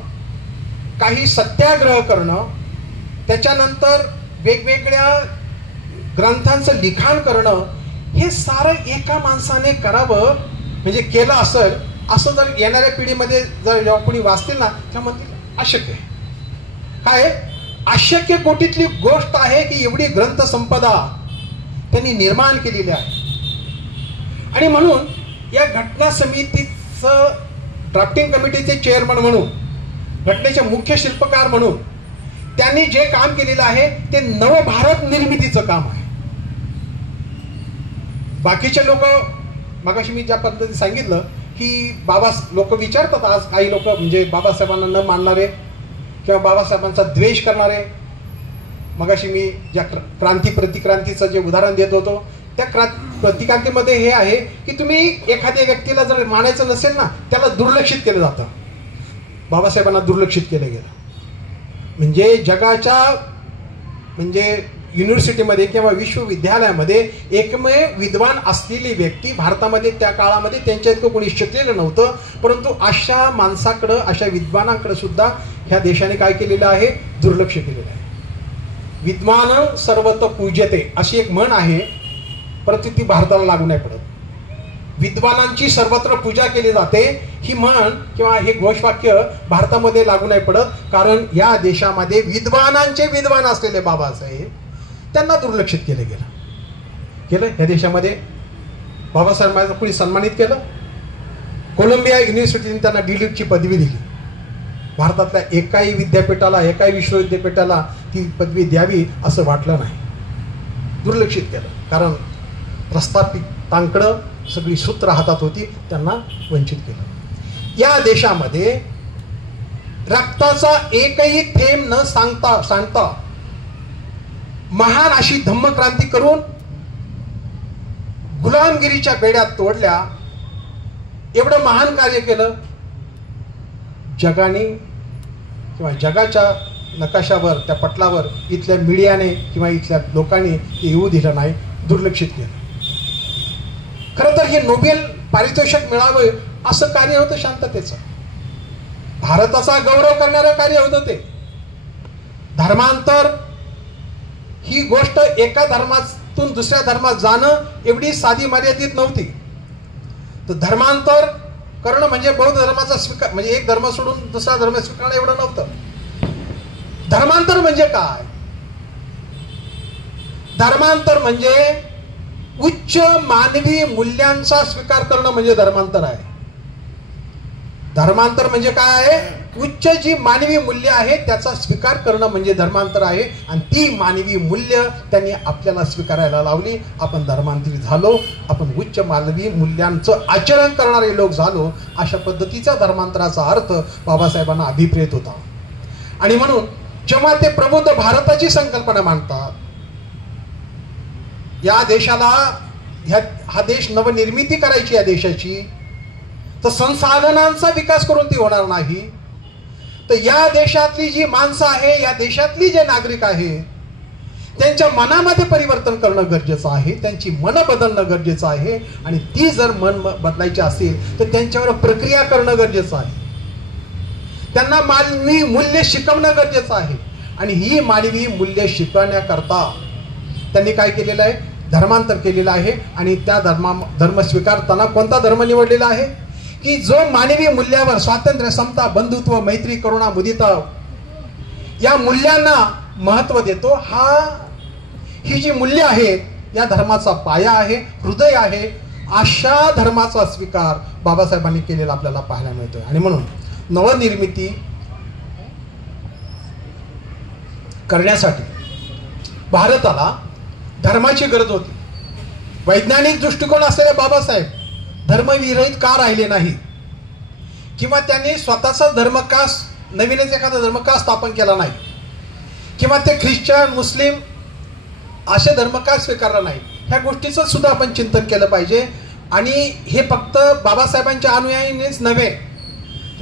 काही सत्याग्रह करणं, त्याच्यानंतर वेगवेगळ्या ग्रंथांचं लिखाण करणं, हे सारं एका माणसाने करावं म्हणजे केलं असेल असं जर येणाऱ्या पिढीमध्ये जर जेव्हा कोणी वाचतील ना त्यामध्ये अशक्य आहे. काय अशक्य कोटीतली गोष्ट आहे की एवढी ग्रंथसंपदा त्यांनी निर्माण केलेली आहे. आणि म्हणून या घटना समितीचं ड्राफ्टिंग कमिटीचे चेअरमन म्हणून, घटनेचे मुख्य शिल्पकार म्हणून त्यांनी जे काम केलेलं आहे ते नवभारत निर्मितीचं काम आहे. बाकीचे लोक मगाशी मी ज्या पद्धतीने सांगितलं की लोक विचारतात, आज काही लोक म्हणजे बाबासाहेबांना न मानणारे किंवा बाबासाहेबांचा द्वेष करणारे, मगाशी मी ज्या क्रांती प्रतिक्रांतीचं जे उदाहरण देत होतो त्या प्रतिक्रांतीमध्ये हे आहे की तुम्ही एखाद्या व्यक्तीला जर मानायचं नसेल ना त्याला दुर्लक्षित केलं जातं. बाबासाहेबांना दुर्लक्षित केलं गेलं म्हणजे जगाच्या म्हणजे युनिव्हर्सिटीमध्ये किंवा विश्वविद्यालयामध्ये एकमेव विद्वान असलेली व्यक्ती भारतामध्ये त्या काळामध्ये त्यांच्या इतकं कोणी शिकलेलं नव्हतं. परंतु अशा माणसाकडं, अशा विद्वानांकडे सुद्धा ह्या देशाने काय केलेलं आहे, दुर्लक्ष केलेलं आहे. विद्वान सर्वत्र पूज्यते अशी एक म्हण आहे, परंतु ती भारताला लागू नाही पडत. विद्वानांची सर्वत्र पूजा केली जाते ही म्हण किंवा हे घोषवाक्य भारतामध्ये लागू नाही पडत, कारण या देशामध्ये विद्वानांचे विद्वान असलेले बाबासाहेब त्यांना दुर्लक्षित केलं गेलं. या देशामध्ये बाबासाहेबांना कोणी सन्मानित केलं, कोलंबिया युनिव्हर्सिटीने त्यांना D.Litt ची पदवी दिली. भारतातल्या एकाही विद्यापीठाला, एकाही विश्वविद्यापीठाला ती पदवी द्यावी असं वाटलं नाही, दुर्लक्षित केलं. कारण प्रस्थापितांकडं सगळी सूत्र हातात होती, त्यांना वंचित केलं. या देशामध्ये रक्ताचा एकही थेंब न सांडता महान अशी धम्मक्रांती करून गुलामगिरीच्या बेड्यात तोडल्या, एवढं महान कार्य केलं. जगाने किंवा जगाच्या नकाशावर, त्या पटलावर इथल्या मीडियाने किंवा इथल्या लोकांनी ते येऊ दिलं नाही, दुर्लक्षित केलं. खरं तर हे नोबेल पारितोषिक मिळावं असं कार्य होतं शांततेचं, भारताचा गौरव करणारं कार्य होतं ते. धर्मांतर ही गोष्ट एका धर्मातून दुसऱ्या धर्मात जाणं एवढी साधी मर्यादित नव्हती. तर धर्मांतर करणं म्हणजे बौद्ध धर्माचा स्वीकार, म्हणजे एक धर्म सोडून दुसरा धर्म स्वीकारणं एवढं नव्हतं. धर्मांतर म्हणजे काय? धर्मांतर म्हणजे उच्च मानवी मूल्यांचा स्वीकार करणं म्हणजे धर्मांतर आहे. धर्मांतर म्हणजे काय आहे? उच्च जी मानवी मूल्य आहे त्याचा स्वीकार करणं म्हणजे धर्मांतर आहे. आणि ती मानवी मूल्य त्यांनी आपल्याला स्वीकारायला लावली. आपण धर्मांतरित झालो, आपण उच्च मानवी मूल्यांचं आचरण करणारे लोक झालो. अशा पद्धतीचा धर्मांतराचा अर्थ बाबासाहेबांना अभिप्रेत होता. आणि म्हणून जेव्हा ते प्रबुद्ध भारताची संकल्पना मांडतात, या देशाला, हा देश नवनिर्मिती करायची या देशाची, तर संसाधनांचा विकास करून ती होणार नाही. तर या देशातली जी माणसं आहे, या देशातली जे नागरिक आहेत, त्यांच्या मनामध्ये परिवर्तन करणं गरजेचं आहे, त्यांची मनं बदलणं गरजेचं आहे. आणि ती जर मन बदलायची असेल तर त्यांच्यावर प्रक्रिया करणं गरजेचं आहे, त्यांना मानवी मूल्य शिकवणं गरजेचं आहे. आणि ही मानवी मूल्य शिकवण्याकरता त्यांनी काय केलेलं आहे? धर्मांतर केलेलं आहे. आणि त्या धर्म स्वीकारताना कोणता धर्म निवडलेला आहे की जो मानवी मूल्यावर स्वातंत्र्य, समता, बंधुत्व, मैत्री, करुणा, मुदिता या मूल्यांना महत्व देतो. ही जी मूल्य आहेत या धर्माचा पाया आहे, हृदय आहे. अशा धर्माचा स्वीकार बाबासाहेबांनी केलेला आपल्याला पाहायला मिळतोय. आणि म्हणून नवनिर्मिती करण्यासाठी भारताला धर्माची गरज होती. वैज्ञानिक दृष्टिकोन असलेले बाबासाहेब धर्मविरहित का राहिले नाही, किंवा त्यांनी स्वतःचा धर्म का, नवीनच एखादा धर्म का स्थापन केला नाही, किंवा ते ख्रिश्चन, मुस्लिम असे धर्म का स्वीकारला नाही, ह्या गोष्टीचं सुद्धा आपण चिंतन केलं पाहिजे. आणि हे फक्त बाबासाहेबांच्या अनुयायीनेच नव्हे,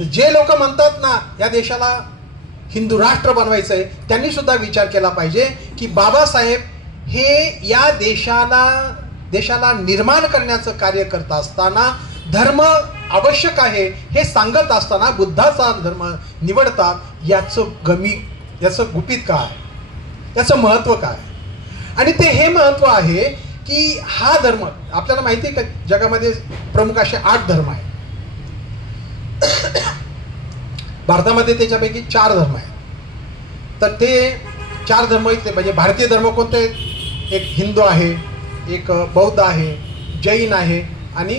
जे लोक म्हणतात ना या देशाला हिंदू राष्ट्र बनवायचं आहे, त्यांनी सुद्धा विचार केला पाहिजे की बाबासाहेब हे या देशाला निर्माण करण्याचं कार्य करत असताना धर्म आवश्यक आहे हे सांगत असताना बुद्धाचा धर्म निवडतात. याचं गुपित काय, याचं महत्त्व काय? आणि ते हे महत्त्व आहे की हा धर्म, आपल्याला माहिती आहे का जगामध्ये प्रमुख असे 8 धर्म आहेत. भारतामध्ये त्याच्यापैकी 4 धर्म आहेत. तर ते 4 धर्म इथले म्हणजे भारतीय धर्म कोणते? एक हिंदू आहे, एक बौद्ध आहे, जैन आहे आणि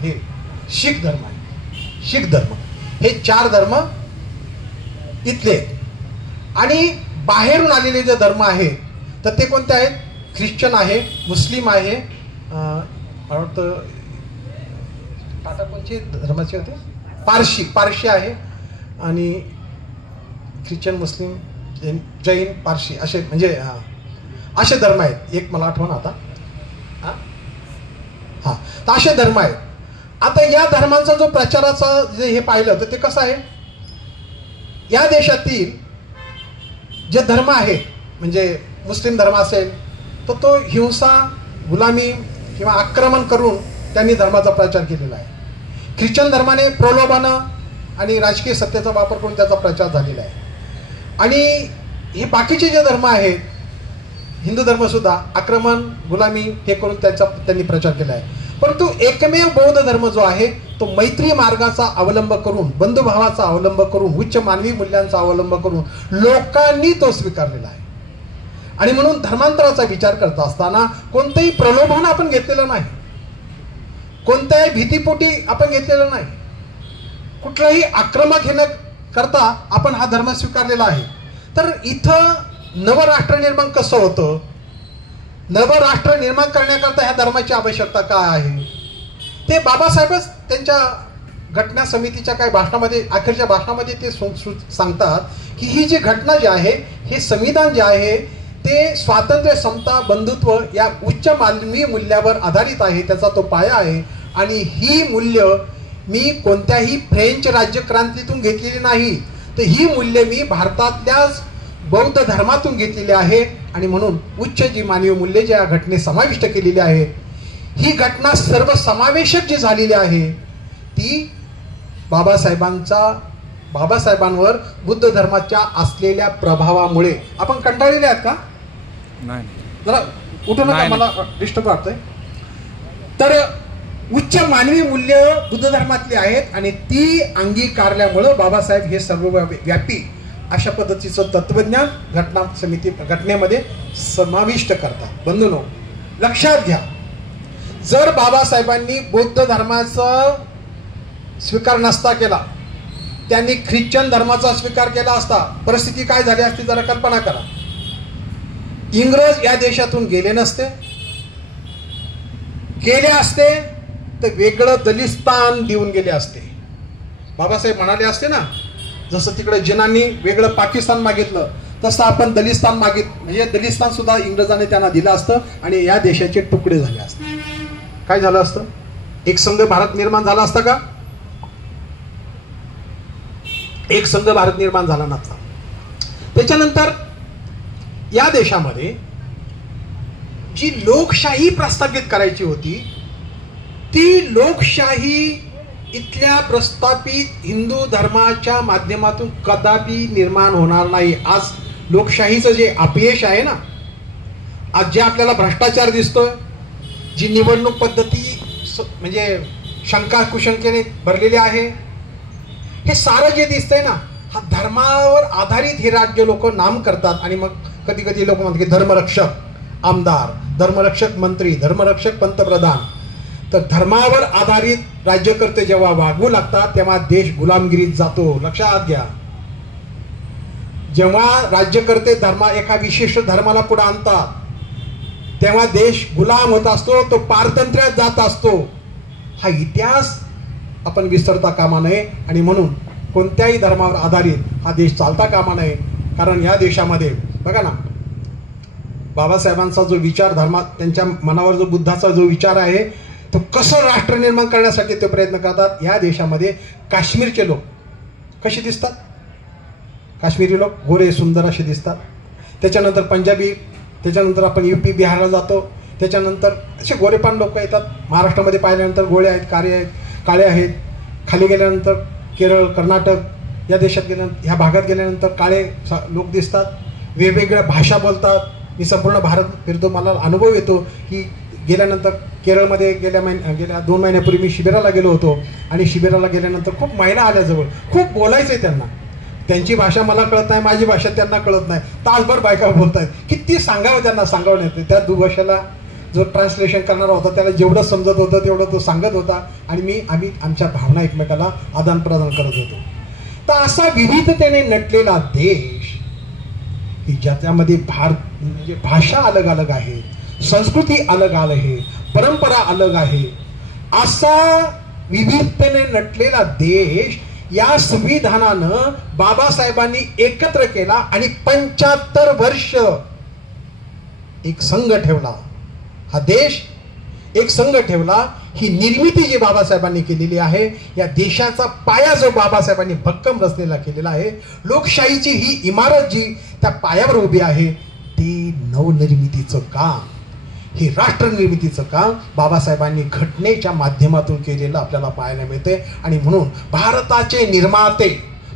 हे शीख धर्म आहे. शीख धर्म, हे 4 धर्म इथले. आणि बाहेरून आलेले जे धर्म आहेत तर ते कोणते आहेत? ख्रिश्चन आहे, मुस्लिम आहे, मला वाटतं टाटा कोणचे धर्माचे होते? पारशी आहे. आणि ख्रिश्चन, मुस्लिम, जैन, पारशी असे म्हणजे असे धर्म आहेत. एक मला आठवण आता. हां, तर असे धर्म आहेत. आता या धर्मांचा जो प्रचाराचा जे हे पाहिलं तर ते कसं आहे, या देशातील जे धर्म आहेत, म्हणजे मुस्लिम धर्म असेल तर तो हिंसा, गुलामी किंवा आक्रमण करून त्यांनी धर्माचा प्रचार केलेला आहे. ख्रिश्चन धर्माने प्रलोभनं आणि राजकीय सत्तेचा वापर करून त्याचा प्रचार झालेला आहे. आणि हे बाकीचे जे धर्म आहेत, हिंदू धर्मसुद्धा आक्रमण, गुलामी हे करून त्यांनी प्रचार केला आहे. परंतु एकमेव बौद्ध धर्म जो आहे तो मैत्री मार्गाचा अवलंब करून, बंधुभावाचा अवलंब करून, उच्च मानवी मूल्यांचा अवलंब करून लोकांनी तो स्वीकारलेला आहे. आणि म्हणून धर्मांतराचा विचार करत असताना कोणतंही प्रलोभन आपण घेतलेलं नाही, कोणत्याही भीतीपोटी आपण घेतलेलं नाही, कुठलंही आक्रमक करता आपण हा धर्म स्वीकारलेला आहे. तर इथं नवराष्ट्र निर्माण कसं होतं? नवराष्ट्र निर्माण करण्याकरता ह्या धर्माची आवश्यकता काय आहे ते बाबासाहेबच त्यांच्या घटना समितीच्या काही भाषणामध्ये, अखेरच्या भाषणामध्ये ते सांगतात की ही जी घटना जी आहे, हे संविधान जे आहे ते स्वातंत्र्य, समता, बंधुत्व या उच्च मानवी मूल्यावर आधारित आहे. त्याचा तो पाया आहे. आणि ही मूल्य मी कोणत्याही फ्रेंच राज्यक्रांतीतून घेतलेली नाही, तर ही मूल्य मी भारतातल्याच बौद्ध धर्मातून घेतलेली आहे. आणि म्हणून उच्च जी मानवी मूल्ये ज्या घटनेत समाविष्ट केलेली आहे, ही घटना सर्वसमावेशक जी झालेली आहे ती बाबासाहेबांवर बुद्ध धर्माच्या असलेल्या प्रभावामुळे. आपण कंटाळलेले आहात का? नाही, जरा उठून नका, मला डिस्टर्ब वाटतंय. तर उच्च मानवी मूल्य बुद्ध धर्मातली आहेत आणि ती अंगीकारल्यामुळं बाबासाहेब हे सर्वव्यापी अशा पद्धतीचं तत्वज्ञान घटनेमध्ये समाविष्ट करतात. बंधूंनो, लक्षात घ्या, जर बाबासाहेबांनी बौद्ध धर्माचा स्वीकार नसता केला, त्यांनी ख्रिश्चन धर्माचा स्वीकार केला असता, परिस्थिती काय झाली असती जरा कल्पना करा. इंग्रज या देशातून गेले नसते, गेले असते तर वेगळं दलिस्तान देऊन गेले असते. बाबासाहेब म्हणाले असते ना, जसं तिकडे जिनांनी वेगळं पाकिस्तान मागितलं तसं आपण दलिस्तान म्हणजे दलिस्तान सुद्धा इंग्रजांनी त्यांना दिलं असतं आणि या देशाचे तुकडे झाले असते. काय झालं असतं? एक संघ भारत निर्माण झाला असता का? एक संघ भारत निर्माण झाला नसता. त्याच्यानंतर या देशामध्ये जी लोकशाही प्रस्थापित करायची होती, ती लोकशाही इथल्या प्रस्थापित हिंदू धर्माच्या माध्यमातून कदापि निर्माण होणार नाही. आज लोकशाहीचं जे अपयश आहे ना, आज जे आपल्याला भ्रष्टाचार दिसतोय, जी निवडणूक पद्धती म्हणजे शंका कुशंकेने भरलेली आहे, हे सारं जे दिसतंय ना, हा धर्मावर आधारित हे राज्य लोक नाम करतात. आणि मग कधी कधी लोक म्हणतात की धर्मरक्षक आमदार, धर्मरक्षक मंत्री, धर्मरक्षक पंतप्रधान. तर धर्मावर आधारित राज्यकर्ते जेव्हा वागवू लागतात तेव्हा देश गुलामगिरीत जातो. लक्षात घ्या, जेव्हा राज्यकर्ते एका विशिष्ट धर्माला पुढे आणतात तेव्हा देश गुलाम होत असतो, तो पारतंत्र्यात जात असतो. हा इतिहास आपण विसरता कामा नये. आणि म्हणून कोणत्याही धर्मावर आधारित हा देश चालता कामा नये. कारण या देशामध्ये बघा ना, बाबासाहेबांचा जो विचार, त्यांच्या मनावर जो बुद्धाचा जो विचार आहे, तो कसं राष्ट्र निर्माण करण्यासाठी ते प्रयत्न करतात. या देशामध्ये काश्मीरचे लोक कसे दिसतात? काश्मीरी लोक गोरे सुंदर असे दिसतात. त्याच्यानंतर पंजाबी, त्याच्यानंतर आपण UP बिहारला जातो, त्याच्यानंतर असे गोरेपान लोक येतात. महाराष्ट्रामध्ये पाहिल्यानंतर गोळे आहेत, काळे आहेत. खाली गेल्यानंतर केरळ, कर्नाटक या देशात ह्या भागात गेल्यानंतर काळे लोक दिसतात. वेगवेगळ्या भाषा बोलतात. मी संपूर्ण भारत फिरतो, मला अनुभव येतो की गेल्यानंतर केरळमध्ये गेल्या 2 महिन्यापूर्वी मी शिबिराला गेलो होतो. आणि शिबिराला गेल्यानंतर खूप महिला आल्याजवळ, खूप बोलायचं आहे त्यांना. त्यांची भाषा मला कळत नाही, माझी भाषा त्यांना कळत नाही. तासभर बायका बोलत आहेत. किती सांगावं त्यांना, सांगावं नाही. त्या दुभाषेला जो ट्रान्सलेशन करणारा होता त्याला जेवढं समजत होतं तेवढं तो सांगत होता. आणि आम्ही आमच्या भावना एकमेकाला आदान प्रदान करत होतो. तर असा विविधतेने नटलेला देश की ज्याच्यामध्ये म्हणजे भाषा अलग अलग आहे, संस्कृती अलग आहे, परंपरा अलग आहे, असा विविधतेने नटलेला देश या संविधानानं बाबासाहेबांनी एकत्र केला आणि 75 वर्ष एक संघ ठेवला. हा देश एक संघ ठेवला. ही निर्मिती जी बाबासाहेबांनी केलेली आहे, या देशाचा पाया जो बाबासाहेबांनी भक्कम रचलेला केलेला आहे, लोकशाहीची ही इमारत जी त्या पायावर उभी आहे, ती नवनिर्मितीचं काम, हे राष्ट्र निर्मितीचं काम बाबासाहेबांनी घटनेच्या माध्यमातून केलेलं आपल्याला पाहायला मिळते. आणि म्हणून भारताचे निर्माते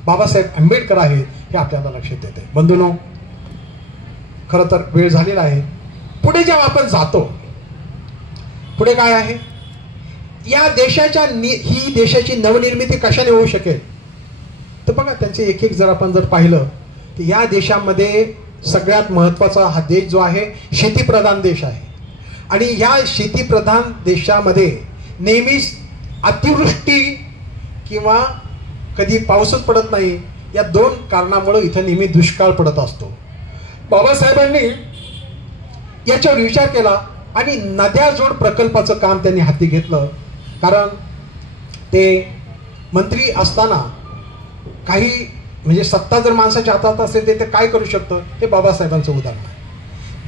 बाबासाहेब आंबेडकर आहेत हे आपल्याला लक्षात येते. बंधूंनो, खरं तर वेळ झालेला आहे. पुढे जेव्हा आपण जातो, पुढे काय आहे, या ही देशाची नवनिर्मिती कशाने होऊ शकेल? तर बघा, त्यांचे एक एक जर आपण पाहिलं तर या देशामध्ये सगळ्यात महत्वाचा हा देश जो आहे शेतीप्रधान देश आहे. आणि या शेतीप्रधान देशामध्ये नेहमीच अतिवृष्टी किंवा कधी पाऊसच पडत नाही या 2 कारणामुळे इथं नेहमी दुष्काळ पडत असतो. बाबासाहेबांनी याच्यावर विचार केला आणि नद्या जोड प्रकल्पाचं काम त्यांनी हाती घेतलं. कारण ते मंत्री असताना काही म्हणजे सत्ता जर माणसाच्या हातात असेल ते काय करू शकतं, हे बाबासाहेबांचं उदाहरण आहे.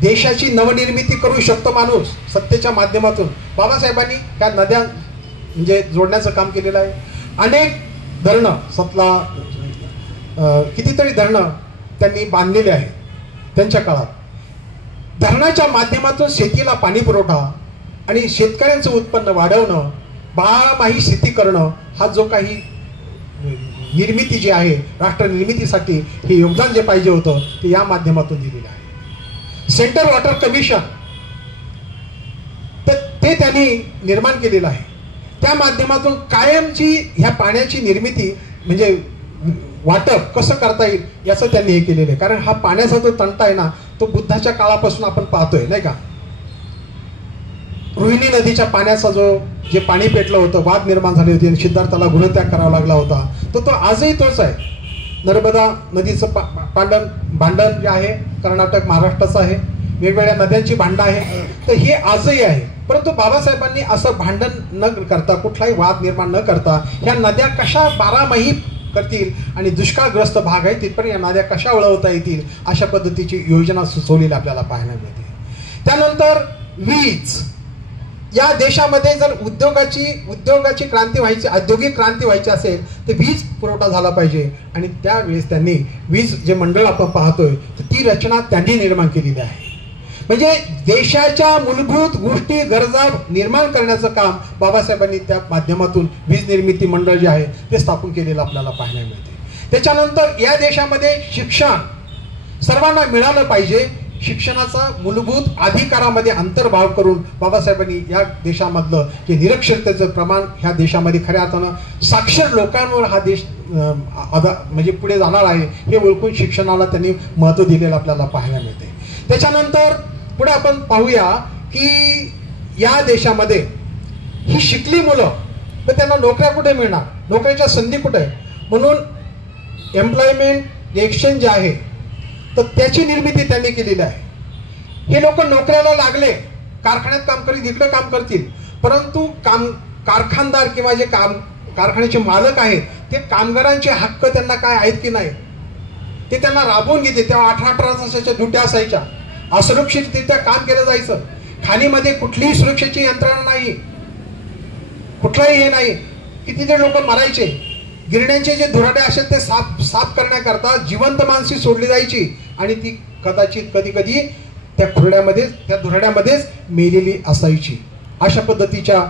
देशाची नवनिर्मिती करू शकतो माणूस सत्तेच्या माध्यमातून. बाबासाहेबांनी त्या नद्या म्हणजे जोडण्याचं काम केलेलं आहे. अनेक धरणं कितीतरी धरणं त्यांनी बांधलेली आहे त्यांच्या काळात. धरणाच्या माध्यमातून शेतीला पाणी पुरवठा आणि शेतकऱ्यांचं उत्पन्न वाढवणं, बारमाही शेती करणं, हा जो काही निर्मिती जी आहे राष्ट्र निर्मितीसाठी हे योगदान जे पाहिजे होतं ते या माध्यमातून दिलेलं आहे. सेंट्रल वॉटर कमिशन तर ते त्यांनी निर्माण केलेलं आहे. त्या माध्यमातून कायमची ह्या पाण्याची निर्मिती म्हणजे वाटप कसं करता येईल याचं त्यांनी हे केलेलं आहे. कारण हा पाण्याचा जो तंटा आहे ना तो बुद्धाच्या काळापासून आपण पाहतोय नाही का. रोहिणी नदीच्या पाण्याचा जे पाणी पेटलं होतं, वाद निर्माण झाली होती आणि सिद्धार्थाला गृहत्याग करावा लागला होता, तो आजही तोच आहे. नर्मदा नदीचं भांडण जे आहे कर्नाटक महाराष्ट्राचं आहे, वेगवेगळ्या नद्यांची भांडणं आहे, तर हे आजही आहे. परंतु बाबासाहेबांनी असं भांडण न करता, कुठलाही वाद निर्माण न करता ह्या नद्या कशा बारामाही करतील आणि दुष्काळग्रस्त भाग आहे तिथपर्यंत या नद्या कशा वळवता येतील अशा पद्धतीची योजना सुचवलेली आपल्याला पाहायला मिळते. त्यानंतर वीज, या देशामध्ये जर उद्योगाची क्रांती व्हायची, औद्योगिक क्रांती व्हायची असेल तर वीज पुरवठा झाला पाहिजे. आणि त्यावेळेस त्यांनी वीज जे मंडळ आपण पाहतोय तर ती रचना त्यांनी निर्माण केलेली आहे. म्हणजे देशाच्या मूलभूत गोष्टी गरजा निर्माण करण्याचं काम बाबासाहेबांनी त्या माध्यमातून वीज निर्मिती मंडळ जे आहे ते स्थापन केलेलं आपल्याला पाहायला मिळते. त्याच्यानंतर या देशामध्ये शिक्षण सर्वांना मिळालं पाहिजे, शिक्षणाचा मूलभूत अधिकारामध्ये अंतर्भाव करून बाबासाहेबांनी या देशामधलं जे निरक्षरतेचं प्रमाण ह्या देशामध्ये खऱ्या अर्थानं साक्षर लोकांवर हा देश म्हणजे पुढे जाणार आहे हे ओळखून शिक्षणाला त्यांनी महत्त्व दिलेलं आपल्याला पाहायला मिळते. त्याच्यानंतर पुढे आपण पाहूया की या देशामध्ये ही शिकली मुलं तर त्यांना नोकऱ्या कुठे मिळणार, नोकरीच्या संधी कुठे, म्हणून एम्प्लॉयमेंट एक्सचेंज जे आहे तर त्याची निर्मिती त्यांनी केलेली आहे. हे लोक नोकऱ्याला लागले, कारखान्यात काम करीत इकडे काम करतील, परंतु कारखानदार किंवा जे कारखान्याचे मालक आहेत ते कामगारांचे हक्क त्यांना काय आहेत की नाही ते त्यांना राबवून घेते. तेव्हा 18 तासाच्या ड्युट्या असायच्या, असुरक्षितरित्या काम केलं जायचं, खाणीमध्ये कुठलीही सुरक्षेची यंत्रणा नाही, कुठलाही हे नाही, कितीतरी लोक मरायचे. गिरण्यांचे जे धुराडे असेल ते साफ करण्याकरता जिवंत माणसे सोडली जायची आणि ती कदाचित कधी कधी त्या धुराड्यामध्येच मेलेली असायची. अशा पद्धतीच्या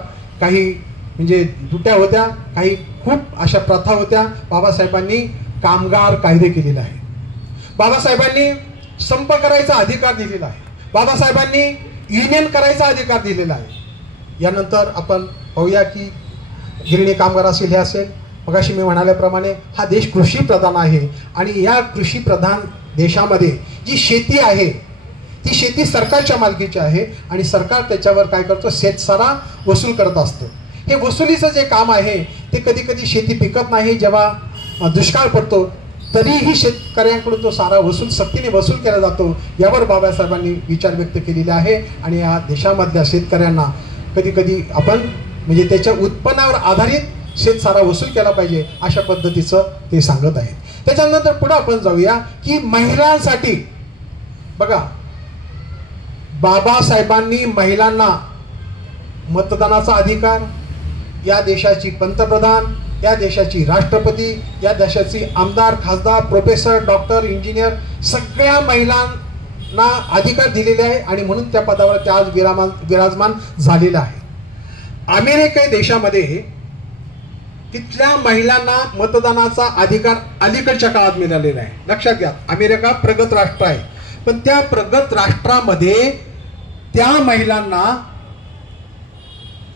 काही म्हणजे ड्युट्या होत्या, काही खूप अशा प्रथा होत्या. बाबासाहेबांनी कामगार कायदे केलेले आहे. बाबासाहेबांनी संप करायचा अधिकार दिलेला आहे. बाबासाहेबांनी युनियन करायचा अधिकार दिलेला आहे. यानंतर आपण पाहूया की गिरणी कामगार असेल, हे असेल, मगाशी मी म्हणाल्याप्रमाणे हा देश कृषी प्रधान आहे आणि या कृषी प्रधान देशामध्ये जी शेती आहे ती शेती सरकारच्या मालकीची आहे आणि सरकार त्याच्यावर काय करतो, शेतसारा वसूल करत असतो. हे वसुलीचं जे काम आहे ते कधी कधी शेती पिकत नाही, जेव्हा दुष्काळ पडतो तरीही शेतकऱ्यांकडून तो सारा सक्तीने वसूल केला जातो. यावर बाबासाहेबांनी विचार व्यक्त केलेले आहे आणि या देशामधल्या शेतकऱ्यांना कधी कधी आपण म्हणजे त्याच्या उत्पन्नावर आधारित शेतसारा वसूल केला पाहिजे अशा पद्धतीचं ते सांगत आहेत. त्याच्यानंतर पुढे आपण जाऊया की महिलांसाठी बघा, बाबासाहेबांनी महिलांना मतदानाचा अधिकार, या देशाची पंतप्रधान, या देशाची राष्ट्रपती, या देशाची आमदार, खासदार, प्रोफेसर, डॉक्टर, इंजिनियर सगळ्या महिलांना अधिकार दिलेले आहे आणि म्हणून त्या पदावर त्या आज विराजमान झालेला आहे. अमेरिका देशामध्ये तिथल्या महिलांना मतदानाचा अधिकार अलीकडच्या काळात मिळालेला आहे. लक्षात घ्या, अमेरिका प्रगत राष्ट्र आहे, पण त्या प्रगत राष्ट्रामध्ये त्या महिलांना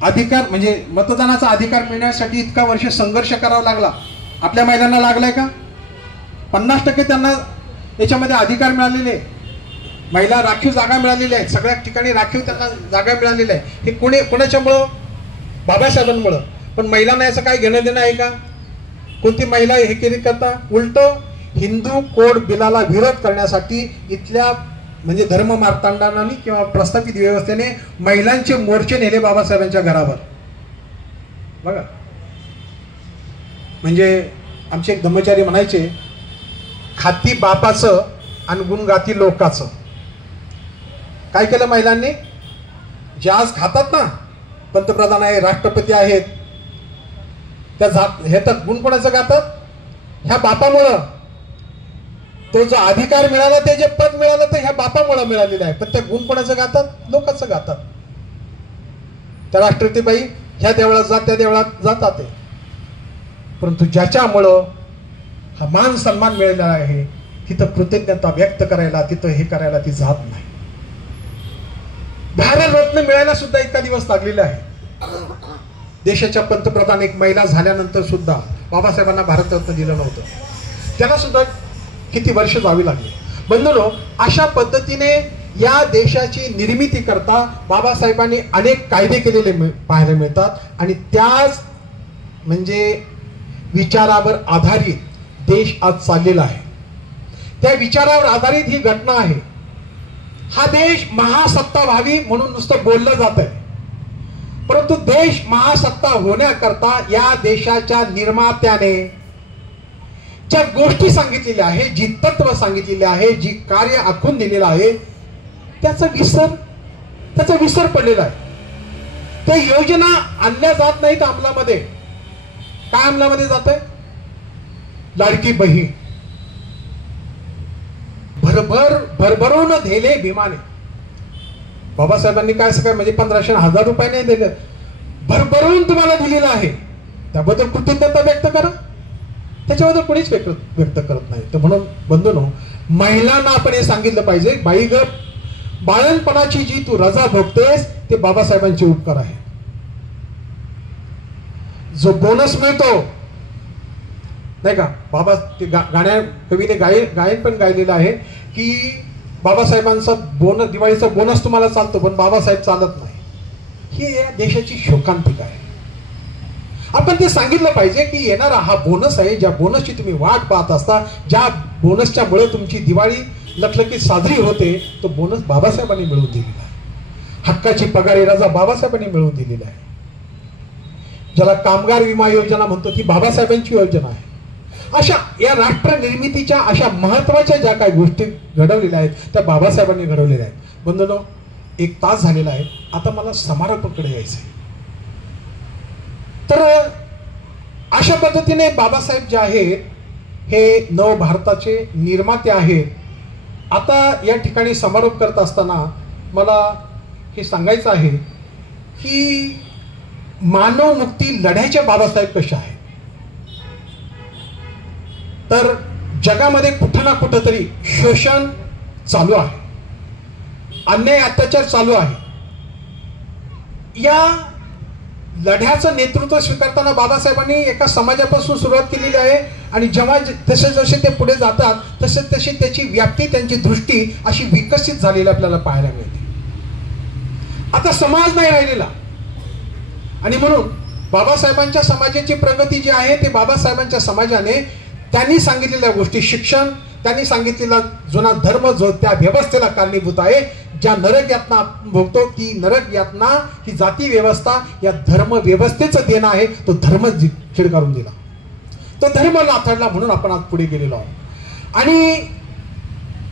अधिकार म्हणजे मतदानाचा अधिकार मिळण्यासाठी इतका वर्ष संघर्ष करावा लागला. आपल्या महिलांना लागलाय का? 50% त्यांना याच्यामध्ये अधिकार मिळालेले, महिला राखीव जागा मिळालेल्या आहेत, सगळ्या ठिकाणी राखीव त्यांना जागा मिळालेल्या आहे. हे कोणाच्यामुळं? बाबासाहेबांमुळं. पण महिलांना याचं काय घेणं देणं आहे का? कोणती महिला हे केली करता? उलट हिंदू कोड बिलाला विरोध करण्यासाठी इथल्या म्हणजे धर्म मार्तंडांनी किंवा प्रस्थापित व्यवस्थेने महिलांचे मोर्चे नेले बाबासाहेबांच्या घरावर. बघा, म्हणजे आमचे एक धर्मचारी म्हणायचे, खाती बापाचं आणि गुणगाती लोकाचं. काय केलं महिलांनी? जे आज खातात ना, पंतप्रधान आहे, राष्ट्रपती आहेत, त्या हे तर गुण कोणाचं गातात? ह्या बापामुळं. तो जो अधिकार मिळाला, ते जे पद मिळालं ते ह्या बापामुळं मिळालेलं आहे, पण त्या गुण कोणाचं गातात? लोकांचं गातात. त्या राष्ट्रपतीबाई ह्या देवळात जा, त्या देवळात जातात, परंतु ज्याच्यामुळं हा मान सन्मान मिळालेला आहे, तिथं कृतज्ञता व्यक्त करायला, तिथं हे करायला ती जात नाही. भारतरत्न मिळायला सुद्धा इतका दिवस लागलेला आहे. देशाच्या पंतप्रधान एक महिला झाल्यानंतर सुद्धा बाबासाहेबांना भारतरत्न दिलं नव्हतं. त्याला सुद्धा किती वर्ष जावी लागली. बंधूंनो, अशा पद्धतीने या देशाची निर्मिती करता बाबासाहेबांनी अनेक कायदे केलेले पाहायला मिळतात आणि त्याच म्हणजे विचारावर आधारित देश आज चाललेला आहे. त्या विचारावर आधारित ही घटना आहे. हा देश महासत्ता व्हावी म्हणून नुसतं बोललं जात आहे, परंतु देश महासत्ता होण्याकरता या देशाच्या निर्मात्याने ज्या गोष्टी सांगितलेल्या आहे, जी तत्व सांगितलेली आहे, जी कार्य आखून दिलेलं आहे, त्याचा विसर पडलेला आहे. त्या योजना आणल्या जात नाहीत अंमलामध्ये. काय अंमलामध्ये जात आहे? लाडकी बहीण, भरभरून दिले विमाने. बाबासाहेबांनी काय असं काय म्हणजे 1500-1000 रुपये नाही दिले, भरभरून तुम्हाला दिलेलं आहे, त्याबद्दल कृतज्ञता व्यक्त करा. त्याच्याबद्दल कोणीच व्यक्त करत नाही. तर म्हणून बंधूंनो, महिलांना आपण हे सांगितलं पाहिजे, बाई ग, बाळणपणाची जी तू रजा भोगतेस ते बाबासाहेबांचे उपकार आहे. जो बोनस मिळतो नाही का, बाबा ते गाण्या कवीने गायन पण गायलेलं आहे की बाबासाहेबांचा बोनस, दिवाळीचा बोनस तुम्हाला चालतो पण बाबासाहेब चालत नाही. ही या देशाची शोकांतिका आहे. आपण ते सांगितलं पाहिजे की येणारा हा बोनस आहे, ज्या बोनसची तुम्ही वाट पाहत असता, ज्या बोनसच्या मुळे तुमची दिवाळी लखलखीत साजरी होते, तो बोनस बाबासाहेबांनी मिळवून दिलेला आहे. हक्काची पगारी रजा बाबासाहेबांनी मिळवून दिलेला आहे. ज्याला कामगार विमा योजना म्हणतो ती बाबासाहेबांची योजना आहे. अशा या राष्ट्र निर्मितीच्या अशा महत्वाच्या ज्या काही गोष्टी घडवलेल्या आहेत त्या बाबासाहेबांनी घडवलेल्या आहेत. बंधूंनो, 1 तास झालेला आहे, आता मला समारोपाकडे यायचं आहे. तर अशा पद्धतीने बाबासाहेब जे आहेत हे नव भारताचे निर्माते आहेत. आता या ठिकाणी समारोप करत असताना मला हे सांगायचं आहे की मानवमुक्ती लढ्याच्या बाबासाहेब कशा आहेत. तर जगामध्ये कुठं ना कुठं तरी शोषण चालू आहे, अन्याय अत्याचार चालू आहे. या लढ्याचं नेतृत्व स्वीकारताना बाबासाहेबांनी एका समाजापासून सुरुवात केलेली आहे आणि जेव्हा जसे जसे ते पुढे जातात तसे तशी त्याची व्याप्ती, त्यांची दृष्टी अशी विकसित झालेली आपल्याला पाहायला मिळते. आता समाज नाही राहिलेला आणि म्हणून बाबासाहेबांच्या समाजाची प्रगती जी आहे ते बाबासाहेबांच्या समाजाने त्यांनी सांगितलेल्या गोष्टी, शिक्षण, त्यांनी सांगितलेला जुना धर्म जो त्या व्यवस्थेला कारणीभूत आहे. ज्या नरक यातना भोगतो ती नरक यातना ही जाती व्यवस्था या धर्म व्यवस्थेचं देणं आहे. तो धर्म चिडकारून दिला, तो धर्म लाथडला म्हणून आपण आज पुढे गेलेलो आहोत. आणि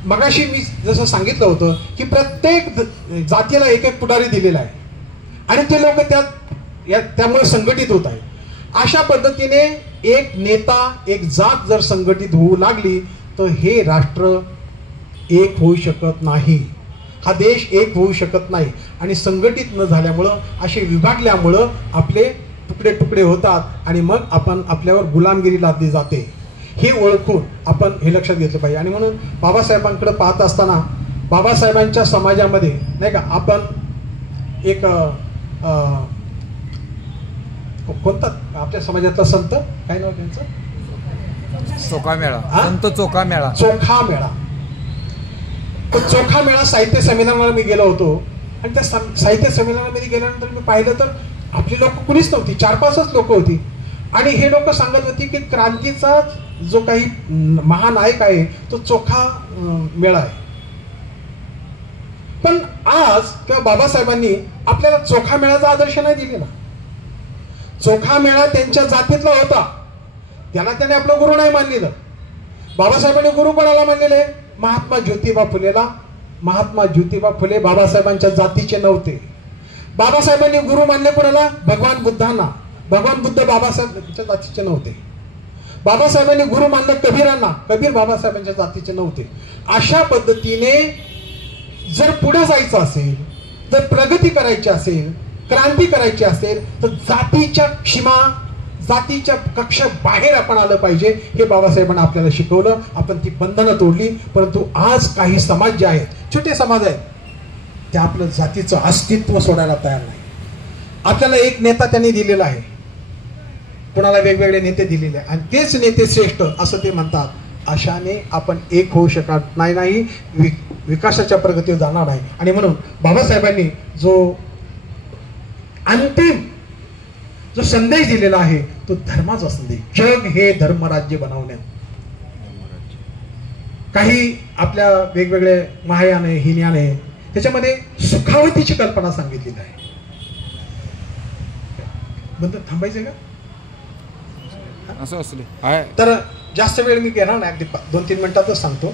मगाशी मी जसं सांगितलं होतं की प्रत्येक जातीला एक एक पुढारी दिलेला आहे आणि ते लोक त्यामुळे संघटित होत आहे. अशा पद्धतीने एक नेता, एक जात जर संघटित होऊ लागली तर हे राष्ट्र एक होऊ शकत नाही, हा देश एक होऊ शकत नाही. आणि संघटित न झाल्यामुळं, असे विभागल्यामुळं आपले तुकडे तुकडे होतात आणि मग आपण आपल्यावर गुलामगिरी लादली जाते. हे ओळखून आपण हे लक्षात घेतलं पाहिजे. आणि म्हणून बाबासाहेबांकडे पाहत असताना बाबासाहेबांच्या समाजामध्ये नाही का, आपण एक कोणता आपल्या समाजातला संत, काय नाव त्यांचं, चोखा मेळा, संत चोखा मेळा, चोखा मेळा. तो चोखा मेळा साहित्य संमेलनाला मी गेलो होतो आणि त्या साहित्य संमेलनामध्ये गेल्यानंतर मी पाहिलं तर आपली लोक कुणीच नव्हती, 4-5च लोक होती आणि हे लोक सांगत होती की क्रांतीचा जो काही महानायक आहे तो चोखा मेळा आहे. पण आज किंवा बाबासाहेबांनी आपल्याला चोखा मेळाचा आदर्श नाही दिलेला. चोखा मेळा त्यांच्या जातीतला होता, त्याला त्याने आपलं गुरु नाही मानलेलं. बाबासाहेबांनी गुरु कोणाला मानलेले? महात्मा ज्योतिबा फुलेला. महात्मा ज्योतिबा फुले बाबासाहेबांच्या जातीचे नव्हते. बाबासाहेबांनी गुरु मानले कोणाला? भगवान बुद्धांना. भगवान बुद्ध बाबासाहेबांच्या जातीचे नव्हते. बाबासाहेबांनी गुरु मानले कबीरांना. कबीर बाबासाहेबांच्या जातीचे नव्हते. अशा पद्धतीने जर पुढे जायचं असेल, जर प्रगती करायची असेल, क्रांती करायची असेल, तर जातीच्या सीमा, जातीच्या कक्षा बाहेर आपण आलं पाहिजे. हे बाबासाहेबांना आपल्याला शिकवलं. आपण ती बंधनं तोडली. परंतु आज काही समाज जे आहेत, छोटे समाज आहेत, ते आपलं जातीचं अस्तित्व सोडायला तयार नाही. आपल्याला एक नेता त्यांनी दिलेला आहे, कुणाला वेगवेगळे नेते दिलेले आहे, आणि तेच नेते श्रेष्ठ असं ते म्हणतात. अशाने आपण एक होऊ शकत नाही, विकासाच्या प्रगतीवर जाणार आहे. आणि म्हणून बाबासाहेबांनी जो अंतिम जो संदेश दिलेला आहे तो धर्माचा संदेश. जग हे धर्मराज्य बनवण्यात. काही आपल्या वेगवेगळे महायाने हिन्याने त्याच्यामध्ये सुखावतीची कल्पना सांगितलेली आहे. बंद थांबायचं का? असं असले तर जास्त वेळ मी घेणार नाही, अगदी 2-3 मिनिटातच सांगतो.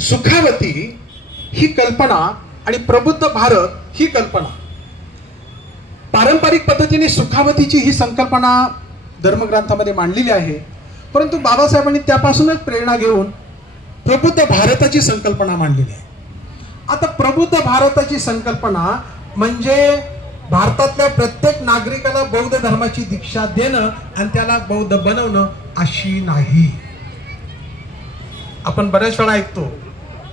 सुखावती ही कल्पना आणि प्रबुद्ध भारत ही कल्पना, पारंपरिक पद्धतीने सुखावतीची ही संकल्पना धर्मग्रंथामध्ये मांडलेली आहे. परंतु बाबासाहेबांनी त्यापासूनच प्रेरणा घेऊन प्रबुद्ध भारताची संकल्पना मांडलेली आहे. आता प्रबुद्ध भारताची संकल्पना म्हणजे भारतातल्या प्रत्येक नागरिकाला बौद्ध धर्माची दीक्षा देणं आणि त्याला बौद्ध बनवणं अशी नाही. आपण बऱ्याच वेळा ऐकतो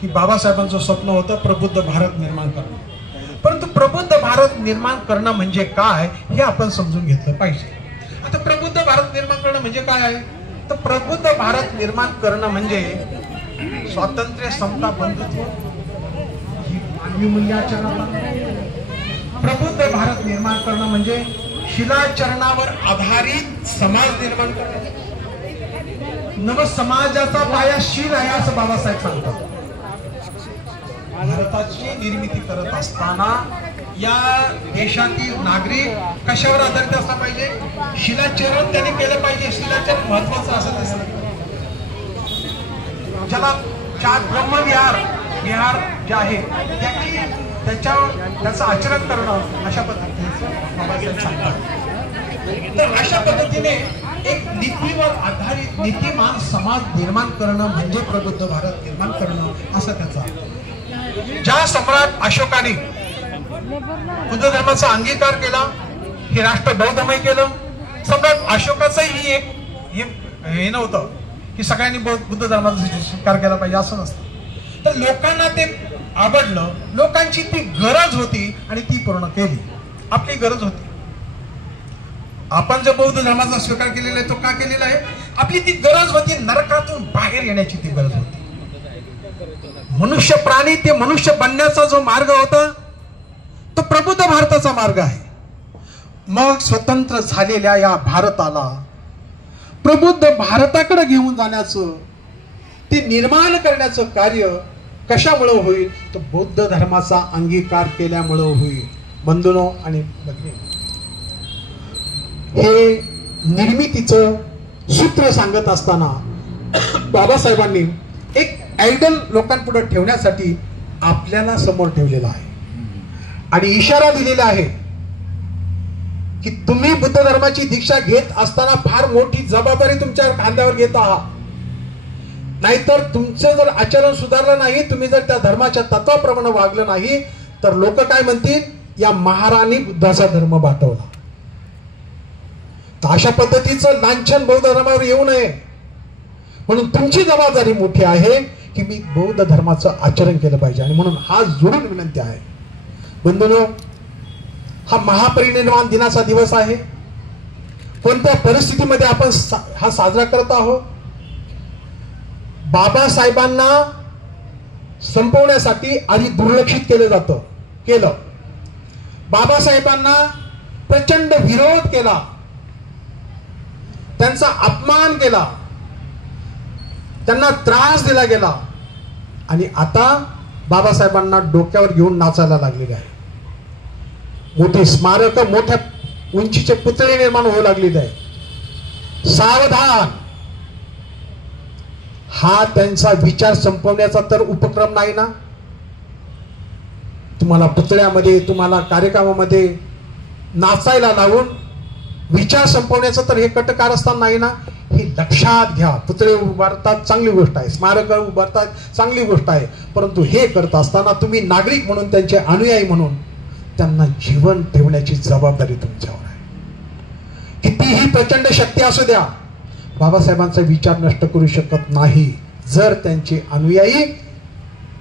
की बाबासाहेबांचं स्वप्न होतं प्रबुद्ध भारत निर्माण करणं. परंतु प्रबुद्ध भारत निर्माण करणं म्हणजे काय हे आपण समजून घेतलं पाहिजे. आता प्रबुद्ध भारत निर्माण करणं म्हणजे काय आहे? तर प्रबुद्ध भारत निर्माण करणं म्हणजे स्वातंत्र्य, समता, बंधुत्व ही मानवी मूल्याचरणाला. प्रबुद्ध भारत निर्माण करणं म्हणजे शिलाचरणावर आधारित समाज निर्माण करणं. नव समाजाचा पाया शील आहे असं बाबासाहेब सांगतात. भारताची निर्मिती करत असताना या देशातील नागरिक कशावर आधारित असला पाहिजे? शिलाचरण त्यांनी केलं पाहिजे. शिलाचरण महत्वाचं असत असतं. ज्याला 4 ब्रह्मविहार जे आहे त्याचं आचरण करणं अशा पद्धतीने बाबासाहेब सांगतात. तर अशा पद्धतीने एक नीतीवर आधारित नीतिमान समाज निर्माण करणं म्हणजे प्रबुद्ध भारत निर्माण करणं असं त्याचा. ज्या सम्राट अशोकाने बुद्ध धर्माचा अंगीकार केला, हे राष्ट्र बौद्धमय केलं. सम्राट अशोकाचंही एक हे नव्हतं की सगळ्यांनी बुद्ध धर्माचा स्वीकार केला पाहिजे असं नसतं. तर लोकांना ते आवडलं, लोकांची ती गरज होती आणि ती पूर्ण केली. आपली गरज होती. आपण जो बौद्ध धर्माचा स्वीकार केलेला आहे तो का केलेला आहे? आपली ती गरज होती. नरकातून बाहेर येण्याची ती गरज होती. मनुष्य प्राणी ते मनुष्य बनण्याचा जो मार्ग होता तो प्रबुद्ध भारताचा मार्ग आहे. मग स्वतंत्र झालेल्या या भारताला प्रबुद्ध भारताकडे घेऊन जाण्याचं, ते निर्माण करण्याचं कार्य कशामुळे होईल? तर बौद्ध धर्माचा अंगीकार केल्यामुळे होईल. बंधूंनो आणि भगिनींनो, हे निर्मितीचं सूत्र सांगत असताना बाबासाहेबांनी एक आयडल लोकांपुढे ठेवण्यासाठी आपल्याला समोर ठेवलेला आहे आणि इशारा दिलेला आहे की तुम्ही बुद्ध धर्माची दीक्षा घेत असताना फार मोठी जबाबदारी तुमच्या खांद्यावर घेत आहात. नाहीतर तुमचं जर आचरण सुधारलं नाही, तुम्ही जर त्या धर्माच्या तत्वाप्रमाणे वागलं नाही तर लोक काय म्हणतील? या महाराणी बुद्धाचा धर्म बाटवला. तर अशा पद्धतीचं लांछन बौद्ध धर्मावर येऊ नये म्हणून तुमची जबाबदारी मोठी आहे की मी बौद्ध धर्माचं आचरण केलं पाहिजे. आणि म्हणून हा जोडून विनंती आहे. बंधूंनो, हा महापरिनिर्वाण दिनाचा दिवस आहे. कोणत्या परिस्थितीमध्ये आपण हा साजरा करत आहोत? बाबासाहेबांना संपवण्यासाठी आधी दुर्लक्षित केलं. बाबासाहेबांना प्रचंड विरोध केला. त्यांचा अपमान केला, त्यांना त्रास दिला गेला आणि आता बाबासाहेबांना डोक्यावर घेऊन नाचायला लागलेले आहे. मोठी स्मारक, मोठ्या उंचीचे पुतळे निर्माण होऊ लागलेले आहे. सावधान, हा त्यांचा विचार संपवण्याचा तर उपक्रम नाही ना. तुम्हाला पुतळ्यामध्ये, तुम्हाला कार्यक्रमामध्ये नाचायला लावून विचार संपवण्याचं तर हे कटकार असताना नाही ना. हे लक्षात घ्या. पुतळे उभारतात चांगली गोष्ट आहे, स्मारक उभारतात चांगली गोष्ट आहे, परंतु हे करत असताना तुम्ही नागरिक म्हणून, त्यांचे अनुयायी म्हणून त्यांना जीवन ठेवण्याची जबाबदारी तुमच्यावर आहे. कितीही प्रचंड शक्ती असू द्या, बाबासाहेबांचा विचार नष्ट करू शकत नाही. जर त्यांचे अनुयायी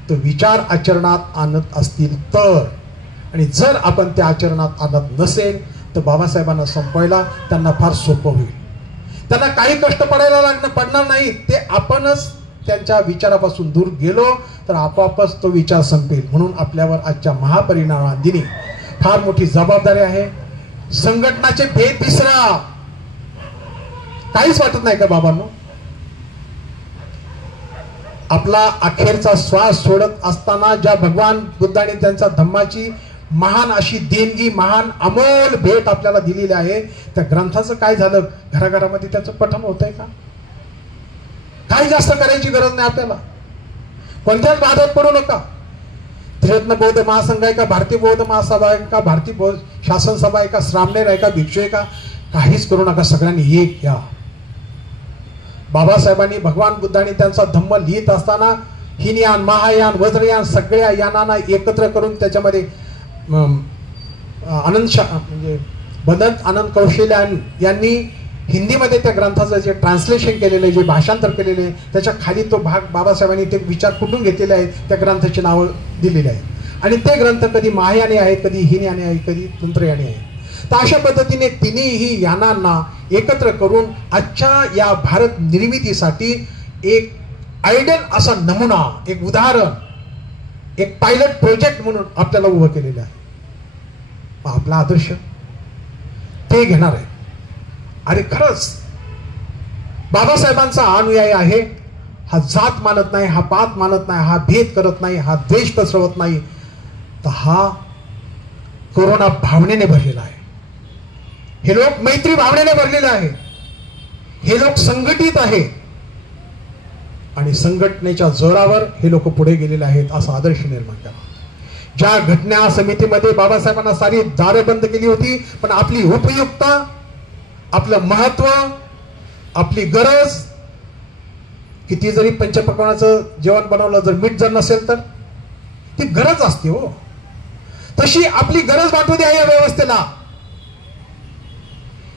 तो विचार आचरणात आणत असतील तर, आणि जर आपण त्या आचरणात आणत नसेल तर बाबासाहेबांना संपवायला त्यांना फार सोपं होईल. त्यांना काही कष्ट पडणार नाही. ते आपणच त्यांच्या विचारापासून दूर गेलो तर आपोआपच तो विचार संपेल. म्हणून आपल्यावर आजच्या महापरिनिर्वाण फार मोठी जबाबदारी आहे. संघटनाचे भेद विसरा. काहीच वाटत नाही का बाबांनो? आपला अखेरचा श्वास सोडत असताना ज्या भगवान बुद्धाने त्यांच्या धम्माची महान अशी देणगी, महान अमोल भेट आपल्याला दिलेली आहे, त्या ग्रंथाचं काय झालं? घराघरामध्ये त्याचं पठण होतंय का? काही जास्त करायची गरज नाही आपल्याला. कोणत्याच बाधात पडू नका. त्रिरत्न बौद्ध महासंघ आहे का, भारतीय बौद्ध महासभा आहे का, भारतीय बौद्ध शासन सभा आहे का, श्रामणेर आहे का, भिक्षू आहे का, काहीच करू नका. सगळ्यांनी एक घ्या. बाबासाहेबांनी, भगवान बुद्धांनी त्यांचा धम्म लिहित असताना हिनयान, महायान, वज्रयान सगळ्या यानांना एकत्र करून त्याच्यामध्ये म्हणजे बदंत आनंद कौशल्या यांनी हिंदीमध्ये त्या ग्रंथाचं जे ट्रान्सलेशन केलेलं आहे, जे भाषांतर केलेलं आहे, त्याच्या खाली तो भाग बाबासाहेबांनी ते विचार कुठून घेतलेले आहेत, त्या ग्रंथाची नावं दिलेली आहेत. आणि ते ग्रंथ कधी महायाने आहेत, कधी हिनयाने आहेत, कधी तंत्रयाने आहेत. तर अशा पद्धतीने तिन्ही यानांना एकत्र करून आजच्या या भारत निर्मितीसाठी एक आयडियल असा नमुना, एक उदाहरण, एक पायलट प्रोजेक्ट म्हणून आपल्याला उभं केलेलं आहे. आपला आदर्श ते घेणार आहे. अरे खरंच बाबासाहेबांचा अनुयायी आहे. हा जात मानत नाही, हा पात मानत नाही, हा भेद करत नाही, हा द्वेष पसरवत नाही, तर हा कोरोना भावनेने भरलेला आहे. हे लोक मैत्री भावनेने भरलेले आहे. हे लोक संघटित आहे आणि संघटनेच्या जोरावर हे लोक पुढे गेलेले आहेत. असा आदर्श निर्माण करा. ज्या घटना समितीमध्ये बाबासाहेबांना सारी दारं बंद केली होती, पण आपली उपयुक्तता, आपलं महत्व, आपली गरज, किती जरी पंचपक्वान्नाचं जेवण बनवलं, जर मीठ जर नसेल तर ती गरज असते हो. तशी आपली गरज वाटू द्या या व्यवस्थेला.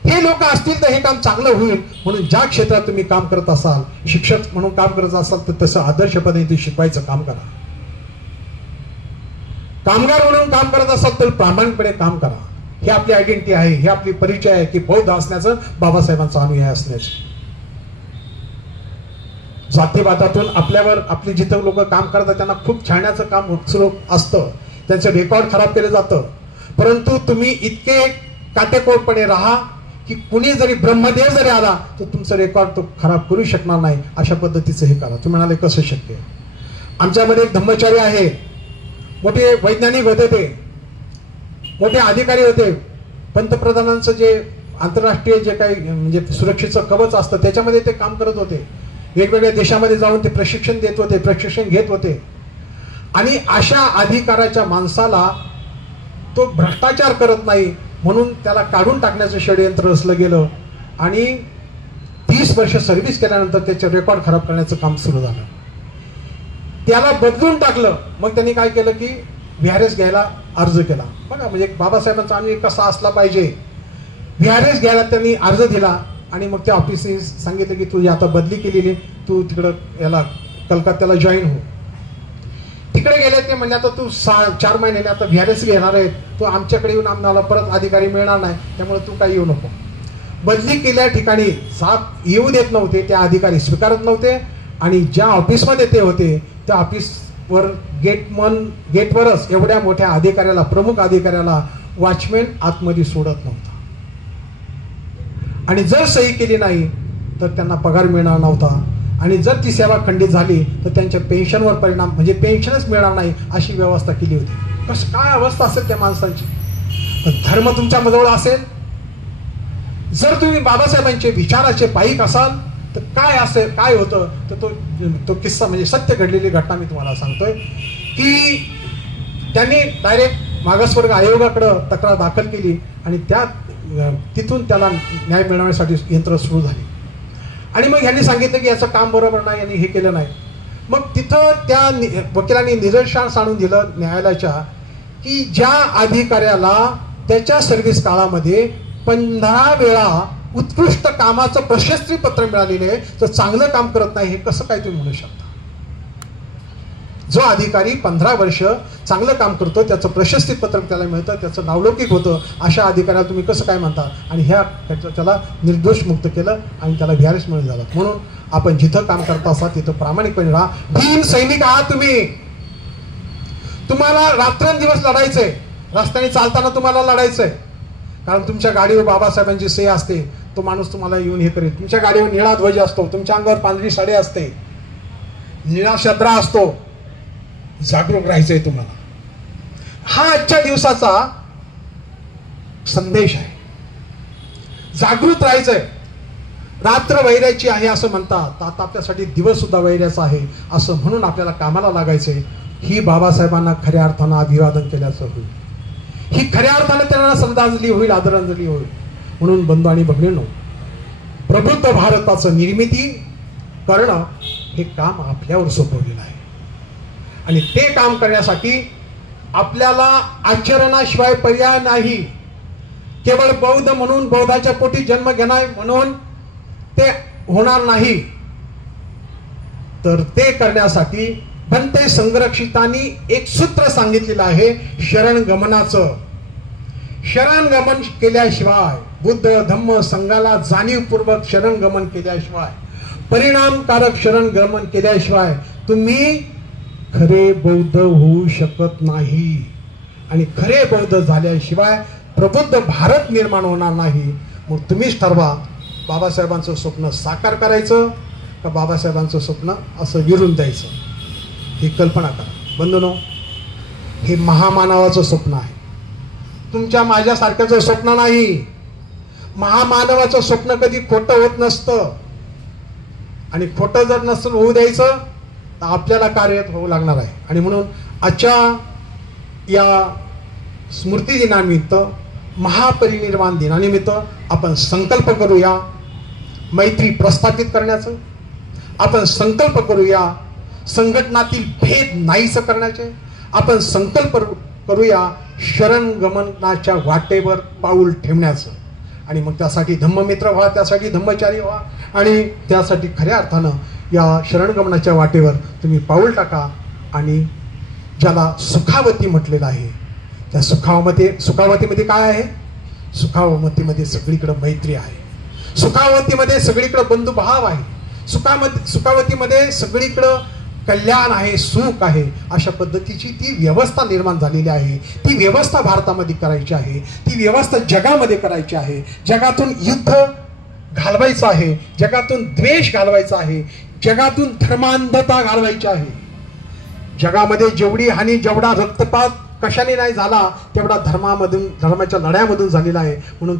हे लोक असतील तर हे काम चांगलं होईल. म्हणून ज्या क्षेत्रात तुम्ही काम करत असाल, शिक्षक म्हणून काम करत असाल, तर तसं आदर्शपणे ते शिकवायचं काम करा. कामगार म्हणून काम करत असाल तर प्रामाणिकपणे काम करा. हे आपली आयडेंटिटी आहे, हे आपली परिचय आहे की बौद्ध असण्याचं, बाबासाहेबांचा अनुयायी असण्याचं. जातीवादातून आपल्यावर, आपली जिथं लोक काम करतात त्यांना खूप छाण्याचं काम सुरू असतं, त्यांचं रेकॉर्ड खराब केलं जातं. परंतु तुम्ही इतके काटेकोरपणे राहा की कुणी जरी ब्रह्मदेव जरी आला तर तुमचं रेकॉर्ड तो खराब करू शकणार नाही. अशा पद्धतीचं हे करा. तुम्ही म्हणाले कसं शक्य? आमच्यामध्ये एक धम्मचारी आहे, मोठे वैज्ञानिक होते, ते मोठे अधिकारी होते. पंतप्रधानांचं जे आंतरराष्ट्रीय जे काही म्हणजे सुरक्षेचं कवच असतं त्याच्यामध्ये ते काम करत होते. वेगवेगळ्या देशामध्ये जाऊन ते प्रशिक्षण देत होते, प्रशिक्षण घेत होते. आणि अशा अधिकाराच्या माणसाला तो भ्रष्टाचार करत नाही म्हणून त्याला काढून टाकण्याचं षडयंत्र रचलं गेलं. आणि 30 वर्ष सर्व्हिस केल्यानंतर त्याचे रेकॉर्ड खराब करण्याचं काम सुरू झालं. त्याला बदलून टाकलं. मग त्यांनी काय केलं की व्हीआरएस घ्यायला अर्ज केला. बघा म्हणजे बाबासाहेबांचा अनुयायी कसा असला पाहिजे. व्हीआरएस घ्यायला त्यांनी अर्ज दिला आणि मग त्या ऑफिसने सांगितलं की तू आता बदली केलेली, तू तिकडं याला कलकत्त्याला जॉईन हो. तिकडे गेले. ते म्हणजे आता तू 4 महिन्याने आता व्हीआरएस घेणार आहे, तू आमच्याकडे येऊन आम्हाला परत अधिकारी मिळणार नाही, त्यामुळे तू काही येऊ नको. बदली केल्या ठिकाणी येऊ देत नव्हते, त्या अधिकारी स्वीकारत नव्हते. आणि ज्या ऑफिसमध्ये ते होते त्या ऑफिसवर गेटवरच एवढ्या मोठ्या अधिकाऱ्याला, प्रमुख अधिकाऱ्याला वॉचमॅन आतमध्ये सोडत नव्हता. आणि जर सही केली नाही तर त्यांना पगार मिळणार नव्हता, आणि जर ती सेवा खंडित झाली तर त्यांच्या पेन्शनवर परिणाम, म्हणजे पेन्शनच मिळणार नाही अशी व्यवस्था केली होती. कसं काय अवस्था असेल त्या माणसांची. धर्म तुमच्या जवळ असेल, जर तुम्ही बाबासाहेबांचे विचाराचे पाईक असाल तर काय असेल, काय होतं तर तो किस्सा म्हणजे सत्य घडलेली घटना मी तुम्हाला सांगतोय की त्यांनी डायरेक्ट मागासवर्ग आयोगाकडे तक्रार दाखल केली आणि तिथून त्याला न्याय मिळवण्यासाठी यंत्र सुरू झाली. आणि मग यांनी सांगितलं की याचं काम बरोबर नाही, यांनी हे केलं नाही. मग तिथं त्या वकिलांनी निदर्शनास आणून दिलं न्यायालयाच्या की ज्या अधिकाऱ्याला त्याच्या सर्व्हिस काळामध्ये 15 वेळा उत्कृष्ट कामाचं प्रशस्ती पत्र मिळालेलं आहे तर चांगलं काम करत नाही, हे कसं काय तुम्ही म्हणू शकता. जो अधिकारी 15 वर्ष चांगलं काम करतो, त्याचं प्रशस्ती पत्रक त्याला मिळतं, त्याचं नावलौकिक होतं, अशा अधिकाऱ्याला तुम्ही कसं काय म्हणता. आणि त्याला निर्दोष मुक्त केलं आणि त्याला VRS मिळून झालं. म्हणून आपण जिथं काम करता असा तिथं प्रामाणिकपणे राहा. भीम सैनिक आहात तुम्ही, तुम्हाला रात्रंदिवस लढायचंय, रस्त्याने चालताना तुम्हाला लढायचंय, कारण तुमच्या गाडीवर बाबासाहेबांची सही असते. तो माणूस तुम्हाला येऊन हे करेल. तुमच्या गाडीवर निळा ध्वज असतो, तुमच्या अंगावर पांढरी साडी असते, निळा शद्रा असतो. जागरूक राहायचंय तुम्हाला. हा आजच्या दिवसाचा संदेश आहे. जागृत राहायचंय. रात्र वैऱ्याची आहे असं म्हणतात, आता आपल्यासाठी दिवस सुद्धा वैऱ्याचा आहे असं म्हणून आपल्याला कामाला लागायचंय. ही बाबासाहेबांना खऱ्या अर्थानं अभिवादन केल्याचं होईल, ही खऱ्या अर्थानं त्यांना श्रद्धांजली होईल, आदरांजली होईल. म्हणून बंधू आणि भगिनींनो, प्रबुद्ध भारताचं निर्मिती करणं हे काम आपल्यावर सोपवलेलं आहे. आणि ते काम करण्यासाठी आपल्याला आचरणाशिवाय पर्याय नाही. केवळ बौद्ध म्हणून, बौद्धाच्या पोटी जन्म घेणार म्हणून ते होणार नाही. तर ते करण्यासाठी भंते संरक्षितांनी एक सूत्र सांगितलेलं आहे, शरणगमनाचं. शरणगमन केल्याशिवाय, बुद्ध धम्म संघाला जाणीवपूर्वक शरणगमन केल्याशिवाय, परिणामकारक शरणगमन केल्याशिवाय तुम्ही खरे बौद्ध होऊ शकत नाही. आणि खरे बौद्ध झाल्याशिवाय प्रबुद्ध भारत निर्माण होणार नाही. मग तुम्हीच ठरवा, बाबासाहेबांचं स्वप्न साकार करायचं का बाबासाहेबांचं स्वप्न असं विरून द्यायचं. ही कल्पना करा बंधूंनो. हे महामानवाचं स्वप्न आहे, तुमच्या माझ्यासारख्याचं स्वप्न नाही. महामानवाचं स्वप्न कधी खोटं होत नसतं, आणि खोटं जर नसतं होऊ द्यायचं तर आपल्याला कार्य होऊ लागणार आहे. आणि म्हणून आजच्या या स्मृती दिनानिमित्त, महापरिनिर्वाण दिनानिमित्त आपण संकल्प करूया मैत्री प्रस्थापित करण्याचं. आपण संकल्प करूया संघटनातील भेद नाहीसं करण्याचे. आपण संकल्प करूया शरणगमनाच्या वाटेवर पाऊल ठेवण्याचं. आणि मग त्यासाठी धम्ममित्र व्हा, त्यासाठी धम्मचारी व्हा, आणि त्यासाठी खऱ्या अर्थानं या शरणगमनाच्या वाटेवर तुम्ही पाऊल टाका. आणि ज्याला सुखावती म्हटलेलं आहे, त्या सुखावतीमध्ये काय आहे? सुखावतीमध्ये सगळीकडे मैत्री आहे, सुखावतीमध्ये सगळीकडे बंधुभाव आहे, सुखावतीमध्ये सगळीकडं कल्याण आहे, सुख आहे. अशा पद्धतीची ती व्यवस्था निर्माण झालेली आहे. ती व्यवस्था भारतामध्ये करायची आहे, ती व्यवस्था जगामध्ये करायची आहे. जगातून युद्ध घालवायचं आहे, जगातून द्वेष घालवायचा आहे, जगातून धर्मांधता घालवायची आहे. जगामध्ये जेवढी हानी, जेवढा रक्तपात कशाने नाही झाला तेवढा धर्माच्या लढ्यामधून झालेला आहे. म्हणून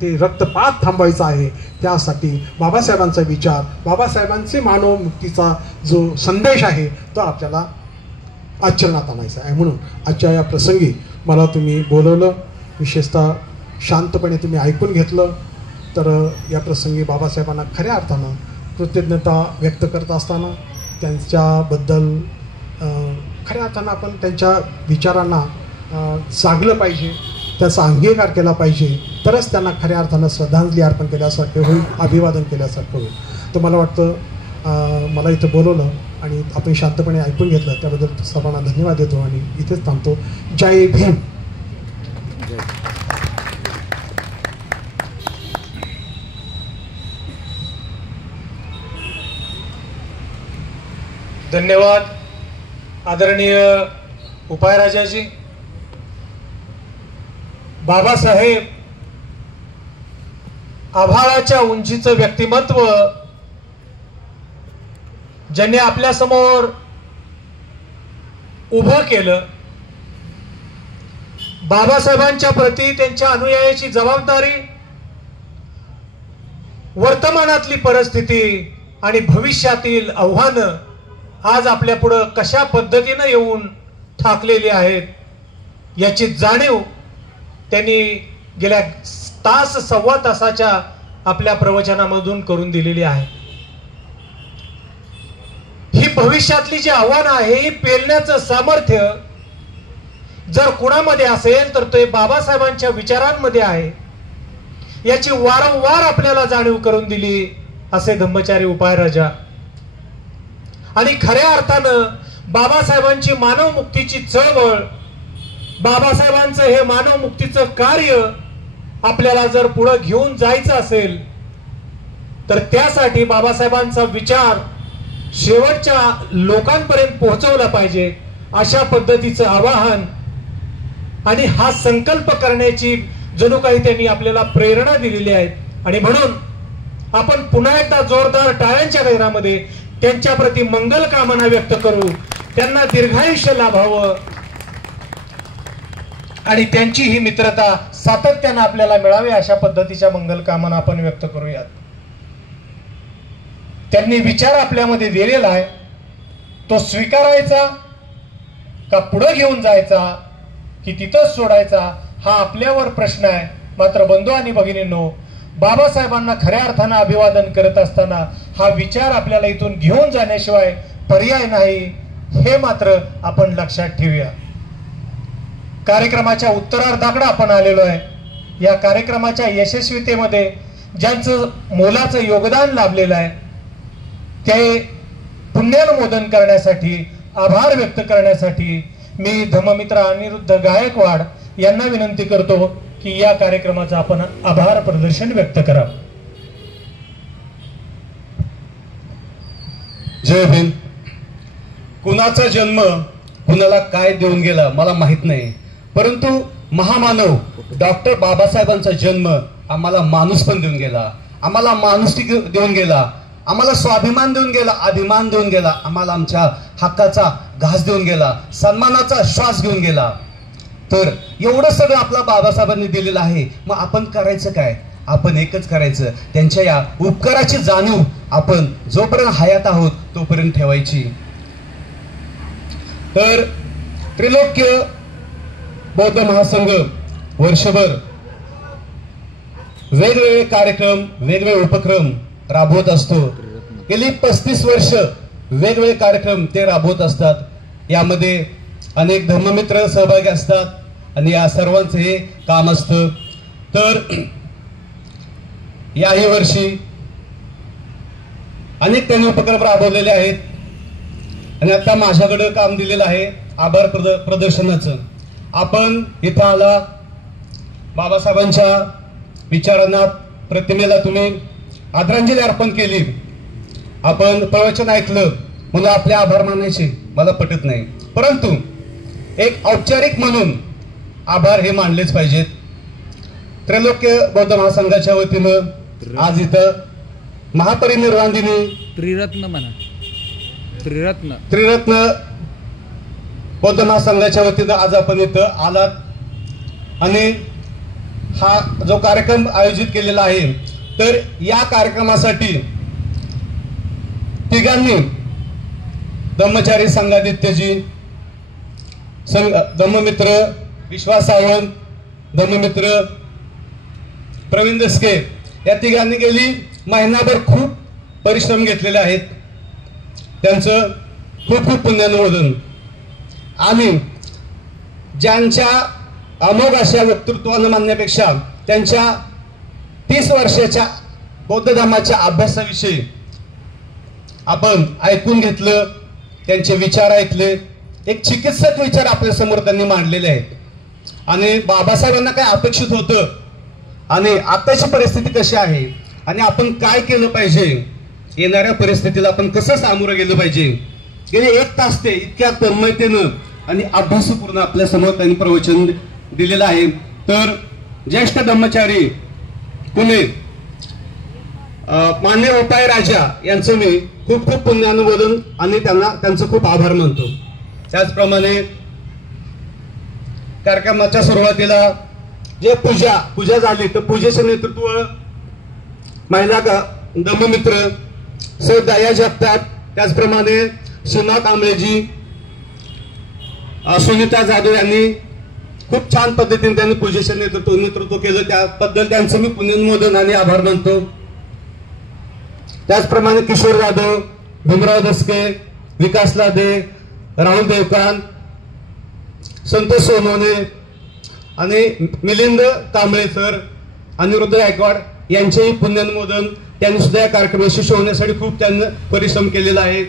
ते रक्तपात थांबवायचा आहे. त्यासाठी बाबासाहेबांचा विचार, बाबासाहेबांचे मानव मुक्तीचा जो संदेश आहे तो आपल्याला आचरणात आणायचा आहे. म्हणून आजच्या या प्रसंगी मला तुम्ही बोलवलं, विशेषतः शांतपणे तुम्ही ऐकून घेतलं. तर या प्रसंगी बाबासाहेबांना खऱ्या अर्थानं कृतज्ञता व्यक्त करत असताना त्यांच्याबद्दल खऱ्या अर्थानं आपण त्यांच्या विचारांना जागलं पाहिजे, त्याचा अंगीकार केला पाहिजे. तरच त्यांना खऱ्या अर्थानं श्रद्धांजली अर्पण केल्यासारखं होईल, अभिवादन केल्यासारखं होईल. तर मला वाटतं मला इथं बोलवलं आणि आपण शांतपणे ऐकून घेतलं त्याबद्दल सर्वांना धन्यवाद देतो आणि इथेच थांबतो. जय भीम. धन्यवाद आदरणीय उपायराजाजी. बाबासाहेब आभाळाच्या उंचीचं व्यक्तिमत्व ज्यांनी आपल्या समोर उभं केलं, बाबासाहेबांच्या प्रती त्यांच्या अनुयायाची जबाबदारी, वर्तमानातली परिस्थिती आणि भविष्यातील आव्हानं आज आपल्या पुढं कशा पद्धतीनं येऊन ठाकलेली आहेत याची जाणीव त्यांनी गेल्या तास सव्वा तासाच्या आपल्या प्रवचनामधून करून दिलेली आहे. ही भविष्यातली जी आव्हानं आहे ही पेलण्याचं सामर्थ्य जर कुणामध्ये असेल तर ते बाबासाहेबांच्या विचारांमध्ये आहे याची वारंवार आपल्याला जाणीव करून दिली असे धम्मचारी उपायराजा. आणि खऱ्या अर्थानं बाबासाहेबांची मानव मुक्तीची चळवळ, बाबासाहेबांचं हे मानव मुक्तीचं कार्य आपल्याला जर पुढे घेऊन जायचं असेल तर त्यासाठी बाबासाहेबांचा विचार शेवटच्या लोकांपर्यंत पोहोचवला पाहिजे अशा पद्धतीचं आवाहन आणि हा संकल्प करण्याची जणू काही त्यांनी आपल्याला प्रेरणा दिलेली आहे. आणि म्हणून आपण पुन्हा एकदा जोरदार टाळ्यांच्या गैरामध्ये त्यांच्या प्रती मंगल कामना व्यक्त करू, त्यांना दीर्घायुष्य लाभावं आणि त्यांची ही मित्रता सातत्यानं आपल्याला मिळावी अशा पद्धतीच्या मंगल कामना आपण व्यक्त करूयात. त्यांनी विचार आपल्यामध्ये दिलेला आहे, तो स्वीकारायचा का पुढे घेऊन जायचा की तिथंच सोडायचा हा आपल्यावर प्रश्न आहे. मात्र बंधू आणि भगिनींनो, बाबासाहेबांना खऱ्या अर्थानं अभिवादन करत असताना हा विचार आपल्याला इथून घेऊन जाण्याशिवाय पर्याय नाही हे मात्र आपण लक्षात ठेवूया. कार्यक्रमाच्या उत्तरार्धाकडे आपण आलेलो आहे. या कार्यक्रमाच्या यशस्वीतेमध्ये ज्यांचं मोलाचं योगदान लाभलेलं आहे ते पुण्यानुमोदन करण्यासाठी, आभार व्यक्त करण्यासाठी मी धम्ममित्र अनिरुद्ध गायकवाड यांना विनंती करतो की या कार्यक्रमाचं आपण आभार प्रदर्शन व्यक्त करा. जय भीम. कुणाचा जन्म कुणाला काय देऊन गेला मला माहित नाही, परंतु महामानव डॉक्टर बाबासाहेबांचा जन्म आम्हाला माणूस पण देऊन गेला, आम्हाला माणुसकी देऊन गेला, आम्हाला स्वाभिमान देऊन गेला, अभिमान देऊन गेला, आम्हाला आमच्या हक्काचा घास देऊन गेला, सन्मानाचा श्वास घेऊन गेला. तर एवढं सगळं आपला बाबासाहेबांनी दिलेलं आहे. मग आपण करायचं काय? आपण एकच करायचं, त्यांच्या या उपकाराची जाणीव आपण जोपर्यंत हयात आहोत तोपर्यंत ठेवायची. तर त्रिलोक्य बौद्ध महासंघ वर्षभर वेगवेगळे कार्यक्रम, वेगवेगळे उपक्रम राबवत असतो. गेली 35 वर्ष वेगवेगळे कार्यक्रम ते राबवत असतात. यामध्ये अनेक धम्ममित्र सहभागी असतात आणि या सर्वांचं हे काम असतं. तर याही वर्षी अनेक त्यांनी उपक्रम राबवलेले आहेत आणि आता माझ्याकडे काम दिलेलं आहे आभार प्रदर्शनाचं. आपण इथं आला, बाबासाहेबांच्या विचारांना, प्रतिमेला तुम्ही आदरांजली अर्पण केली, आपण प्रवचन ऐकलं म्हणून आपले आभार मानायचे मला पटत नाही, परंतु एक औपचारिक म्हणून आभार हे मानलेच पाहिजेत. त्रैलोक्य बौद्ध महासंघाच्या वतीनं आज इथं महापरिनिर्वाण दिनी त्रिरत्न म्हणा, त्रिरत्न बौद्ध महासंघाच्या वतीनं आज आपण इथं आलात आणि हा जो कार्यक्रम आयोजित केलेला आहे तर या कार्यक्रमासाठी तिघांनी धम्मचारी संघादित्यजी, धम्ममित्र विश्वास सावंत, धम्ममित्र प्रवीण दसके या तिघांनी गेली महिनाभर खूप परिश्रम घेतलेले आहेत. त्यांचं खूप खूप पुण्यानुमोदन. आणि ज्यांच्या अमोघ अशा वक्तृत्वानं मानण्यापेक्षा त्यांच्या 30 वर्षाच्या बौद्ध धर्माच्या अभ्यासाविषयी आपण ऐकून घेतलं, त्यांचे विचार ऐकले. एक चिकित्सक विचार आपल्या समोर त्यांनी मांडलेले आहेत आणि बाबासाहेबांना काय अपेक्षित होतं आणि आताची परिस्थिती कशी आहे आणि आपण काय केलं पाहिजे, येणाऱ्या परिस्थितीला आपण कसं सामोरं गेलं पाहिजे. गेले 1 तास ते इतक्या तन्मयतेनं आणि अभ्यासपूर्ण आपल्या समोर त्यांनी प्रवचन दिलेलं आहे. तर ज्येष्ठ धम्मचारी पुणे मान्य उपाय राजा यांचं मी खूप खूप पुण्यानुमोदन आणि त्यांचं खूप आभार मानतो. त्याचप्रमाणे कार्यक्रमाच्या सुरुवातीला जे पूजा झाली तर पूजेचं नेतृत्व महिला दममित्र सौ दया जगताप, त्याचप्रमाणे सीमा कांबळेजी, सुनीता जाधव यांनी खूप छान पद्धतीने त्यांनी पूजेचं नेतृत्व केलं. त्याबद्दल त्यांचं मी पुण्यनमोदन आणि आभार मानतो. त्याचप्रमाणे किशोर जाधव, भीमराव दसके, विकास लादे, राहुल देवकान, संतोष सोनवणे आणि मिलिंद कांबळे सर, अनिरुद्ध गायकवाड यांचेही पुण्यनमोदन. त्यांनी सुद्धा या कार्यक्रमाशी होण्यासाठी खूप त्यांनी परिश्रम केलेला आहे.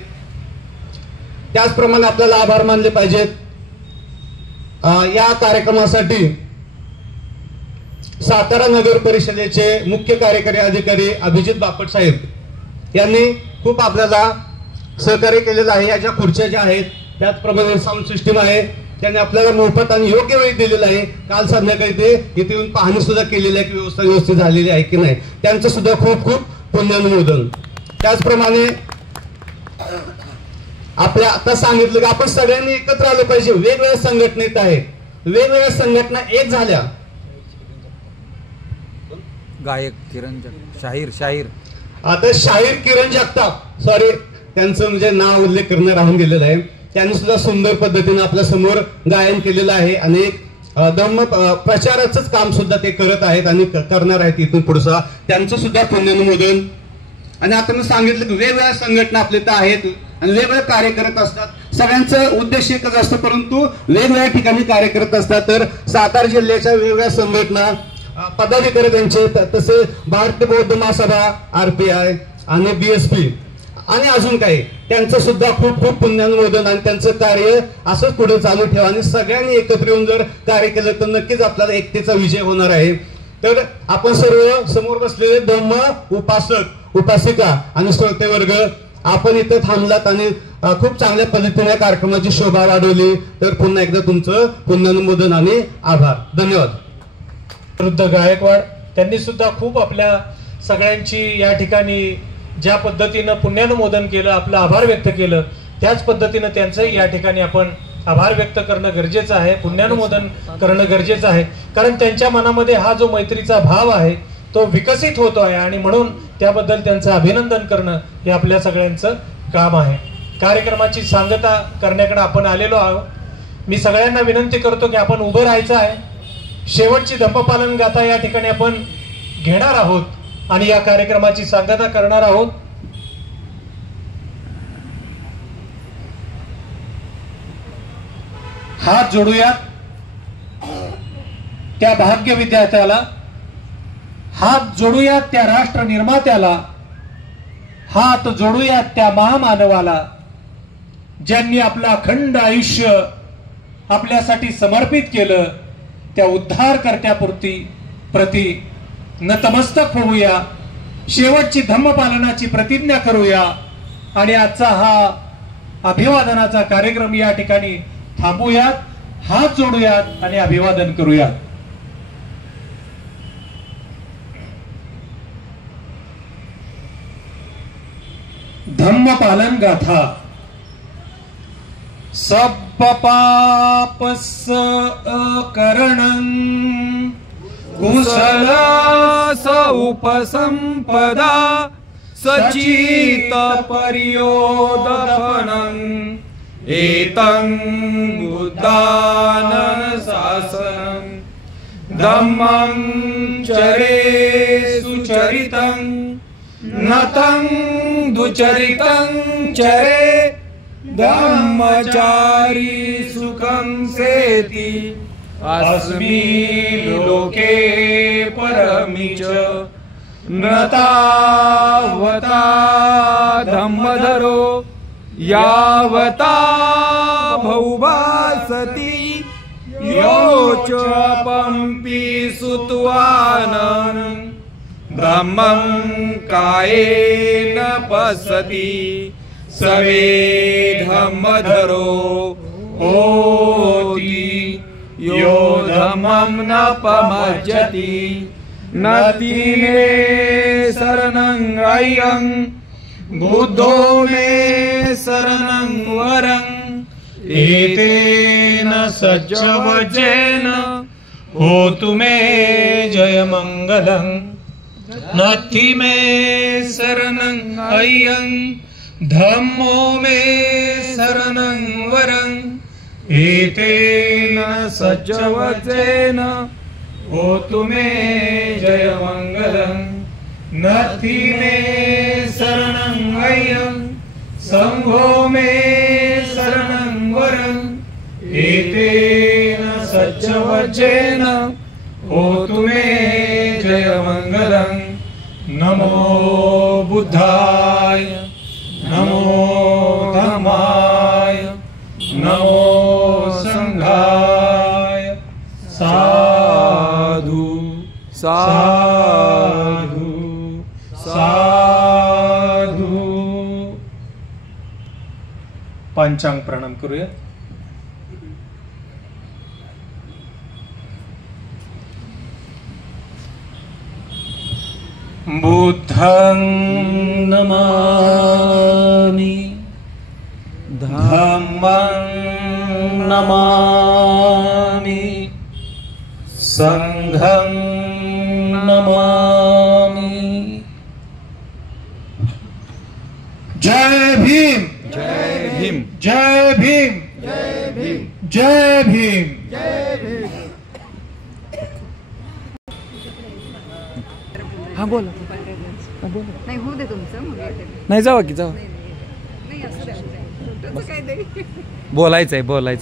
त्याचप्रमाणे आपल्याला आभार मानले पाहिजेत या कार्यक्रमासाठी सातारा नगर परिषदेचे मुख्य कार्यकारी अधिकारी अभिजित बापट साहेब यांनी खूप आपल्याला सहकार्य केलेलं आहे. या ज्या खुर्च्या ज्या आहेत, त्याचप्रमाणे साऊंड सिस्टीम आहे, त्यांनी आपल्याला मोफत आणि योग्य वेळी दिलेला आहे. काल संध्याकाळी ते इथे येऊन पाहणी सुद्धा केलेली आहे की व्यवस्था व्यवस्थित झालेली आहे की नाही. त्यांचं सुद्धा खूप खूप पुण्यनमोदन. त्याचप्रमाणे आपल्या आता सांगितलं की आपण सगळ्यांनी एकत्र आलं पाहिजे. वेगवेगळ्या संघटनेत आहेत, वेगवेगळ्या संघटना एक झाल्या. गायक किरण शाहीर आता शाहीर किरण जगताप, सॉरी त्यांचं म्हणजे नाव उल्लेख करणं राहून गेलेलं आहे. त्यांनी सुद्धा सुंदर पद्धतीने आपल्या समोर गायन केलेलं आहे आणि धम्म प्रचाराचंच काम सुद्धा ते करत आहेत आणि करणार आहेत इथून पुढचा. त्यांचं सुद्धा पुण्यनमोदन. आणि आता मी सांगितलं की वेगवेगळ्या संघटना आपल्या इथं आहेत आणि वेगवेगळे कार्य करत असतात. सगळ्यांचं उद्देश एकच असतं, परंतु वेगवेगळ्या ठिकाणी कार्य करत असतात. तर सातारा जिल्ह्याच्या वेगवेगळ्या संघटना पदाधिकारी त्यांचे, तसे भारतीय बौद्ध महासभा, RPI आणि BSP आणि अजून काही, त्यांचं सुद्धा खूप खूप पुण्यनमोदन. आणि त्यांचं कार्य असंच पुढे चालू ठेवा आणि सगळ्यांनी एकत्र येऊन जर कार्य केलं तर नक्कीच आपल्याला एकतेचा विजय होणार आहे. तर आपण सर्व समोर बसलेले धम्म उपासक, उपासिका आणि श्रोते वर्ग, आपण इथं थांबलात आणि खूप चांगल्या पद्धतीने कार्यक्रमाची शोभा वाढवली. तर पुन्हा एकदा तुमचं पुण्यनमोदन आणि आभार. धन्यवाद. वृद्ध गायकवाड त्यांनी सुद्धा खूप आपल्या सगळ्यांची या ठिकाणी ज्या पद्धतीनं पुण्यानुमोदन केलं, आपलं आभार व्यक्त केलं, त्याच पद्धतीनं त्यांचंही या ठिकाणी आपण आभार व्यक्त करणं गरजेचं आहे, पुण्यानुमोदन करणं गरजेचं आहे. कारण त्यांच्या मनामध्ये हा जो मैत्रीचा भाव आहे तो विकसित होतो आहे आणि म्हणून त्याबद्दल त्यांचं अभिनंदन करणं हे आपल्या सगळ्यांचं काम आहे. कार्यक्रमाची सांगता करण्याकडे आपण आलेलो आहोत. मी सगळ्यांना विनंती करतो की आपण उभं राहायचं आहे. शेवटची धम्मपालन गाथा या ठिकाणी आपण घेणार आहोत आणि या कार्यक्रमाची सांगता करणार आहोत. हात जोडूयात त्या भाग्य विद्यार्थ्याला, हात जोडूयात त्या राष्ट्र निर्मात्याला, हात जोडूयात त्या महामानवाला ज्यांनी आपलं अखंड आयुष्य आपल्यासाठी समर्पित केलं. त्या उद्धारकर्त्याप्रती नतमस्तक होऊया, शेवटची धम्मपालनाची प्रतिज्ञा करूया आणि आजचा हा अभिवादनाचा कार्यक्रम या ठिकाणी थांबूयात, हात जोडूयात आणि अभिवादन करूयात. धम्मपालन गाथा. सब पापस अकरणं कुशल उपसंपदा सचित पर्योदपनं एतं बुद्धानं शासनं धम्मं चरे सुचरितं नतं दुचरितं चरे धम्मचारी सुखं सेति अस्मि लोके परमिच नतावता धम्मधरो यावता भौभासति योच पंपि सुत्वानं धम्मं कायेन पश्यति सवे धम्मधरो होति यो धम्मं न पमज्जति नति मे शरणं अयं बुद्धो मे शरणं वरं एतेन सज्जवजेन होतु मे जयमङ्गलं नति मे शरणं अयं धम्मो मे शरणं वरं एतेन सज्जवजेन होतु मे जयमङ्गलं नति मे शरणं अयं संघो मे शरणं वरं एतेन सज्जवजेन होतु मे जयमङ्गलं नमो बुद्धाय नमो धम्माय नमो संघाय साधु साधु साधु पंचांग प्रणाम करूया. बुद्धं नमामि धम्मं नमामि संघं नमामि. जय भीम जय भीम जय भीम जय भीम जय भीम. हा बोला नाही होऊ दे तुमचं मग येते मी. नाही जावा की जावा नाही असं द्या तुमचं काय दे. बोलायचंय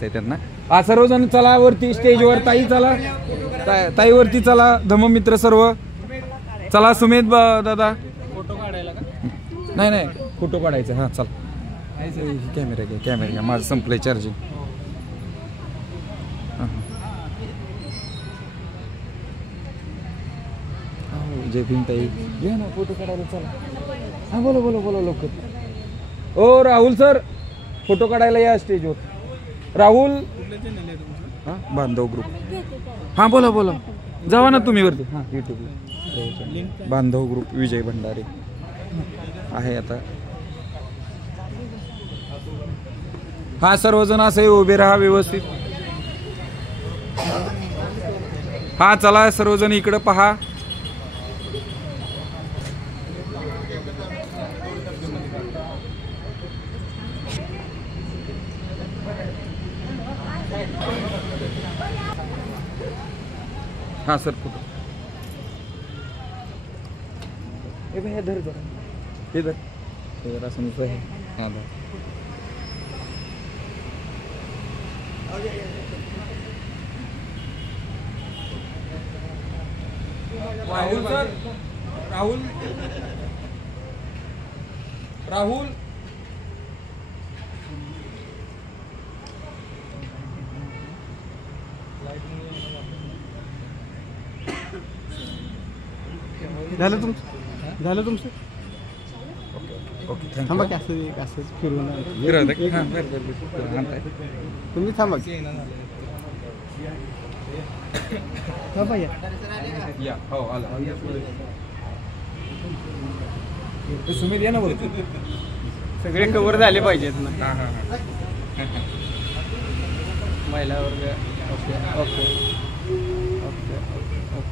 त्यांना. सर्वजण चला वरती स्टेजवर. ताई चला ताई वरती चला. धम्ममित्र सर्व चला. सुमेध दादा फोटो काढायला का? नाही फोटो काढायचा. हा चला. कॅमेरा घ्या माझं संपलंय चार्जिंग. जय भीम ताई घ्या ना फोटो काढायला चला. हा बोला लवकर. ओ राहुल सर फोटो काढायला या स्टेजवर. राहुल हा बांधव ग्रुप. हा बोला जावा ना तुम्ही वरती. हा युट्यूबला बांधव ग्रुप विजय भंडारे आहे आता. हा सर्वजण असे उभे राहा व्यवस्थित. हा चला सर्वजण इकडे पहा. हाँ सर फोटो. ए भैया इधर जरा समझ है. हाँ राहुल सर राहुल झालं तुमचं. Okay thank you. थांबा की असंच फिरून तुम्ही थांबा की. या हो आला. सुमित या ना बोलतो. सगळे कव्हर झाले पाहिजेत ना. हां महिला वर्ग. Okay okay okay okay.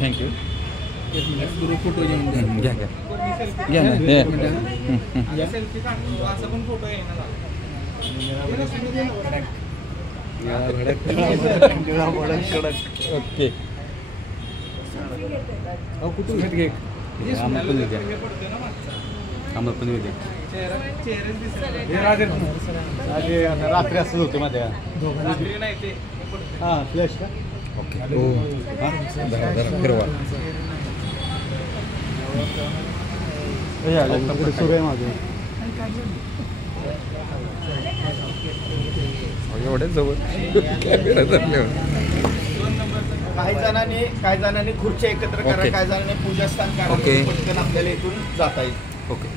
Thank you. Photo घ्या ना. ओके कुठून घे. रात्री असंच होतं माझ्या. हां फ्लॅश का. ओके हो फिरवा. सुरू आहे माझं. एवढ्याच जवळ काही जणांनी खुर्च्या एकत्र करा, ओके. काही जणांनी पूजास्थान करा. ओके. पटकन आपल्याला इथून जाता येईल. ओके